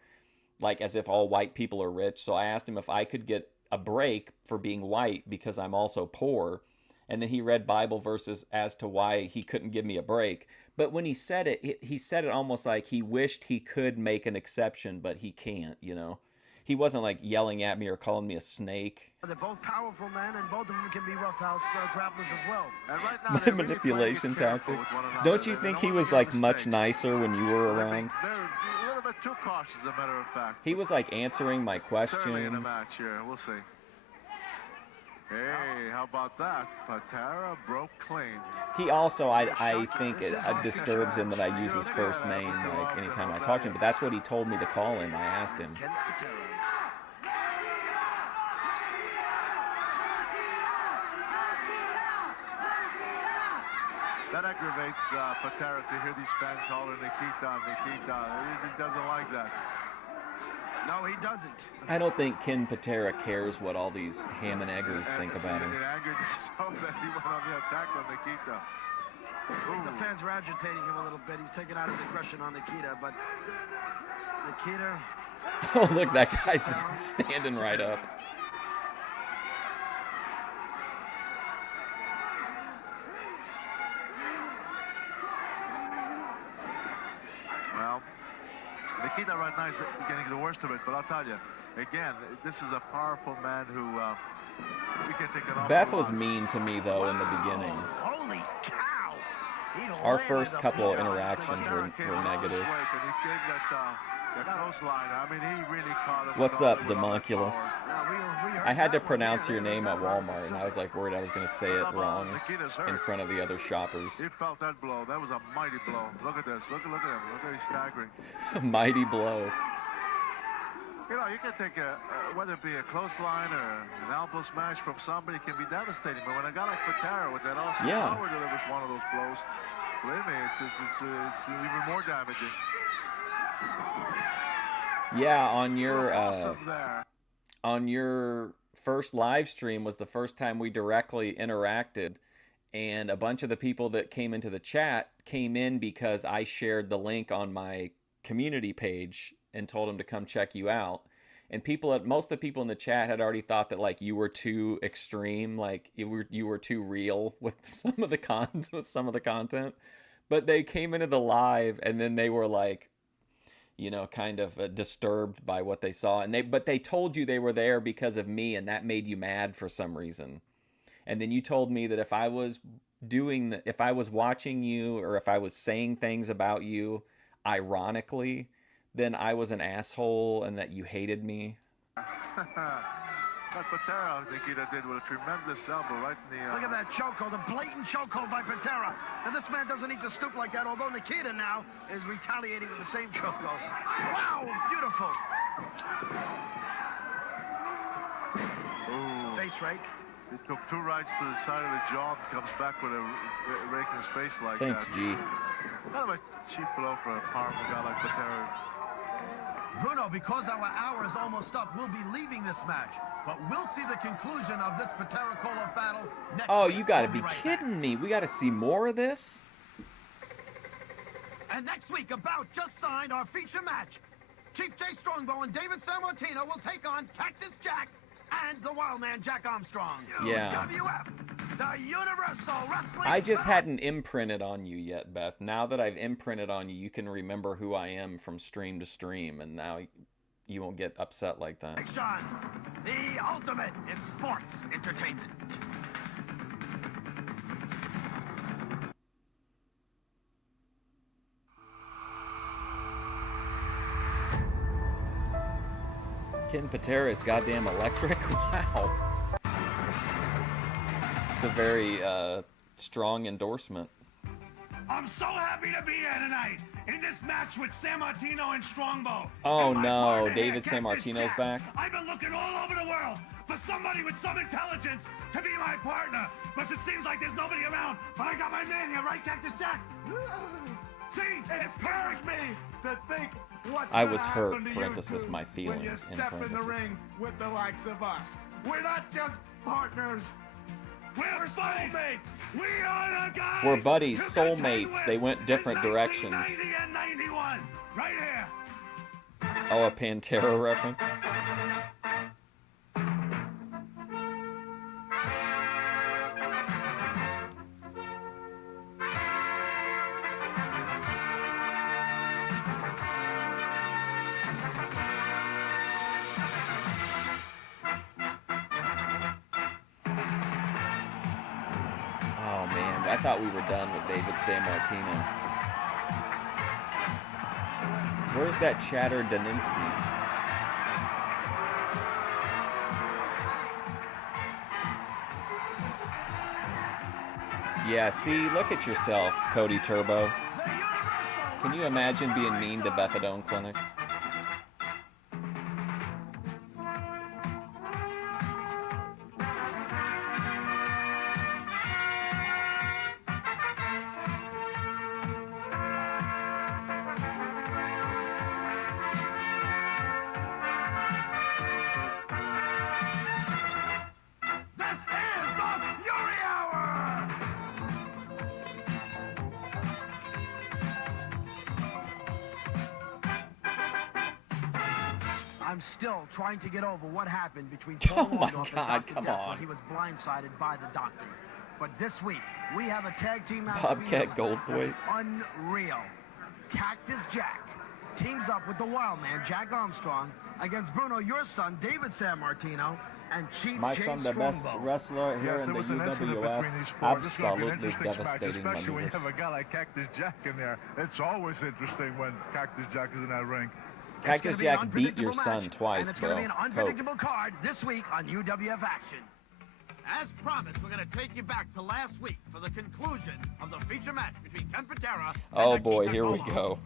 like, as if all white people are rich. So I asked him if I could get a break for being white because I'm also poor. And then he read Bible verses as to why he couldn't give me a break. But when he said it, he said it almost like he wished he could make an exception, but he can't, He wasn't like yelling at me or calling me a snake. They're both powerful men, and both of them can be roughhouse grapplers as well. And right now, My manipulation tactics. Don't you think he was like much nicer when you were around? They're a little bit too cautious, as a matter of fact. He was like answering my questions. Early in the match here, we'll see. Hey, how about that? Patera broke clean. He also, I think it disturbs him that I use his first name like anytime I talk to him, but that's what he told me to call him. I asked him. That aggravates Patera to hear these fans holler Nikita. He doesn't like that. No, he doesn't. I don't think Ken Patera cares what all these ham and eggers think about him. It angered him so that he went on the attack on Nikita. The fans are agitating him a little bit. He's taking out his aggression on Nikita, but Nikita... Oh, look, that guy's just standing right up. Well, Nikita right now is getting the worst of it, but I'll tell you, again, this is a powerful man who we can take an Beth was mean to me, though, in the beginning. Holy cow! Our first couple of interactions were negative. What's up, Demonculus? I had to pronounce your name at Walmart, and I was like worried I was going to say it wrong in front of the other shoppers. He felt that blow. That was a mighty blow. Look at this. Look at him. Look at he's staggering. Mighty blow. You can take whether it be a clothesline or an elbow smash from somebody can be devastating. But when a guy like Patera with that awesome power delivers one of those blows, believe me, it's even more damaging. Yeah, on your first live stream was the first time we directly interacted, and a bunch of the people that came into the chat came in because I shared the link on my community page and told them to come check you out. And most of the people in the chat had already thought that like you were too extreme, like you were too real with some of the content. But they came into the live and then they were like, kind of disturbed by what they saw. But they told you they were there because of me, and that made you mad for some reason. And then you told me that if I was if I was watching you or if I was saying things about you ironically, then I was an asshole and that you hated me. But Patera, Nikita did with a tremendous elbow right in the... Look at that chokehold, a blatant chokehold by Patera. And this man doesn't need to stoop like that, although Nikita now is retaliating with the same chokehold. Wow, beautiful. Ooh. Face rake. He took 2 rights to the side of the jaw, comes back with a rake in his face like Thanks, that. G. Kind of a cheap blow for a powerful guy like Patera. Bruno, because our hour is almost up, we'll be leaving this match. But we'll see the conclusion of this Patera Koloff battle next Oh, week. you gotta We'll be right kidding back. me. We gotta see more of this? And next week, about just signed our feature match. Chief Jay Strongbow and David Sammartino will take on Cactus Jack and the Wild Man Jack Armstrong. Yeah. UWF, the Universal Wrestling I just Federation. hadn't imprinted on you yet, Beth. Now that I've imprinted on you, you can remember who I am from stream to stream, and now you won't get upset like that. Action, the ultimate in sports entertainment. Ken Patera is goddamn electric? Wow. It's a very strong endorsement. I'm so happy to be here tonight in this match with Sammartino and Strongbow. Oh, And my no, partner here, David Cactus Sammartino's Jack. back? I've been looking all over the world for somebody with some intelligence to be my partner, but it seems like there's nobody around. But I got my man here, right, Cactus Jack? See, it's perfect. me to think what's I gonna was hurt, happen to you parenthesis, two my when you feelings, in step in the parenthesis. ring with the likes of us. We're not just partners. We're soulmates. We are the guys. We're buddies, who contend soulmates. with They went in different directions. 1990 and 91, right here. Oh, a Pantera reference? Oh man, I thought we were done with David Sammartino. Where's that Chatter Daninsky? Yeah, see, look at yourself, Cody Turbo. Can you imagine being mean to Bethadone Clinic? This is the Fury Hour. I'm still trying to get over what happened between Oh Paul my Orndorff and God, Dr. come Death on. when he was blindsided by the doctor. But this week, we have a tag team match. Bobcat finale Goldthwait. that's unreal. Cactus Jack teams up with the Wild Man, Jack Armstrong, against Bruno, your son, David Sammartino, and Chief My Jay son, the best Strongbow. wresler here Yes, in there the was an incident UWF. between these four. This is gonna be an Absolutely interesting match, devastating especially when you have maneuvers. a guy like Cactus Jack in there. It's always interesting when Cactus Jack is in that ring. It's gonna Cactus be an Jack beat your unpredictable son match, twice, and it's going bro. to be an Coke. unpredictable card this week on UWF Action. As promised, we're going to take you back to last week for the conclusion of the feature match between Ken Patera and Oh boy, Nikita here we Koloff. go.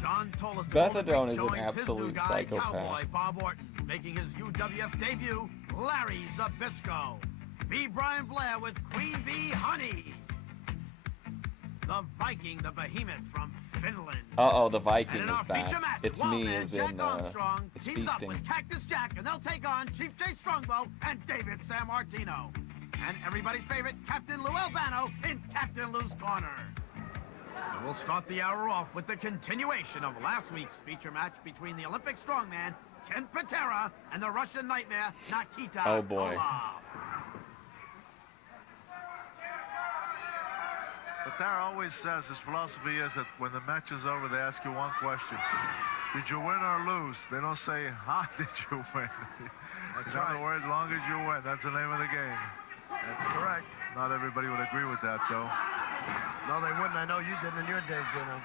John told us Bethadone is an joins his new absolute guy, psychopath. Cowboy Bob Orton, making his UWF debut, Larry Zbyszko. B. Brian Blair with Queen Bee Honey. The Viking, the behemoth from Finland. Uh-oh, the And Viking in is our back. feature match, It's Wild me Man as Jack in Armstrong is teams up feasting. with Cactus Jack, and they'll take on Chief Jay Strongbow and David Sammartino. And everybody's favorite, Captain Lou Albano in Captain Lou's Corner. And we'll start the hour off with the continuation of last week's feature match between the Olympic strongman, Ken Patera, and the Russian nightmare, Nikita Oh, boy. Koloff. Patera always says his philosophy is that when the match is over, they ask you one question. Did you win or lose? They don't say, how did you win? That's In other right. words, as long as you win, that's the name of the game. That's correct. Not everybody would agree with that, though. No, they wouldn't. I know you didn't in your days, didn't.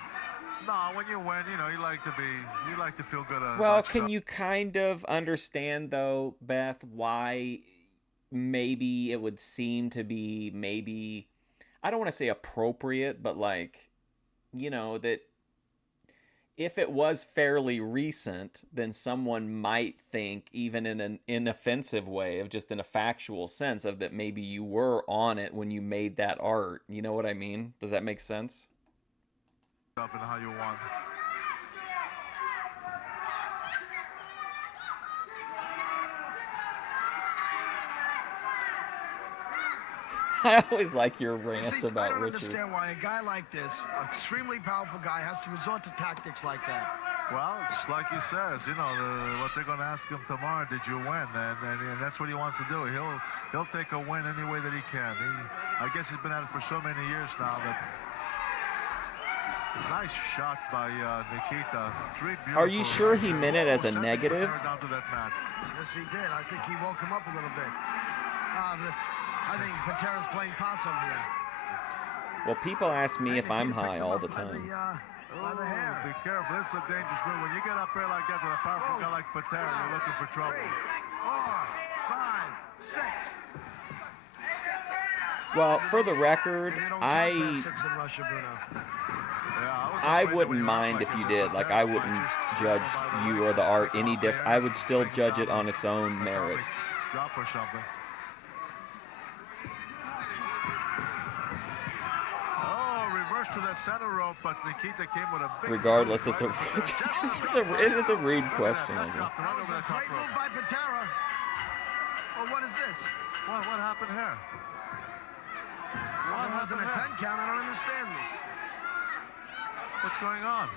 No, when you win, you know, you like to feel good. Well, can you kind of understand, though, Beth, why maybe it would seem to be maybe, I don't want to say appropriate, but like, you know, that if it was fairly recent, then someone might think, even in an inoffensive way, of just in a factual sense, of that maybe you were on it when you made that art. You know what I mean? Does that make sense? Up and how you won. I always like your rants See, about I don't Richard. understand why a guy like this, an extremely powerful guy, has to resort to tactics like that. Well, it's like he says, you know, what they're going to ask him tomorrow, did you win? And that's what he wants to do. He'll take a win any way that he can. I guess he's been at it for so many years now. That nice shot by Nikita. Are you sure he meant it as a negative? Down to that mat. Yes, he did. I think he woke him up a little bit. I think Patera's playing possum here. Well, people ask me if I'm high all the time. By the hair. Be careful. This is a dangerous move. When you get up there like that with a powerful guy like Patera, you're looking for trouble. 3, 4, 5, 6. Well, for the record, And you don't I count that 6 in Russia, Bruno. I wouldn't mind if you did. Like, I wouldn't judge you or the art any different. I would still judge it on its own merits. Drop or something. Oh, reverse to the center rope, but Nikita came with a big... Regardless, it is a Reed question, I guess. That was a great move by Patera. Oh, what is this? What happened here? It wasn't a 10 count. I don't understand this. What's going on?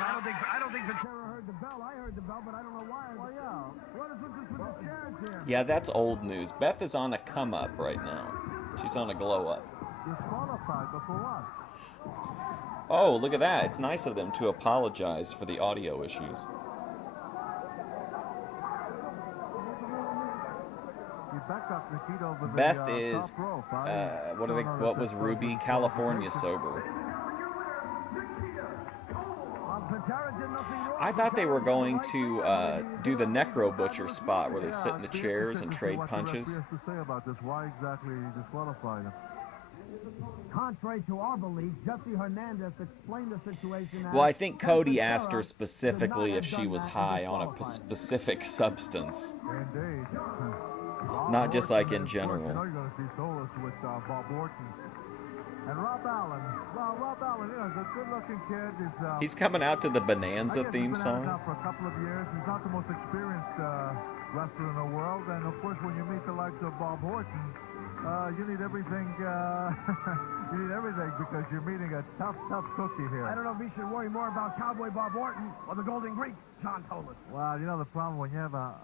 I don't think Patera heard the bell. I heard the bell, but I don't know why. Well, yeah. What is with the chairs here? Yeah, that's old news. Beth is on a come up right now. She's on a glow up. Disqualified, but for what? Oh, look at that. It's nice of them to apologize for the audio issues. Beth is, what was Ruby? California sober. I thought they were going to do the Necro Butcher spot where they sit in the chairs and trade punches. Why exactly disqualified him? Contrary to our belief, Jesse Hernandez explained the situation as... Well, I think Cody asked her specifically if she was high on a specific substance. Indeed. Not just like in general. You know you're going to see solos with Bob Orton. And Rob Allen. Well, Rob Allen, you know, he's a good-looking kid. He's coming out to the Bonanza theme He's song. been out for a couple of years. He's not the most experienced wrestler in the world. And, of course, when you meet the likes of Bob Orton, you need everything. You need everything because you're meeting a tough cookie here. I don't know if we should worry more about Cowboy Bob Orton or the Golden Greek, John told us. Well, you know, the problem when you have a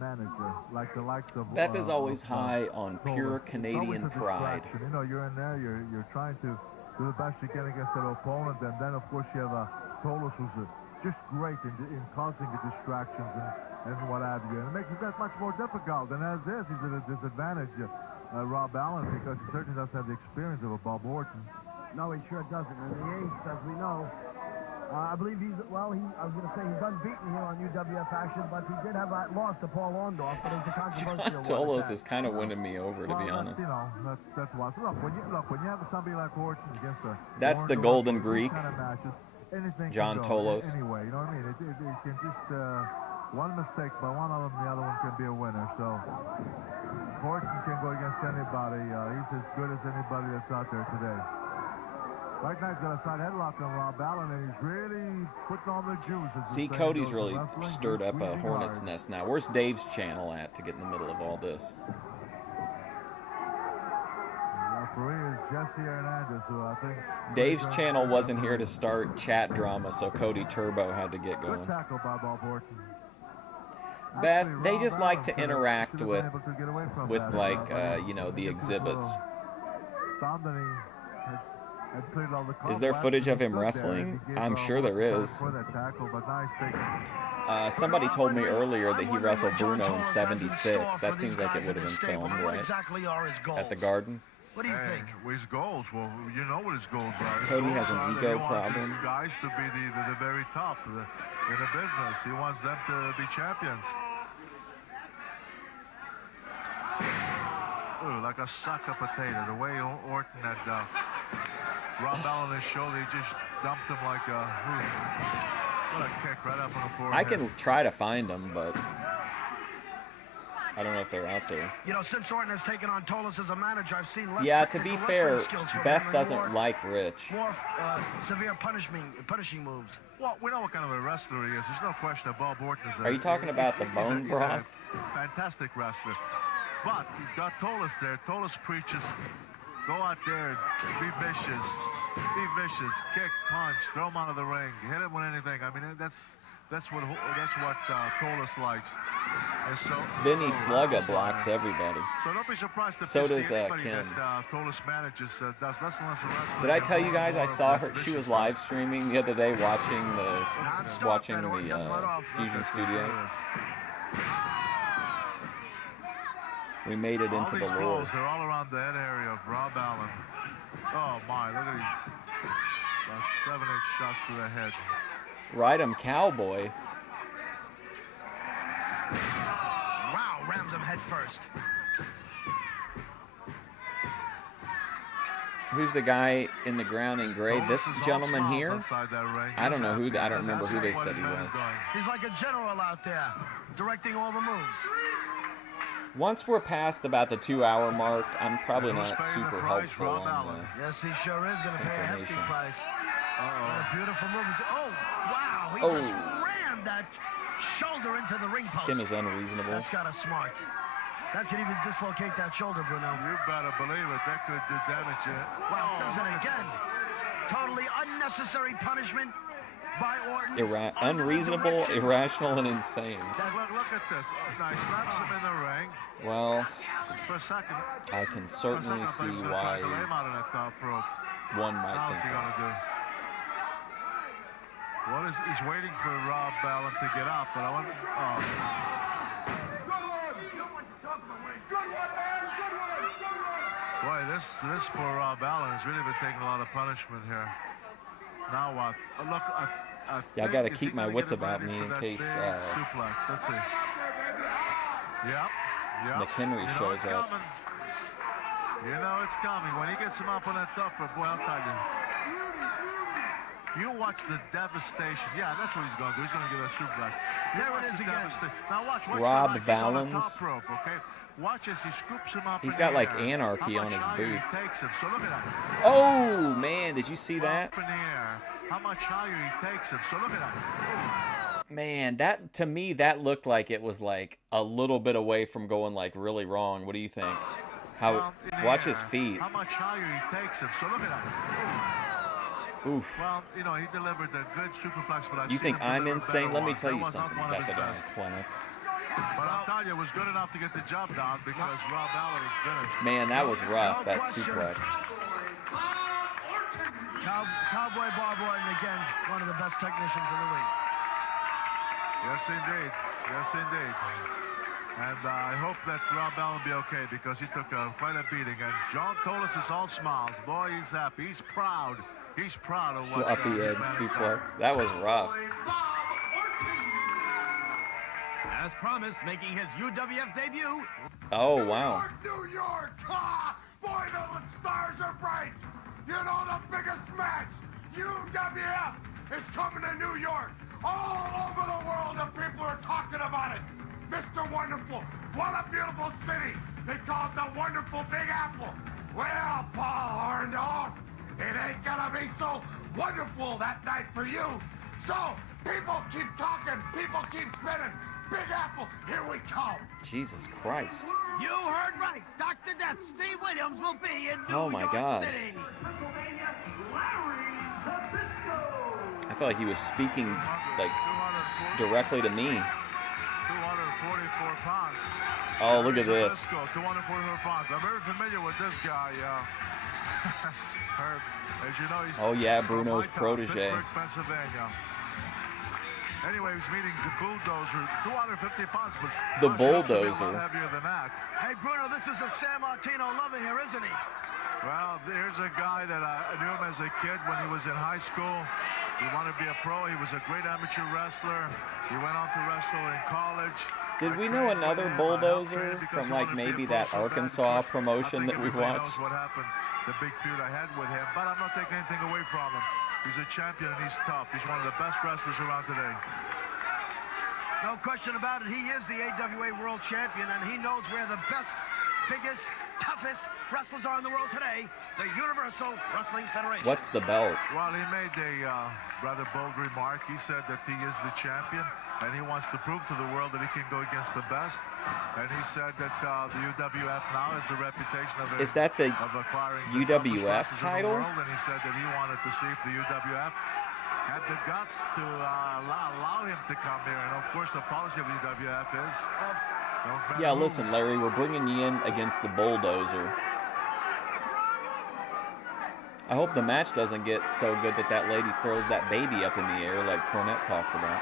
manager like the likes of... Beth is always high on pure Canadian pride. You know, you're in there, you're trying to do the best you can against that opponent, and then, of course, you have Tolos who's just great in causing the distractions and what have you. And it makes it that much more difficult. And as is, he's at a disadvantage, Rob Allen, because he certainly doesn't have the experience of a Bob Orton. No, he sure doesn't. And the ace, as we know, I believe I was going to say he's unbeaten here on UWF action, but he did have that loss to Paul Orndorff, but it was a controversial one. Tolos is kind of winning me over, to be honest. You know, that's why. So look, when you have somebody like Orton against That's the Golden Greek, John Tolos. Anyway, you know what I mean? It can just one mistake by one of them, the other one can be a winner. So Orton can go against anybody. He's as good as anybody that's out there today. Right now he's got a side headlock on Rob Allen, and he's really putting on the juice. See, Cody's really stirred up a hornet's nest now. Where's Dave's channel at to get in the middle of all this? Jesse Hernandez, who I think Dave's channel wasn't here to start chat drama, so Cody Turbo had to get going. Beth, they just like to interact with like, you know, the exhibits. Is there footage of him wrestling? I'm sure there is. Somebody told me earlier that he wrestled Bruno in '76. That seems like it would have been filmed, right? Exactly are his goals? At the Garden. What do you think? His goals, well, you know what his goals are. His Cody goals has an are that ego he wants problem. his guys to be the very top in the business. He wants them to be champions. Ooh, like a sack of potato. The way Orton had Rob Allen on his shoulder, he just dumped him like a... What a kick right up on the forehead. I can try to find them, but I don't know if they're out there. You know, since Orton has taken on Tolos as a manager, I've seen less. Yeah, to be technical fair, wrestling skills from Beth him and doesn't like Rich. more severe punishing moves. Well, we know what kind of a wrestler he is. There's no question that Bob Orton is Are you talking about the bone broth? He's a fantastic wrestler. But he's got Tolos there. Tolos preaches, go out there, be vicious. Be vicious. Kick, punch, throw him out of the ring. Hit him with anything. I mean, that's what Tolos likes. And so, Vinny Slugga blocks everybody. So don't be surprised if So you does see anybody Kim. that Tolos manages does less and less wrestling. Did I tell you guys I saw her? She was live streaming the other day watching the Fusion Studios. We made it into the lore. They're all around the head area of Rob Allen. Oh my, look at these. About 7-8 shots to the head. Ride 'em, Cowboy. Wow, rams him head first. Who's the guy in the ground in gray? This gentleman here? I don't know who. I don't remember who they said he was. He's like a general out there, directing all the moves. Once we're past about the 2-hour mark, I'm probably not super helpful on Yes, he sure is going to pay a hefty information. price. What a beautiful move. Oh, wow. He Oh. just rammed that shoulder into the ring post. Kim is unreasonable. That's got us smart. That could even dislocate that shoulder, Bruno. You better believe it. That could do damage. Wow, does it again. Totally unnecessary punishment by Orton. Unreasonable, irrational, and insane. Look at this. Now he slaps him in the ring. Well, For a second. I can certainly see why one might How's think he that. gonna do? What is he's waiting for Rob Allen to get up, but I want. Boy, this poor Rob Allen has really been taking a lot of punishment here. Now what? Look, Yeah, I got to keep my wits about me in case suplex. Let's see. Yep. McHenry shows up. Coming. You know it's coming. When he gets him up on that upper, boy, I'll tell you. You watch the devastation. Yeah, that's what he's going to do. He's going to give a suplex. There it is again. Now watch. Rob he's on the Valens. top rope, okay? Watch as he scoops him up. He's in got the like air. anarchy How on much his higher boots. He takes him. So look at that. Oh man, did you see that? Up in the air. How much higher he takes him. So look at that. Man, that to me that looked like it was like a little bit away from going like really wrong. What do you think? How? Watch his feet. How much higher he takes him. So look at that. Oof. Well, you know, he delivered a good superplex, but I've You seen think him I'm deliver insane? better Let me ones. tell That you was not something, one of his Methadone best. Clinic. But I'll tell you, it was good enough to get the job done because Rob Allen is finished. Man, that was rough. That suplex. Cowboy Bob Orton, again, one of the best technicians in the ring. Yes, indeed. Yes, indeed. And I hope that Rob Allen will be okay because he took quite a beating. And John Tolos is all smiles. Boy, he's happy. He's proud. He's proud of what Sloppy head suplex. That was rough. As promised, making his UWF debut. Oh wow. New York! Ah, boy, the stars are bright! You know the biggest match! UWF is coming to New York! All over the world, the people are talking about it! Mr. Wonderful, what a beautiful city! They call it the Wonderful Big Apple! Well, Paul Orndorff, it ain't gonna be so wonderful that night for you! So, people keep talking, people keep spinning! Big Apple, here we come! Jesus Christ. You heard right. Dr. Death, Steve Williams will be in New Oh my York God. City. I felt like he was speaking like directly to me. 244 pounds. Oh, look at this. 244 pounds. I'm very familiar with this guy. Herb, as you know, he's Oh yeah, Bruno's from my town, protege. Pittsburgh, Pennsylvania. Anyway, he was meeting the Bulldozer, 250 pounds. But The gosh, he has to be a Bulldozer. lot heavier than that. Hey, Bruno, this is a San Martino lover here, isn't he? Well, here's a guy that I knew him as a kid when he was in high school. He wanted to be a pro. He was a great amateur wrestler. He went on to wrestle in college. Did we know another Bulldozer from like maybe that Arkansas promotion that we watched? What happened, the big feud I had with him, but I'm not taking anything away from him. He's a champion and he's tough. He's one of the best wrestlers around today. No question about it. He is the AWA World Champion, and he knows where the best, biggest, toughest wrestlers are in the world today, the Universal Wrestling Federation. What's the belt? Well, he made a rather bold remark. He said that he is the champion, and he wants to prove to the world that he can go against the best. And he said that the UWF now has the reputation of Is that the acquiring UWF title? And he said that he wanted to see if the UWF had the guts to allow him to come here. And of course, the policy of the UWF is. Yeah, listen, Larry, we're bringing you in against the Bulldozer. I hope the match doesn't get so good that that lady throws that baby up in the air like Cornette talks about.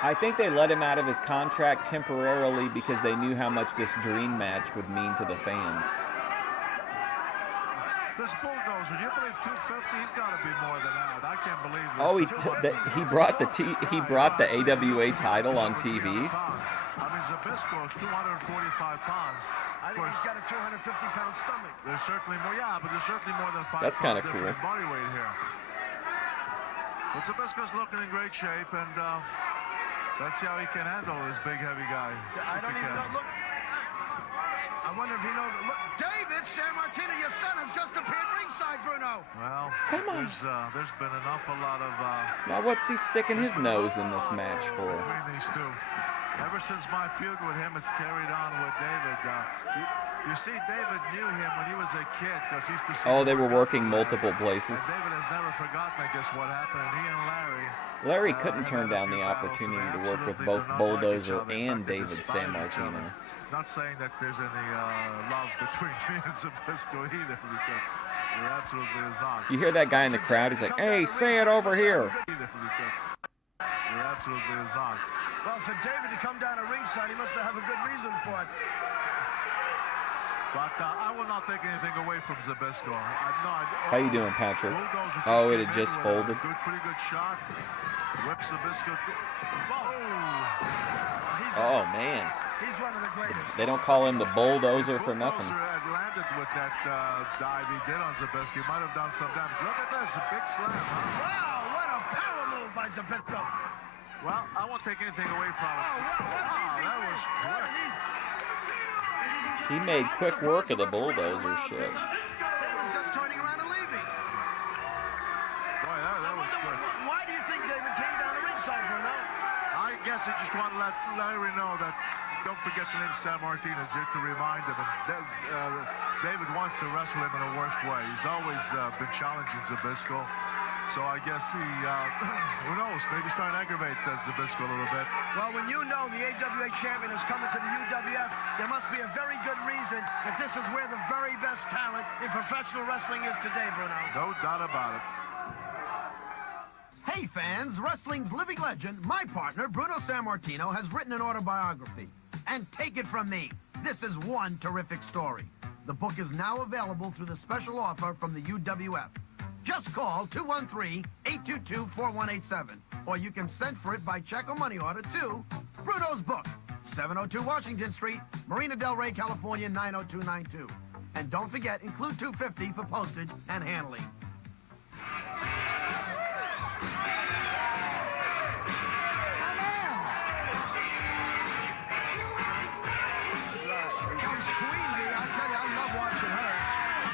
I think they let him out of his contract temporarily because they knew how much this dream match would mean to the fans. This Bulldozer, do you believe 250? He's got to be more than that. I can't believe this. Oh, he brought the AWA title on TV. I mean, Zbyszko is 245 pounds. I think he's got a 250-pound stomach. There's certainly more, yeah, but there's certainly more than 5 That's kind of pounds cool. different body weight here. But Zbyszko's looking in great shape, and let's see how he can handle this big, heavy guy. I don't even know. Look. I wonder if he knows. Look, David San Martino, your son has just appeared ringside, Bruno. Well, come on. There's been an awful lot of. Now, what's he sticking his nose in this match for? Between these two. Ever since my feud with him, it's carried on with David. You see, David knew him when he was a kid because he used to. Oh, they were working multiple places. And David has never forgotten, I guess, what happened. And he and Larry couldn't turn down the opportunity to work with both Bulldozer and David San Martino. Not saying that there's any love between me and Zbyszko either, because there absolutely is not. You hear that guy in the crowd? He's like, "Hey, say it over here." There absolutely is not. Well, for David to come down to ringside, he must have a good reason for it. But I will not take anything away from Zbyszko. How you doing, Patrick? Oh, it had just folded. Pretty good shot. Whips Zbyszko. Oh, man. He's one of the greatest. They don't call him the Bulldozer for nothing. Had landed with that dive he did on Zbyszko. He might have done some damage. Look at this, a big slam. Huh? Wow, what a power move by Zbyszko. Well, I won't take anything away from it. That was quick. He made quick work of the Bulldozer shit. David's just turning around and leaving. Boy, that was good. Why do you think David came down to ringside, Bruno? I guess he just wanted to let Larry know that don't forget the name San Martino is here to remind him. And David wants to wrestle him in the worst way. He's always been challenging Zbyszko. So I guess he, who knows, maybe he's trying to aggravate Zbyszko a little bit. Well, when you know the AWA champion is coming to the UWF, there must be a very good reason that this is where the very best talent in professional wrestling is today, Bruno. No doubt about it. Hey fans, wrestling's living legend, my partner, Bruno Sammartino, has written an autobiography. And take it from me, this is one terrific story. The book is now available through the special offer from the UWF. Just call 213-822-4187, or you can send for it by check or money order to Bruno's Book, 702 Washington Street, Marina Del Rey, California, 90292. And don't forget, include $2.50 for postage and handling.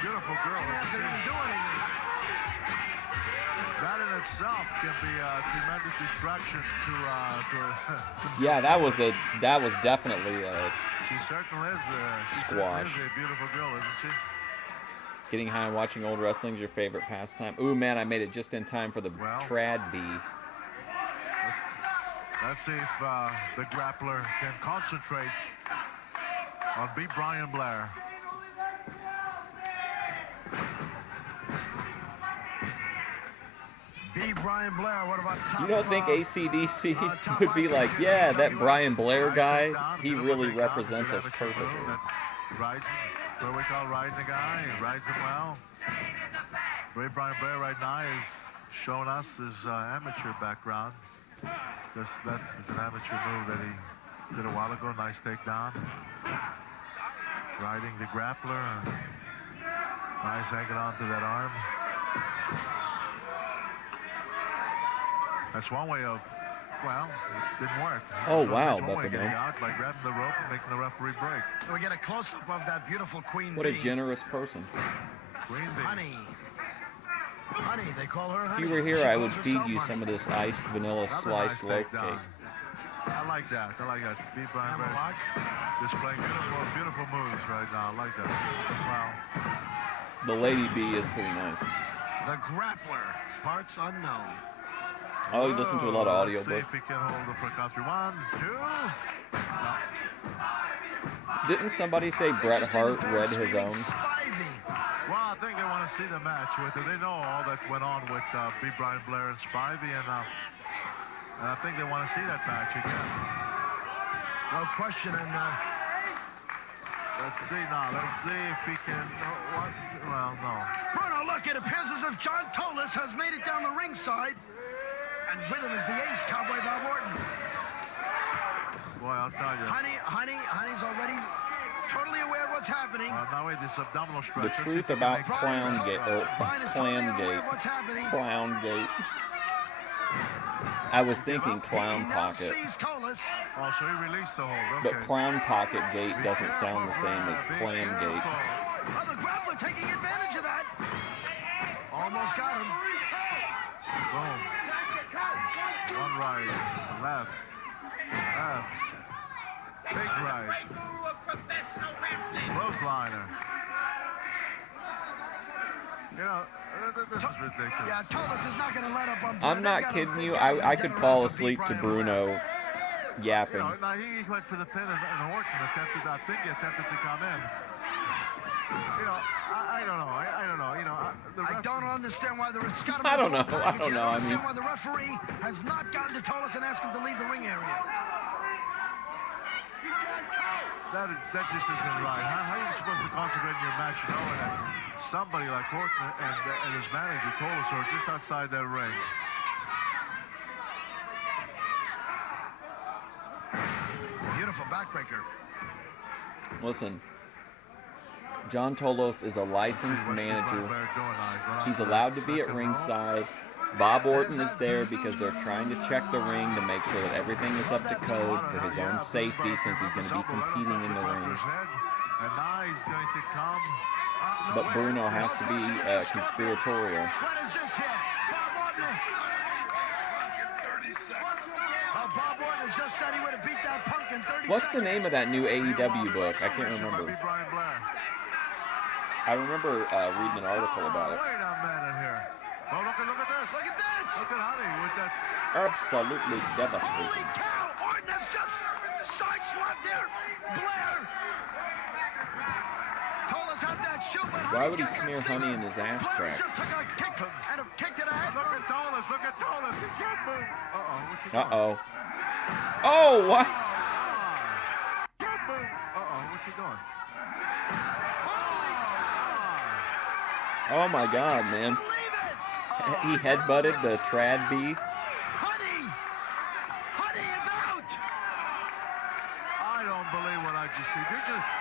Beautiful girl. That in itself can be a tremendous distraction to yeah, that was definitely a she certainly is squash. She is a beautiful girl, isn't she? Getting high and watching old wrestling is your favorite pastime. Ooh, man, I made it just in time for the trad bee. Let's see if the grappler can concentrate on B. Brian Blair. B. Brian Blair, what about top You don't think AC/DC top would be like, yeah, that UWF. Brian Blair Nice guy, takedown, he beautiful really takedown, represents good us amateur move, perfectly. that Riding, what we call riding the guy. He rides him well. Ray Brian Blair right now is showing us his amateur background. That is an amateur move that he did a while ago. Nice takedown. Riding the grappler. Nice hanging on to that arm. That's one way of, well, it didn't work. Oh, So wow, that's one way of Buckaroo. getting out by grabbing the rope and making the referee break. We get a close-up of that beautiful Queen What a Bee. generous person. Queen Bee. Honey. Honey, they call her If Honey. you were here, She I calls would feed herself you Honey. some of this iced vanilla Another sliced nice loaf takedown. cake. I like that. I like that. Beat Brian Blair. Hammerlock. Displaying beautiful moves right now. I like that. Wow. The Lady Bee is pretty nice. The grappler. Parts unknown. Oh, you listen to a lot of Let's see audiobooks. if he can hold the front country. 1, 2. No. Didn't somebody say Bret Hart read his own? Spivey. Well, I think they want to see the match with it. They know all that went on with B. Brian Blair and Spivey, and I think they want to see that match again. No question. And Let's see now. Let's see if he can. What? Well, no. Bruno, look, it appears as if John Tolis has made it down the ringside. And with him is the ace, Cowboy Bob Orton. Boy, I'll tell you. Honey's already totally aware of what's happening. Now wait, this abdominal stretch. The Let's see truth if he can about make- Clown Gate, or Brian is totally Clan unaware Gate. of what's happening. Clown Gate. I was thinking Clown He now Pocket, sees Tolis. Oh, so he released the hold. but Okay. Clown Pocket Gate doesn't sound the same as Be Clan Gate. careful. Oh, the grappler taking advantage of that. Almost got him. Boom. One right, left. Big right. Clothesliner. You know, this is ridiculous. Yeah, Tolis is not going to let up on. I'm not kidding you. I could fall asleep to Bruno yapping. You know, now he went for the pin and Orton attempted, I think he attempted to come in. You know, I don't know. I don't know. You know, I don't understand why the I don't know. I don't know. I mean, why the referee has not gotten to Tolis and asked him to leave the ring area. that just isn't right. How are you supposed to concentrate in your match knowing that somebody like Orton and his manager Tolis are just outside that ring? Beautiful backbreaker. listen. John Tolos is a licensed manager. He's allowed to be at ringside. Bob Orton is there because they're trying to check the ring to make sure that everything is up to code for his own safety, since he's going to be competing in the ring. But Bruno has to be conspiratorial. What is this here? Bob Orton. Bob Orton has just said he would have beat that punk in 30 What's the seconds. name of that new AEW book? I can't remember. I remember reading an article about it. Wait a minute here. Oh, look at this. Look at this. Look at Honey with that. Absolutely devastating. Holy cow! Orton has just sideswiped there. Blair. Tolis has that shoot, but Why would he Honey's got smear that honey stinger. in his ass Blair crack? just took a kick and a kick to the head. Look at Tolis. Look at Tolis. He can't move. Uh-oh. What's he doing? Uh-oh. Oh, what? Can't move. Uh-oh. What's he doing? Oh, my God, man. He headbutted the trad bee. Honey is out. I don't believe what I just see.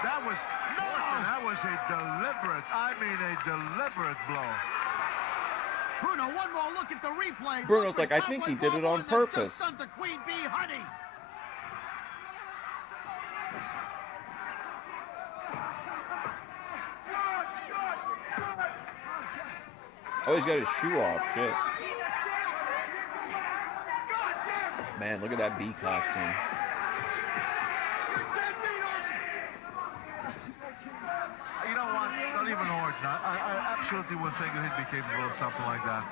That was a deliberate, I mean a deliberate blow. Bruno, one more look at the replay. Bruno's like, I think he did it on purpose. Sent the Queen Bee, Honey. Oh, he's got his shoe off. Shit. Man, look at that bee costume. You know what? Not even Orton. I absolutely would think that he'd be capable of something like that.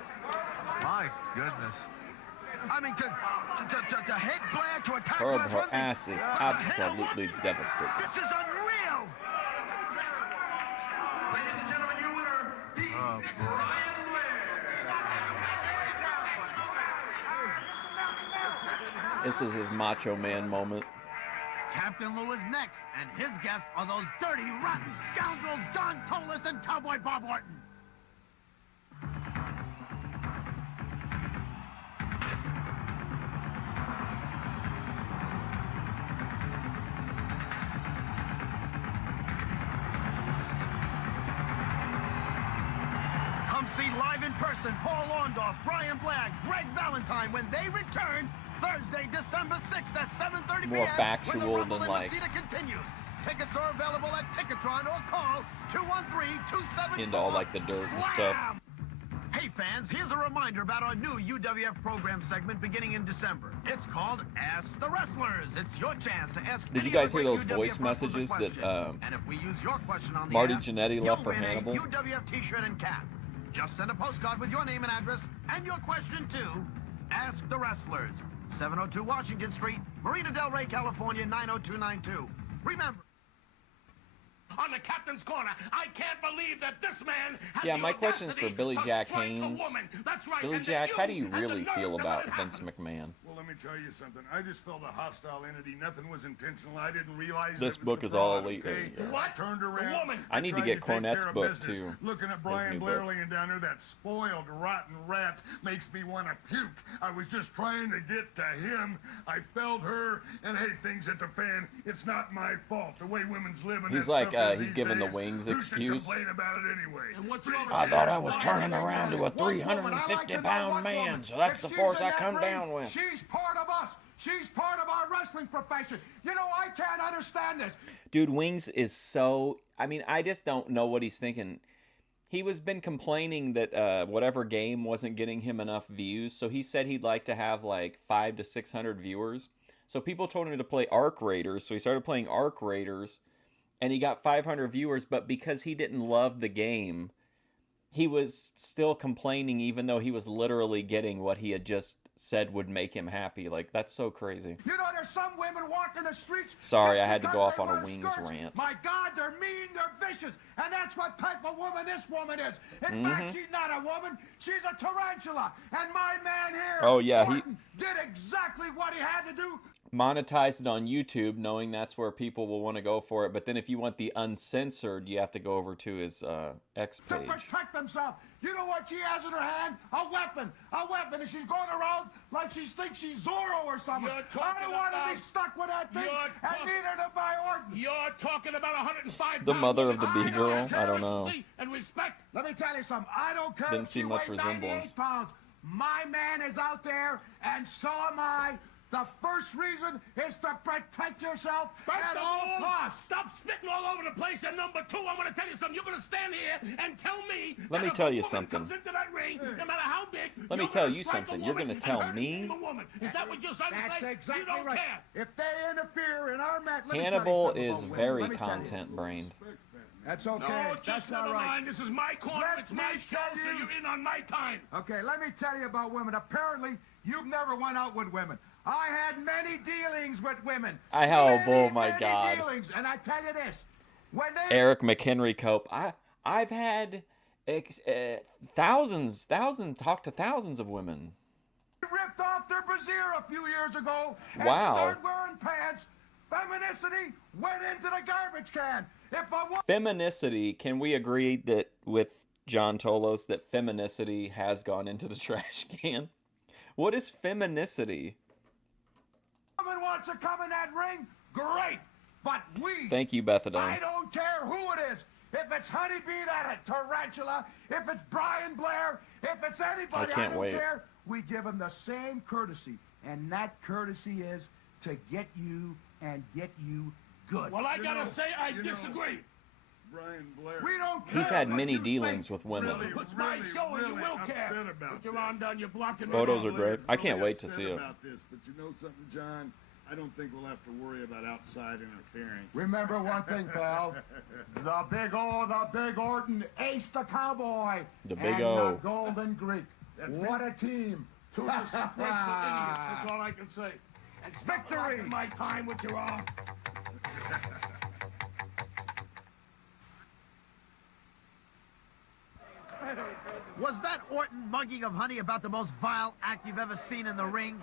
My goodness. I mean, to hit Blair, to attack Her Blair. ass is absolutely devastated. This is unreal. Ladies and gentlemen, your winner, Brian Blair. This is his Macho Man moment. Captain Lou is next, and his guests are those dirty, rotten scoundrels John Tolos and Cowboy Bob Orton. Come see live in person Paul Orndorff, Brian Blair, Greg Valentine when they return Thursday, December 6th at 7:30 p.m. More factual when the Rumble than, in like, Reseda continues. Tickets are available at Ticketron or call 213-274. into all like the dirt and stuff. Hey fans, here's a reminder about our new UWF program segment beginning in December. It's called Ask the Wrestlers. It's your chance to ask. Did you any of guys the hear great those UWF voice wrestlers a messages that question. And if we use your question on the Marty air, Jannetty you'll left for win Hannibal? a UWF t-shirt and cap. Just send a postcard with your name and address and your question to Ask the Wrestlers, 702 Washington Street, Marina Del Rey, California, 90292. Remember. On the captain's corner, I can't believe that this man had Yeah, the my question is for audacity Billy to Jack strike a Haynes. woman. That's right. Billy and Jack, that how do you had the really nerve feel to about let it Vince happen. McMahon? Well, let me tell you something. I just felt a hostile entity. Nothing was intentional. I didn't realize This it was book the is all fraud, elite. okay? What? I turned The around. woman. I need to tried get take Cornette's care of book, business. too. Looking at His Brian new Blair book. laying down there, that spoiled, rotten rat makes me want to puke. I was just trying to get to him. I felt her, and hey, things at the fan. It's not my fault. The way women's living. He's that like, stuff is he's these giving the days. wings Who should excuse. complain about it anyway? And what's your I thought I was turning around to a 350-pound man, so that's the force I come down with. She's part of us. She's part of our wrestling profession. You know, I can't understand this. Dude, Wings is so... I mean, I just don't know what he's thinking. He was been complaining that whatever game wasn't getting him enough views, so he said he'd like to have like 500 to 600 viewers. So people told him to play Arc Raiders, so he started playing Arc Raiders, and he got 500 viewers, but because he didn't love the game, he was still complaining even though he was literally getting what he had just said would make him happy. Like, that's so crazy. You know, there's some women walking the streets. Sorry, just I had to because go off they on a wear Wings skirts. rant. My God, they're mean, they're vicious, and that's what type of woman this woman is. In fact, she's not a woman, she's a tarantula. And my man here, Oh, yeah, he Orton, did exactly what he had to do. monetized it on YouTube, knowing that's where people will want to go for it. But then if you want the uncensored, you have to go over to his X To page. protect himself. You know what she has in her hand? A weapon. A weapon. And she's going around like she thinks she's Zorro or something. You're I talking don't want to be about- stuck with that thing. You're And talk- neither do my Orton. You're talking about 105 The mother of the women. B-girl? I don't know. And respect. Let me tell you something. I don't care Didn't if see she much weighed resemblance. 98 pounds. My man is out there, and so am I. The first reason is to protect yourself First at of all all, costs. stop spitting all over the place. And number two, I'm going to tell you something. You're going to stand here and tell me. Let that me if tell a you woman something. Comes into that ring, no matter how big. Let me you're tell gonna you strike a something. You're woman gonna and tell hurt me? a woman. Is that what you're trying to That's say? exactly You don't right. care. If they interfere in our match, let me tell you Hannibal something is about women. very Let me tell you. content-brained. That's okay. No, That's just all never right. mind. This is my corner. Let It's my me show, tell so you- you're in on my time. Okay, let me tell you about women. Apparently, you've never went out with women. I had many dealings with women. I have, Many, oh my many God. Dealings. And I tell you this, when they Eric McHenry Cope. I've had thousands talked to thousands of women. ripped off their brassiere a few years ago and Wow. started wearing pants, femininity went into the garbage can. If a Feminicity, can we agree that with John Tolos that feminicity has gone into the trash can? What is feminicity? woman wants to come in that ring, great. But we, Thank you, Bethadone. I don't care who it is. If it's Honeybee, that a tarantula. If it's Brian Blair. If it's anybody, I can't don't wait. care. We give them the same courtesy. And that courtesy is to get you and get you good. Well, I You gotta know- say, I you know- disagree. Brian Blair. We don't care He's had what many you dealings think. with women. Really, It's my really, show, and you really will care. upset about Put your this. arm down your block and Photos run are great. I can't wait to upset see it. about this, but you know something, John? I don't think we'll have to worry about outside interference. Remember one thing, pal. The big Orton aced the Cowboy. The big and O. the Golden Greek. What a team. Two disgraceful idiots. That's all I can say. And stop Victory. blocking my time with your arm. Was that Orton mugging of Honey about the most vile act you've ever seen in the ring?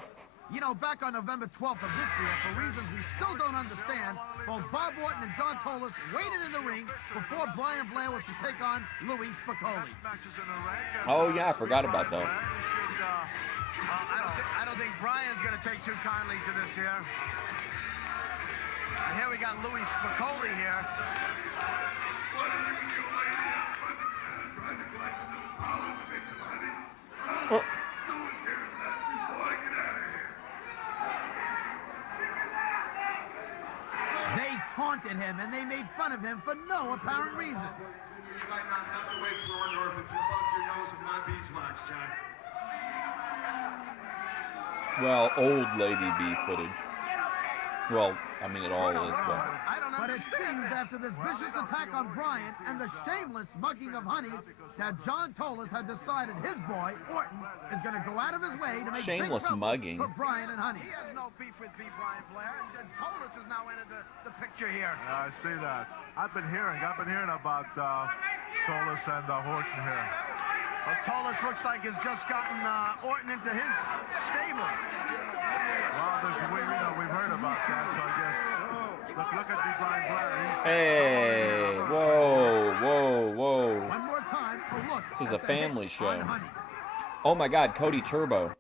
You know, back on November 12th of this year, for reasons we still don't understand, both Bob Orton and John Tolos waited in the ring before Brian Blair was to take on Louis Spicoli. Oh, yeah, I forgot about that. I don't think Brian's going to take too kindly to this here. And here we got Louis Spicoli here. Oh. They taunted him and they made fun of him for no apparent reason. You might not have to wait for Orndorff if you bump your nose with my beeswax, John. Well, old lady B footage. Well, I mean, it all is, but it seems after this vicious attack on Brian and the shameless mugging of Honey that John Tolos had decided his boy, Orton, is going to go out of his way to make shameless big trouble mugging for Brian and Honey. He has no beef with Brian Blair, and Tolos has now entered the picture here. Yeah, I see that. I've been hearing about Tolos and Orton here. Well, Tolos looks like he's just gotten Orton into his stable. Well, we've heard about that, so I guess look at Brian Blair. Hey, whoa. One more time, a look. This is a family show. Oh my God, Cody Turbo.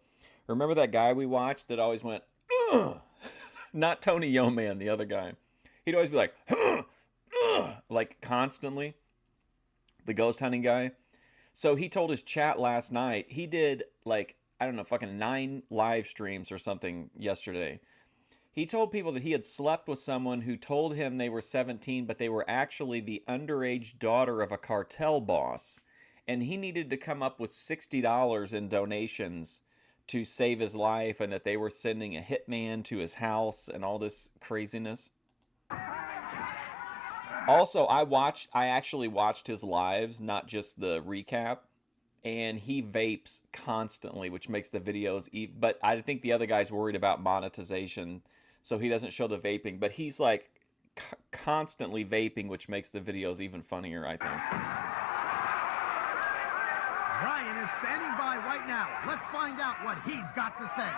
Remember that guy we watched that always went, ugh? Not Tony Yeoman, the other guy. He'd always be like, ugh, ugh, like constantly. The ghost hunting guy. So he told his chat last night, he did like, I don't know, fucking 9 live streams or something yesterday. He told people that he had slept with someone who told him they were 17, but they were actually the underage daughter of a cartel boss. And he needed to come up with $60 in donations to save his life, and that they were sending a hitman to his house and all this craziness. Also, I actually watched his lives, not just the recap. And he vapes constantly, which makes the videos but I think the other guy's worried about monetization, so he doesn't show the vaping. But he's like constantly vaping, which makes the videos even funnier, I think. Ryan is standing by right now. Let's find out what he's got to say.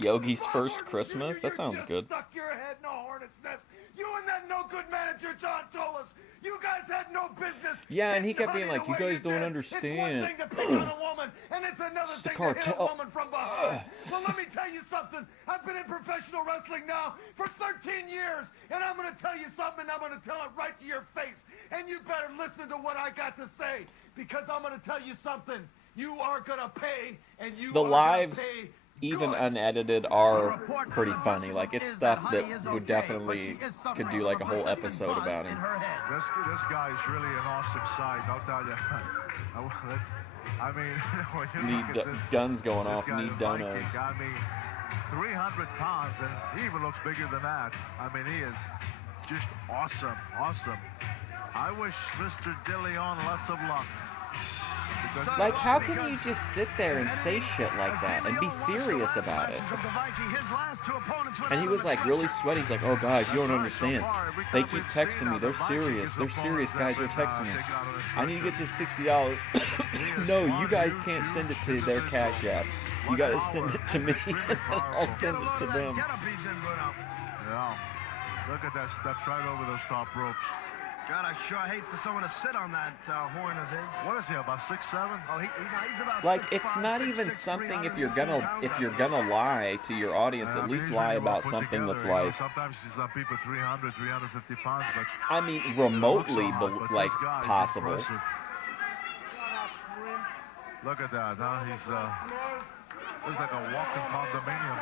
Yogi's first Christmas? That sounds good. Stuck your head in a hornet's nest. You and that no-good manager, John Tolos. You guys had no business. Yeah, and he kept being like, you guys don't understand. It's one thing to pick on a woman, and it's another thing to hit a woman from behind. Well, let me tell you something. I've been in professional wrestling now for 13 years, and I'm going to tell you something, and I'm going to tell it right to your face. And you better listen to what I got to say, because I'm going to tell you something. You are going to pay, and you the are lives, pay even unedited, are pretty funny. Like, it's stuff that would definitely could do like a whole episode about him. This guy is really an awesome sight, I'll tell you. I mean, when you Need look at this, guns going off, this guy, need the donos. Viking, I mean, 300 pounds, and he even looks bigger than that. I mean, he is just awesome. I wish Mr. DeLeon lots of luck. Like, how can you just sit there and say shit like that and be serious about it? And he was like really sweaty. He's like, oh guys, you don't understand. They keep texting me. They're serious. They're serious guys. They're texting me. I need to get this $60. No, you guys can't send it to their Cash App. You gotta send it to me, and I'll send it to them. Yeah. Look at that. Steps right over those top ropes. God, I sure hate for someone to sit on that horn of his. What is he, about 6'7"? Oh, he's about like 6'5", it's not even 6'3", something. If you're gonna lie to your audience, at least lie about something that's like. Sometimes you see some people 300, 350 pounds, but I mean, remotely like possible. Impressive. Look at that, huh? He's like a walking condominium.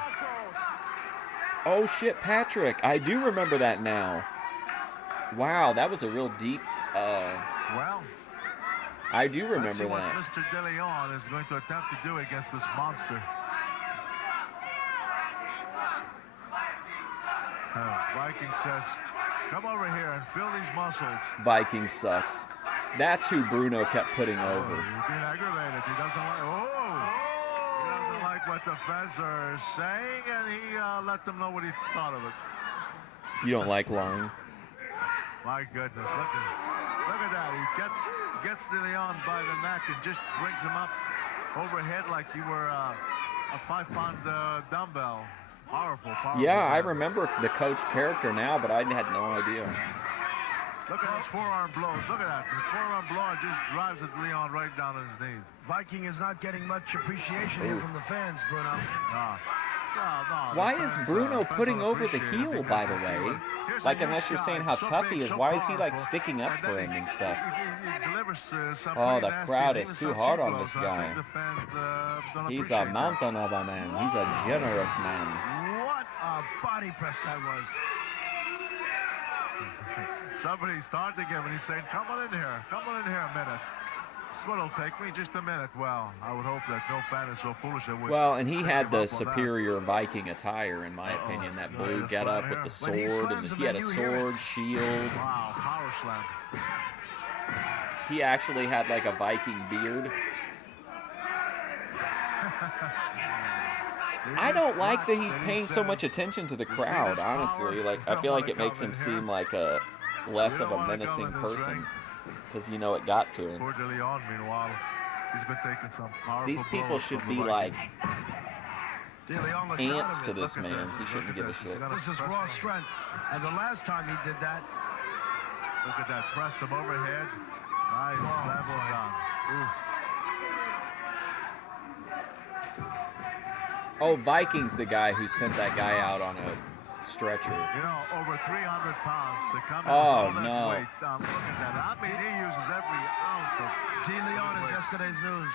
Oh shit, Patrick! I do remember that now. Wow, that was a real deep. Well, I do remember let's see what that. Mr. DeLeon is going to attempt to do against this monster. Viking says, come over here and feel these muscles. Viking sucks. That's who Bruno kept putting over. He's being aggravated. He doesn't like what the fans are saying, and he let them know what he thought of it. You don't like lying? My goodness, look at Look at that. He gets De Leon by the neck and just brings him up overhead like you were a 5-pound dumbbell. Powerful. Yeah, I remember the coach character now, but I had no idea. Look at those forearm blows. Look at that. The forearm blow just drives De Leon right down on his knees. Viking is not getting much appreciation here from the fans, Bruno. Why is Bruno putting over the heel, by the way? Like, unless you're saying how tough he is, why is he, like, sticking up for him and stuff? Oh, the crowd is too hard on this guy. He's a mountain of a man. He's a generous man. What a body press that was. Somebody's taunting him, and he's saying, come on in here a minute. This is what'll take me, just a minute. Well, I would hope that no fan is so foolish that would. Well, and he had the superior Viking attire, in my opinion. That blue getup with the sword, and he had a sword, shield. Wow, power slam. He actually had like a Viking beard. I don't like that he's paying so much attention to the crowd, honestly. Like, I feel like it makes him seem like a less of a menacing person. Because, you know, it got to him. Poor De Leon, meanwhile, he's been taking some powerful These people should be like ants to this man. He shouldn't give a shit. This is raw strength. And the last time he did that... Look at that. Pressed him overhead. Nice. Slam him down. Oh, Viking's the guy who sent that guy out on a stretcher. You know, over 300 pounds to come in oh, with all no. that weight. Look at that. I mean, he uses every ounce of De Leon is yesterday's news.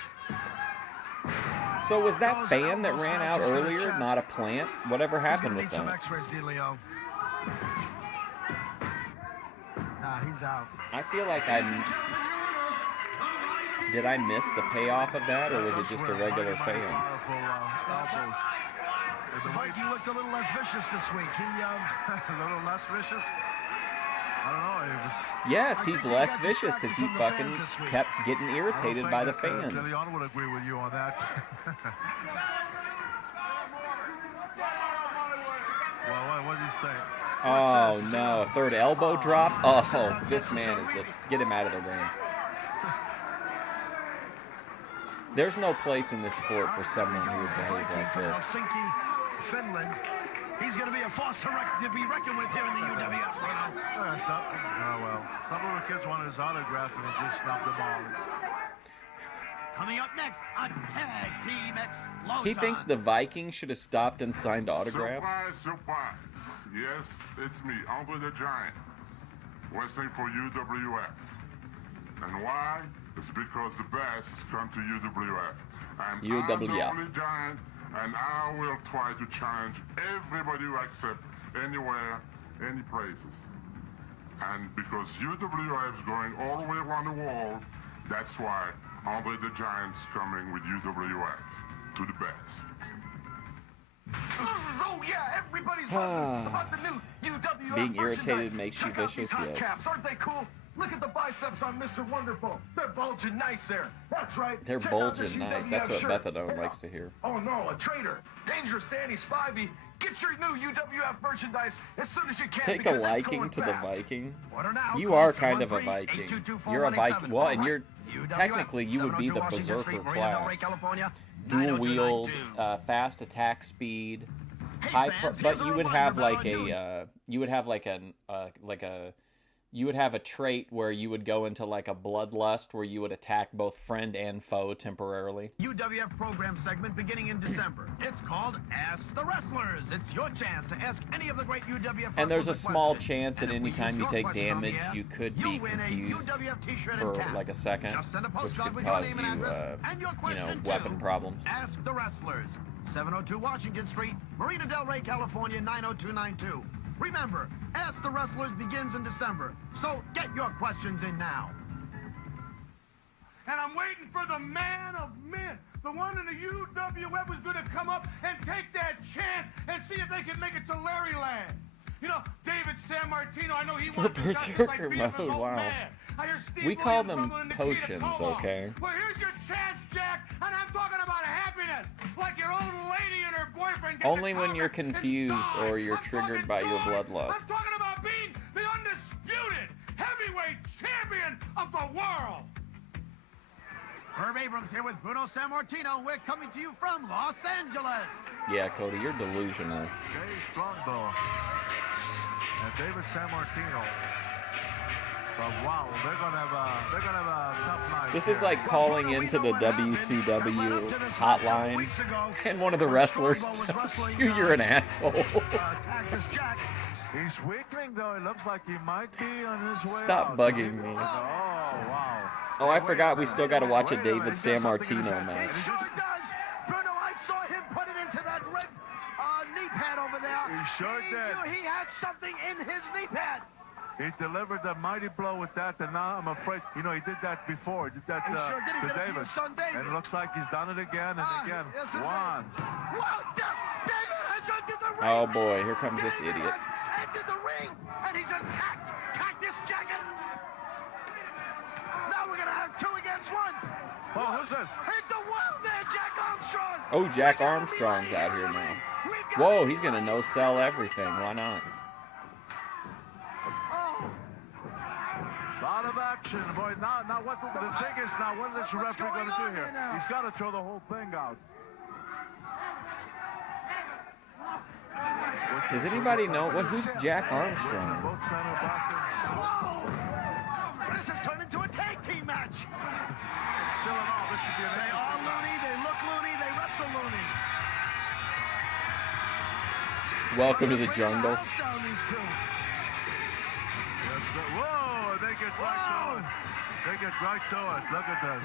So was that fan that ran out earlier not a plant? Whatever happened with Some that? X-rays, De Leon. Nah, he's out. I feel like did I miss the payoff of that, or was it just a regular fan? The Viking looked a little less vicious this week. He, a little less vicious? I don't know. It was... Yes, he's less vicious because he fucking kept getting irritated by the fans. De Leon would agree with you on that. Well, what did he say? Oh, no. A third elbow drop? Oh, this man is it. Get him out of the ring. There's no place in this sport for someone who would behave like this. Helsinki, Finland. He's going to be a force to be reckoned with here in the UWF. Some little kids wanted his autograph and he just snubbed them all. Coming up next, a tag team explosion. He thinks the Vikings should have stopped and signed autographs. Surprise, surprise. Yes, it's me, Andre the Giant, wrestling for UWF. And why? It's because the best come to UWF. And I'm the only giant, and I will try to challenge everybody who accepts anywhere, any places. And because UWF is going all the way around the world, that's why Andre the Giant's coming with UWF to the best. Oh yeah, everybody's buzzing about the new UWF. Being irritated makes you vicious, yes. Caps. Aren't they cool? Look at the biceps on Mr. Wonderful. They're bulging nice there. That's right. They're bulging nice. That's what Methadone likes to hear. Oh no, a traitor. Dangerous Danny Spivey. Get your new UWF merchandise as soon as you can. Take a liking to the Viking. You are kind of a Viking. You're a Viking. Well, and you're technically you would be the berserker class. Dual wield, fast attack speed, but you would have like a you would have a trait where you would go into like a bloodlust where you would attack both friend and foe temporarily. UWF program segment beginning in December. It's called Ask the Wrestlers. It's your chance to ask any of the great UWF. And there's a small chance that anytime you take damage, you could be confused for like a second, which could cause you, weapon problems. Ask the Wrestlers. 702 Washington Street, Marina Del Rey, California, 90292. Remember, Ask the Wrestlers begins in December, so get your questions in now. And I'm waiting for the man of men, the one in the UWF who's going to come up and take that chance and see if they can make it to Larryland. You know, David San Martino, I know he wants to berserker mode, wow. We call them potions, okay? Well, here's your chance, Jack, and I'm talking about happiness, like your old lady and her boyfriend. Only when you're confused or you're triggered by your bloodlust. I'm talking about being the undisputed heavyweight heavyweight champion of the world. Herb Abrams here with Bruno Sammartino. We're coming to you from Los Angeles. Yeah, Cody, you're delusional. Jay Strongbow and David Sammartino. But wow, they're gonna have a tough night. This is like calling into the WCW hotline, and one of the wrestlers tells you you're an asshole. He's weakling though. It looks like he might be on his way. Stop out. bugging me. Oh wow. Oh, I forgot we still got to watch a David Sammartino match. It sure does. Bruno, I saw him put it into that red knee pad over there. He sure did. Knew he had something in his knee pad. He delivered a mighty blow with that, and now I'm afraid, you know, he did that before. He did that He sure did. He to did it to David. his son, David. And it looks like he's done it again and again. Yes, it's One. Well, David has entered the ring. Oh boy, here comes this David idiot. has entered the ring, and he's attacked Cactus Jack. Now we're gonna have 2 against 1. Oh, who's this? It's the wild man, Jack Armstrong. Oh, Jack Armstrong's out here now. Whoa, he's gonna no-sell everything. Why not? A lot of action, boy. Now what the thing is now, what is the referee going to do here? He's got to throw the whole thing out. Does anybody know who's Jack Armstrong? Both center back. Whoa! This has turned into a tag team match. Still in all, this should be an They are loony, they look loony, they wrestle loony. Welcome to the jungle. House down, these two. Yes, sir. Whoa, they get right to it. They get right to it. Look at this.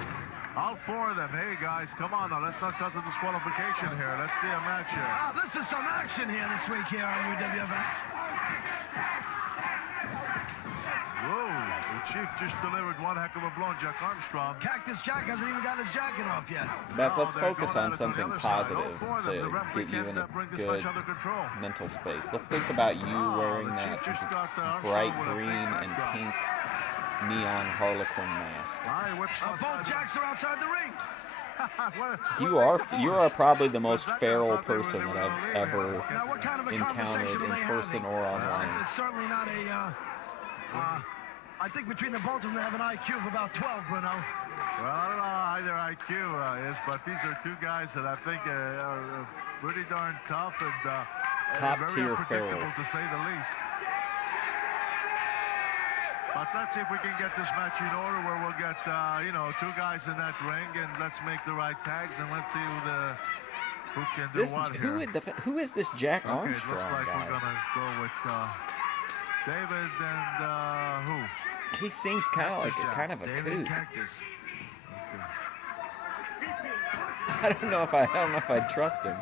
All 4 of them. Hey, guys, come on now. Let's not cause a disqualification here. Let's see a match here. This is some action here this week here on UWF. Whoa, the Chief just delivered one heck of a blow on Jack Armstrong. Cactus Jack hasn't even got his jacket off yet. Beth, let's they're focus going on at it from the something other side. positive All 4 of them. to The referee get you in a can't bring this good match under control. mental space. Let's think about you wearing the that Chief just got Armstrong bright with a big green and backdrop. pink neon Harlequin mask. Both Jacks are outside the ring. You are probably the most feral person that I've ever Now, what kind of a encountered conversation in are they person having? or online. It's certainly not a. I think between the both of them, they have an IQ of about 12, Bruno. Well, I don't know how their IQ is, but these are 2 guys that I think are pretty darn tough and Top very tier unpredictable, feral. to say the least. But let's see if we can get this match in order where we'll get, 2 guys in that ring, and let's make the right tags, and let's see who can do what here. Who is this Jack Okay, Armstrong it looks like guy? we're gonna go with David and who? He seems kind of like a kook. Cactus. I don't know if I'd trust him.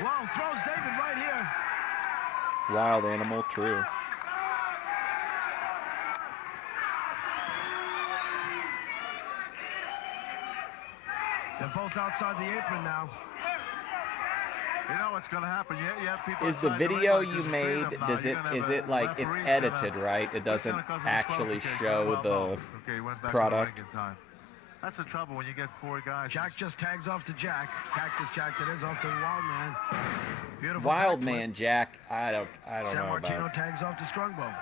Whoa, throws David right here. Wild animal, true. They're both outside the apron now. You know what's going to happen? You have people Is the inside video ring, you just made, between them. is Now, it you're gonna is have it a like it's referee edited, gonna- right? It that's doesn't gonna cause a actually disqualification. show Well, the no. Okay, went back product. to the ring in time. That's the trouble when you get 4 guys. Jack just tags off to Jack. Cactus Jack, that is, off to Wild Man. Beautiful. Wild tag Man Jack. I don't San know Martino about. tags off to Strongbow.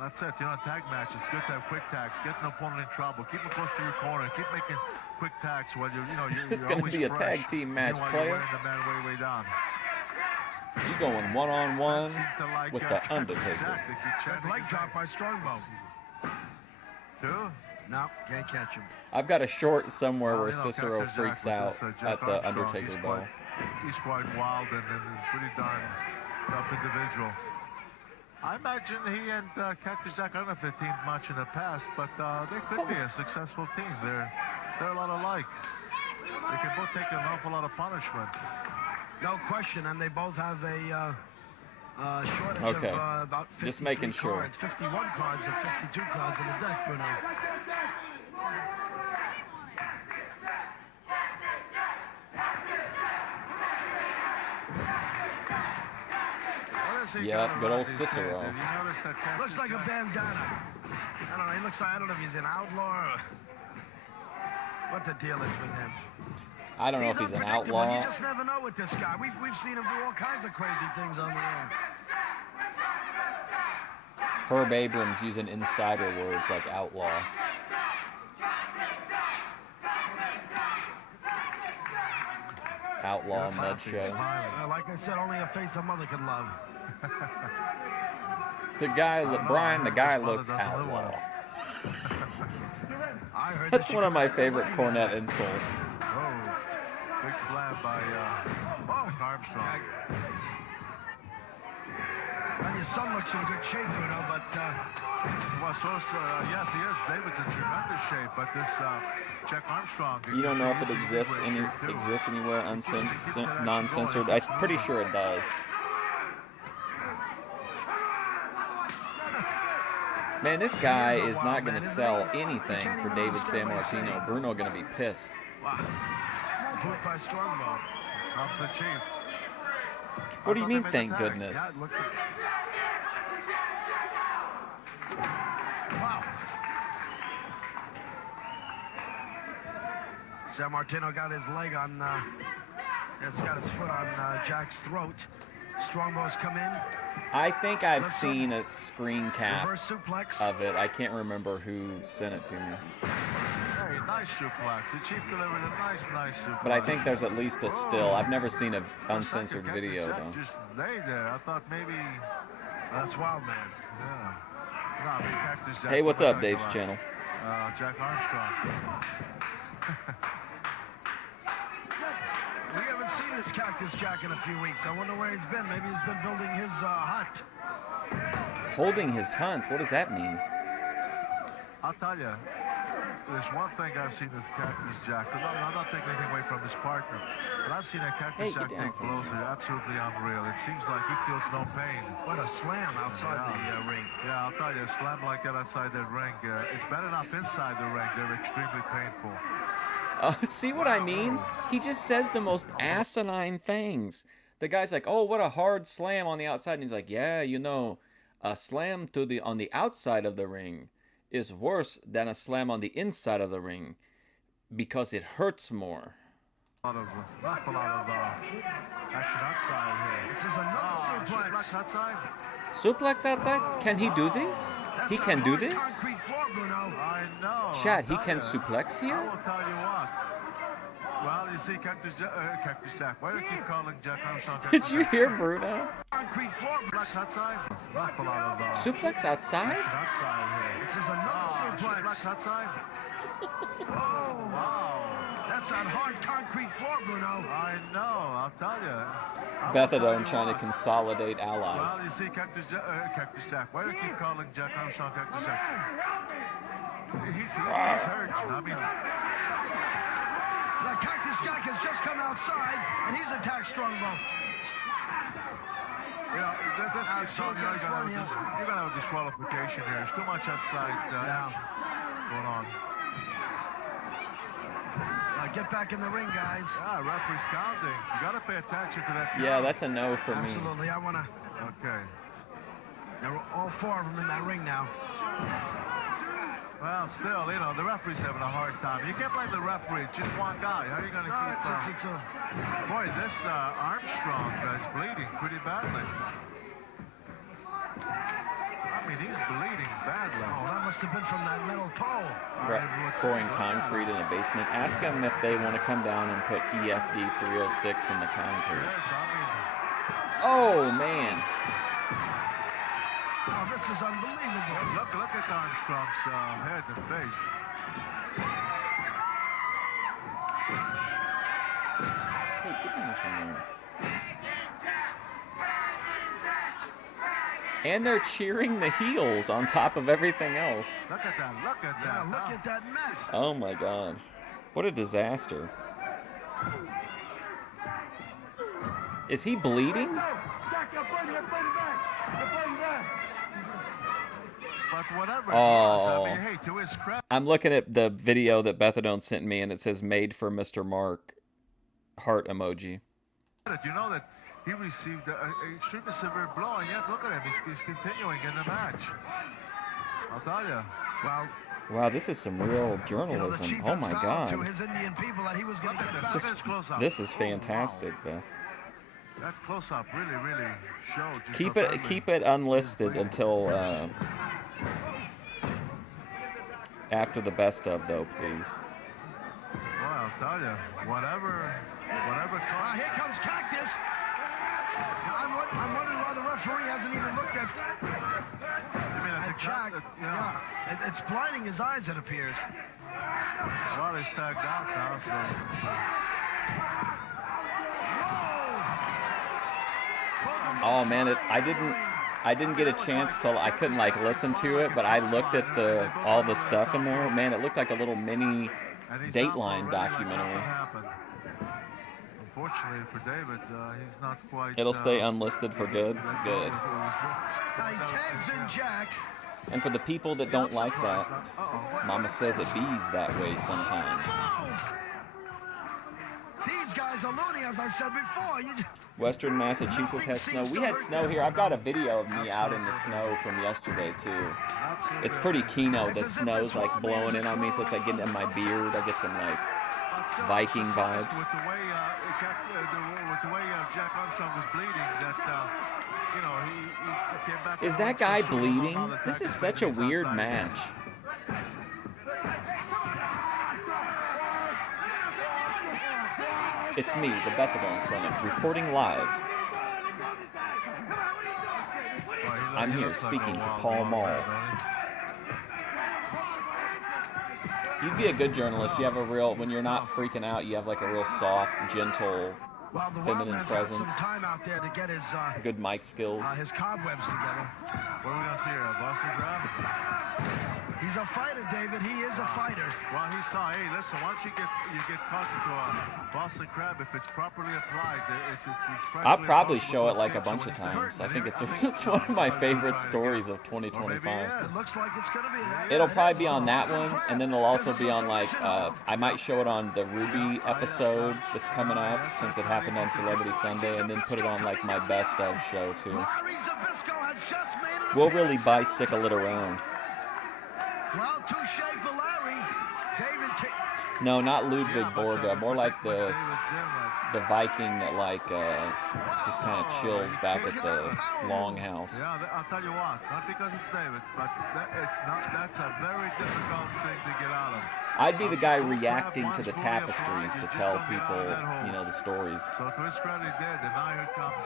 That's it. You know, tag match. It's good to have quick tags. Get an opponent in trouble. Keep them close to your corner. Keep making quick tags while you're It's gonna always be a fresh. tag team match, Meanwhile, player. You're wearing the man way down. You going one-on-one Seem to like, with the Cactus Undertaker. Jack. They keep chanting Leg his drop name. by Strongbow. 2? No, can't catch him. I've got a short somewhere Well, where you know, Cicero Cactus Jack freaks with out this, Jack at the Armstrong, Undertaker bell. He's quite wild and a pretty darn tough individual. I imagine he and Cactus Jack, I don't know if they've teamed much in the past, but they could be a successful team. They're a lot alike. They can both take an awful lot of punishment. No question, and they both have a shortage Okay. of about 53 Just making sure. cards, 51 cards of 52 cards in the deck, Bruno. Yep, good old Cicero. Looks like a bandana. I don't know. I don't know if he's an outlaw or what the deal is with him. I don't know if he's an unpredictable. outlaw. You just never know with this guy. We've seen him do all kinds of crazy things on the air. Herb Abrams using insider words like outlaw. Outlaw mud show. Like I said, only a face a mother can love. The guy, Brian, the guy looks outlaw. That's one of my favorite Cornette insults. Oh, big slam by Armstrong. And your son looks in good shape, Bruno, but... Well, yes, he is. David's in tremendous shape, but this Jack Armstrong... You don't know if it exists anywhere non-censored? I'm pretty sure it does. Man, this guy is not going to sell anything for David Sammartino. Bruno going to be pissed. Wow. Pooped by Strongbow. Comes the Chief. What do you mean, thank goodness? Wow. Sammartino got his leg on, it's got his foot on Jack's throat. Strongbow's come in. I think I've seen a screen cap Reverse suplex. of it. I can't remember who sent it to me. Very nice suplex. The Chief delivered a nice suplex. But I think there's at least a still. I've never seen an uncensored video, though. Just lay there. I thought maybe... That's wild, man. Yeah. No, I mean, Cactus Jack. Hey, what's up, Dave's channel? Jack Armstrong. We haven't seen this Cactus Jack in a few weeks. I wonder where he's been. Maybe he's been building his hut. Holding his hunt? What does that mean? I'll tell you, there's one thing I've seen this Cactus Jack. I'm not taking anything away from his partner, but I've seen a Cactus Jack take blows that are absolutely unreal. It seems like he feels no pain. What a slam outside the ring. Yeah, I'll tell you, a slam like that outside that ring, it's bad enough inside the ring. They're extremely painful. See what I mean? He just says the most asinine things. The guy's like, "Oh, what a hard slam on the outside," and he's like, "Yeah, you know, a slam on the outside of the ring is worse than a slam on the inside of the ring because it hurts more." Not a lot of action outside here. This is another suplex outside. Suplex outside? Can he do this? He can do this? I know. Chad, he can suplex here? I will tell you what. Well, you see, Cactus Jack. Why do you keep calling Jack Armstrong? Did you hear Bruno? Concrete floor. Suplex outside? Not a lot of suplex outside? Outside here. This is another suplex. Suplex outside? Oh, wow. That's on hard concrete floor, Bruno. I know, I'll tell you. Bethadone trying to consolidate allies. Well, you see, Cactus Jack. Why do you keep calling Jack Armstrong Cactus Jack? He's hurt. I mean... Now, Cactus Jack has just come outside, and he's attacked Strongbow. You know, this keeps on. You're going to have a disqualification here. There's too much outside going on. Get back in the ring, guys. Yeah, referee's counting. You got to pay attention to that. Yeah, that's a no for me. Absolutely, I want to. Okay. There are all four of them in that ring now. Well, still, you know, the referee's having a hard time. You can't blame the referee. It's just one guy. How are you going to keep... Boy, this Armstrong is bleeding pretty badly. I mean, he's bleeding badly. Oh, that must have been from that metal pole. Pouring concrete in the basement. Ask them if they want to come down and put EFD 306 in the concrete. Oh, man. Oh, this is unbelievable. Look at Armstrong's head and face. Hey, give me nothing there. And they're cheering the heels on top of everything else. Look at that, look at that. Yeah, look at that mess. Oh my God. What a disaster. Is he bleeding? But whatever oh. I mean, hey, to his credit. I'm looking at the video that Bethadone sent me, and it says made for Mr. Mark. Heart emoji. You know that he received an extremely severe blow, and yet look at him. He's continuing in the match. I'll tell you. Well, Wow, this is some real journalism. Oh my God. This is fantastic, Beth. That close-up really showed. Keep it unlisted until after the best of, though, please. Well, I'll tell you, whatever. Here comes Cactus. I'm wondering why the referee hasn't even looked at Jack. Yeah, it's blinding his eyes, it appears. Well, he's tagged out now, so. Oh man, I didn't get a chance to. I couldn't like listen to it, but I looked at all the stuff in there. Man, it looked like a little mini Dateline documentary. Unfortunately for David, he's not quite. It'll stay unlisted for good. Good. Now he tags in Jack. And for the people that don't like that, Mama says it bees that way sometimes. These guys are loony, as I've said before. Western Massachusetts has snow. We had snow here. I've got a video of me out in the snow from yesterday, too. It's pretty keno. The snow's like blowing in on me, so it's like getting in my beard. I get some like Viking vibes. With the way Jack Armstrong was bleeding, that he came back. Is that guy bleeding? This is such a weird match. It's me, the Bethadone Clinic, reporting live. I'm here speaking to Paul Mall. You'd be a good journalist. You have a real, when you're not freaking out, you have like a real soft, gentle, feminine presence. Some time out there to get his good mic skills. His cobwebs together. What are we gonna see here? A Boston Crab? He's a fighter, David. He is a fighter. Well, he saw. Hey, listen. Once you get caught into a Boston Crab, if it's properly applied, it's I'll probably show it like a bunch of times. I think it's one of my favorite stories of 2025. It looks like it's gonna be that. It'll probably be on that one, and then it'll also be on like I might show it on the Ruby episode that's coming up since it happened on Celebrity Sunday, and then put it on like my best of show too. We'll really bicycle it around. Well, touche for Larry. David. No, not Ludwig Borga. More like the Viking that like just kind of chills back at the longhouse. Yeah, I'll tell you what. Not because it's David, but that's a very difficult thing to get out of. I'd be the guy reacting to the tapestries to tell people, the stories. So to his credit, he did, and now here comes.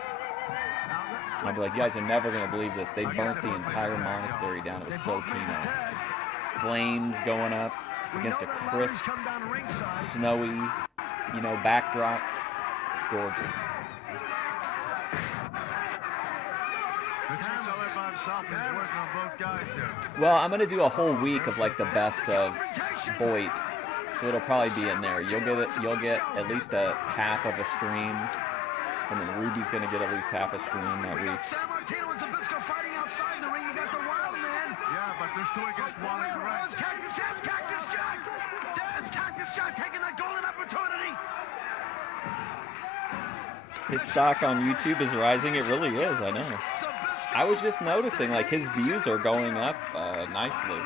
I'd be like, you guys are never gonna believe this. They burnt the entire monastery down. It was so keno. Flames going up against a crisp, snowy, backdrop. Gorgeous. Well, I'm gonna do a whole week of like the best of Boyd, so it'll probably be in there. You'll get at least a half of a stream, and then Ruby's gonna get at least half a stream that week. Yeah, but there's two against one in the ring. Cactus Jack! There's Cactus Jack taking that golden opportunity! His stock on YouTube is rising. It really is, I know. I was just noticing, like, his views are going up nicely.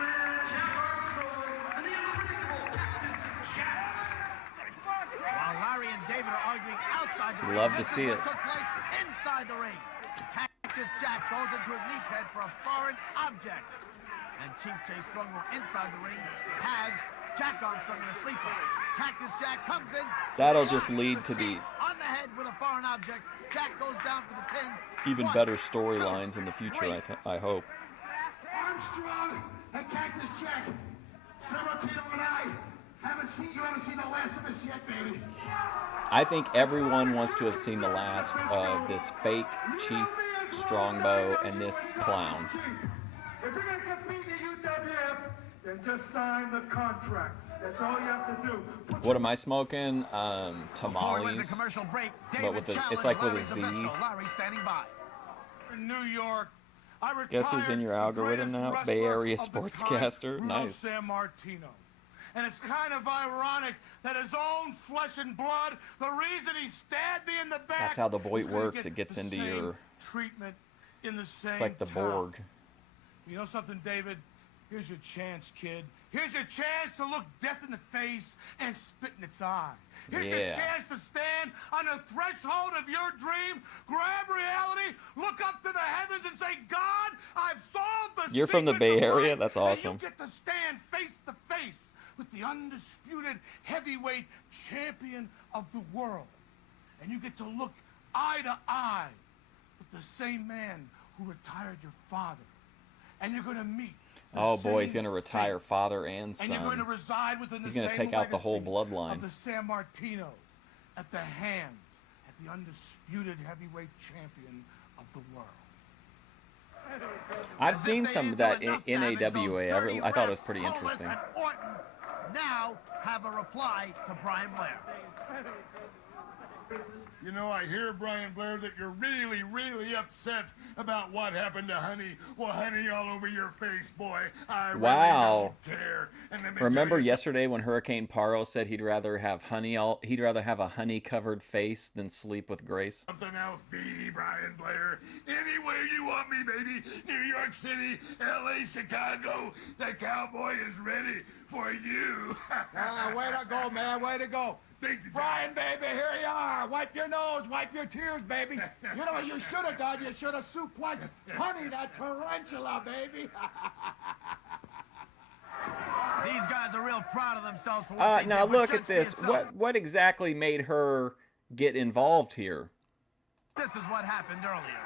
While Larry and David are arguing outside the ring, love to see it. Took place inside the ring. Cactus Jack goes into his knee pad for a foreign object. And Chief Jay Strongbow inside the ring has Jack Armstrong in a sleeper. Cactus Jack comes in. That'll just lead to the on the head with a foreign object. Jack goes down for the pin. Even better storylines in the future, I hope. Armstrong and Cactus Jack. Sammartino and I haven't seen the last of us yet, baby. I think everyone wants to have seen the last of this fake Chief Strongbow and this clown. If you're going to compete in the UWF, then just sign the contract. That's all you have to do. What am I smoking? Tamales. But with it's like with a Z. In New York. Guess who's in your algorithm now? Bay Area sportscaster. Nice. San Martino. And it's kind of ironic that his own flesh and blood, the reason he stabbed me in the back. That's how the Voight works. It gets into your treatment in the same It's like the Borg. You know something, David? Here's your chance, kid. Here's your chance to look death in the face and spit in its eye. Here's your Yeah. chance to stand on the threshold of your dream, grab reality, look up to the heavens and say, God, I've solved the You're from the secrets Bay of Area? life." That's And awesome. you get to stand face to face with the undisputed heavyweight champion of the world. And you get to look eye to eye with the same man who retired your father. And you're going to meet the Oh boy, he's same going to retire fate. father and And you're going to son. reside within He's the going to same take out the whole legacy bloodline. of the San Martino at the hands of the undisputed heavyweight champion of the world. I've seen some of that in AWA. I thought it was pretty interesting. And Orton now have a reply to Brian Blair. You know, I hear, Brian Blair, that you're really, really upset about what happened to Honey. Well, honey all over your face, boy. I Wow. really don't care. And let me Remember tell you yesterday when Hurricane Paro said he'd rather have he'd rather have a honey-covered face than sleep with Grace? something else, be Brian Blair. Anywhere you want me, baby. New York City, L.A., Chicago. The Cowboy is ready for you. Way to go, man. Way to go. Thank you, Brian, baby, here you are. Wipe your nose, wipe your tears, baby. You know what you should have done? You should have suplexed Honey, that tarantula, baby. These guys are real proud of themselves for what they Now did. But look judge at for this. yourself. What exactly made her get involved here? This is what happened earlier.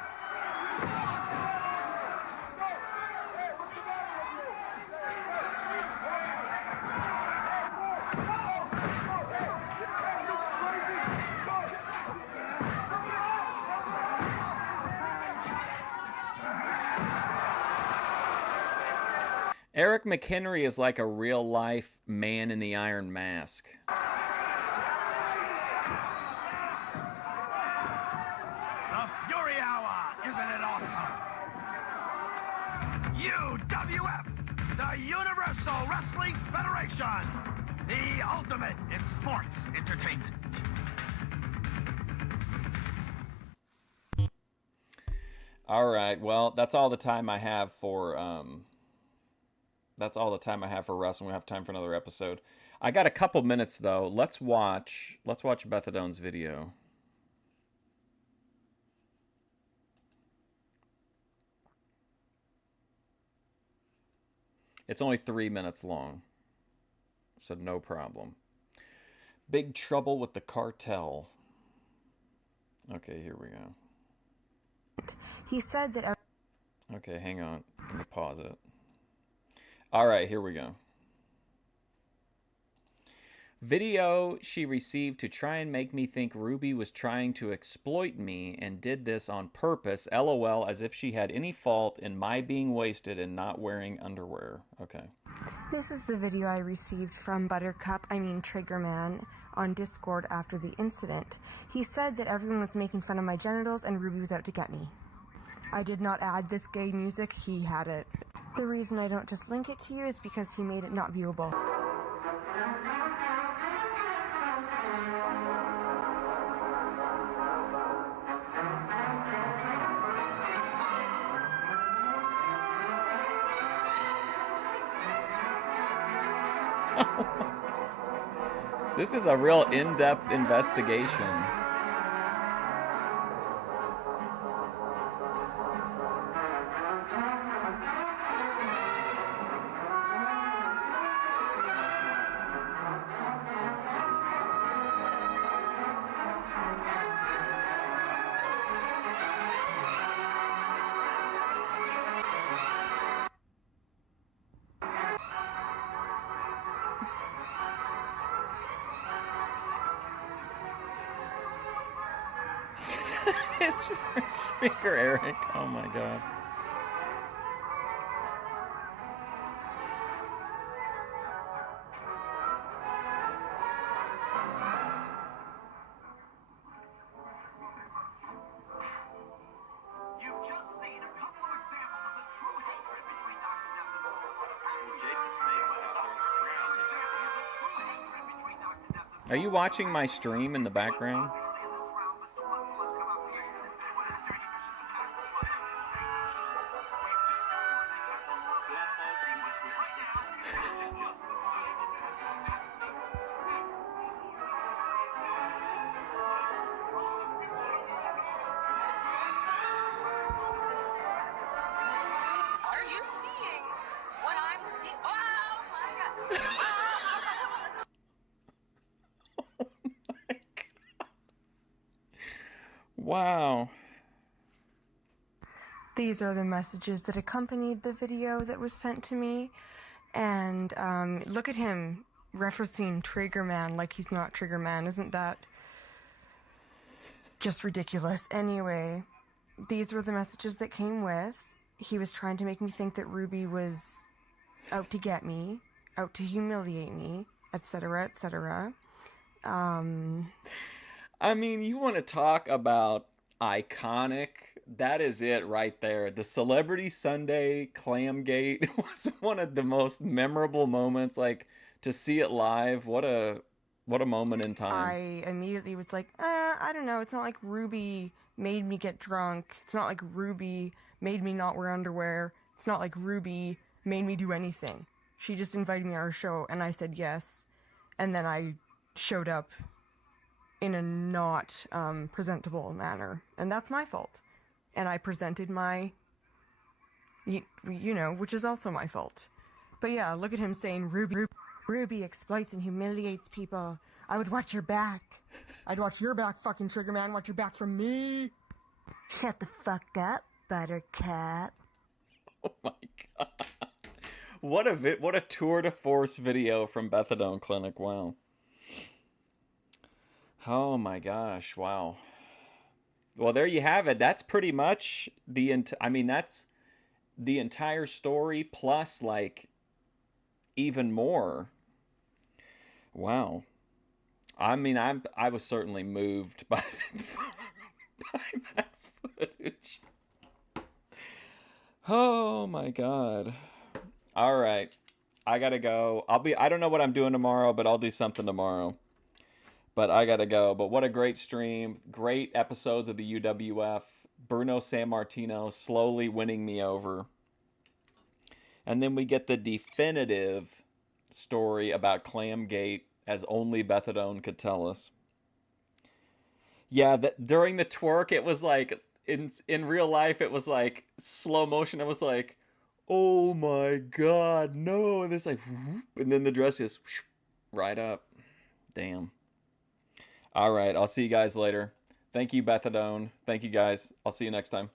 Eric McHenry is like a real-life man in the Iron Mask. The Fury Hour, isn't it awesome? UWF, the Universal Wrestling Federation, the ultimate in sports entertainment. All right, well, that's all the time I have for wrestling. We have time for another episode. I got a couple minutes though. Let's watch Bethadone's video. It's only 3 minutes long, so no problem. Big trouble with the cartel. Okay, here we go. He said that. Okay, hang on. Let me pause it. All right, here we go. Video she received to try and make me think Ruby was trying to exploit me and did this on purpose. LOL, as if she had any fault in my being wasted and not wearing underwear. Okay. This is the video I received from Triggerman, on Discord after the incident. He said that everyone was making fun of my genitals and Ruby was out to get me. I did not add this gay music, he had it. The reason I don't just link it to you is because he made it not viewable. This is a real in-depth investigation. His finger, Eric. Oh my god. You've just seen a couple of examples of the true hatred between Dr. Death and Orton. Jake the Snake was out there on the ground. Are you watching my stream in the background? Wow. These are the messages that accompanied the video that was sent to me. And look at him referencing Trigger Man like he's not Trigger Man. Isn't that just ridiculous? Anyway, these were the messages that came with. He was trying to make me think that Ruby was out to get me, out to humiliate me, etc., etc. I mean, you want to talk about iconic? That is it right there. The Celebrity Sunday Clamgate was one of the most memorable moments. Like, to see it live, what a moment in time. I immediately was like, I don't know. It's not like Ruby made me get drunk. It's not like Ruby made me not wear underwear. It's not like Ruby made me do anything. She just invited me on her show, and I said yes. And then I showed up in a not presentable manner. And that's my fault. And I presented my, you know, which is also my fault. But yeah, look at him saying, Ruby exploits and humiliates people. I would watch your back. I'd watch your back, fucking Trigger Man. Watch your back from me. Shut the fuck up, Buttercup. Oh my god. What a tour de force video from Methadone Clinic. Wow. Oh my gosh. Wow. Well, there you have it. That's pretty much that's the entire story plus like even more. Wow. I mean, I was certainly moved by that footage. Oh my god. All right. I got to go. I don't know what I'm doing tomorrow, but I'll do something tomorrow. But I got to go. But what a great stream. Great episodes of the UWF. Bruno Sammartino slowly winning me over. And then we get the definitive story about Clamgate as only Methadone could tell us. Yeah, during the twerk, it was like, in real life, it was like slow motion. It was like, oh my god, no. And there's like, whoop, and then the dress is right up. Damn. All right, I'll see you guys later. Thank you, Methadone. Thank you, guys. I'll see you next time.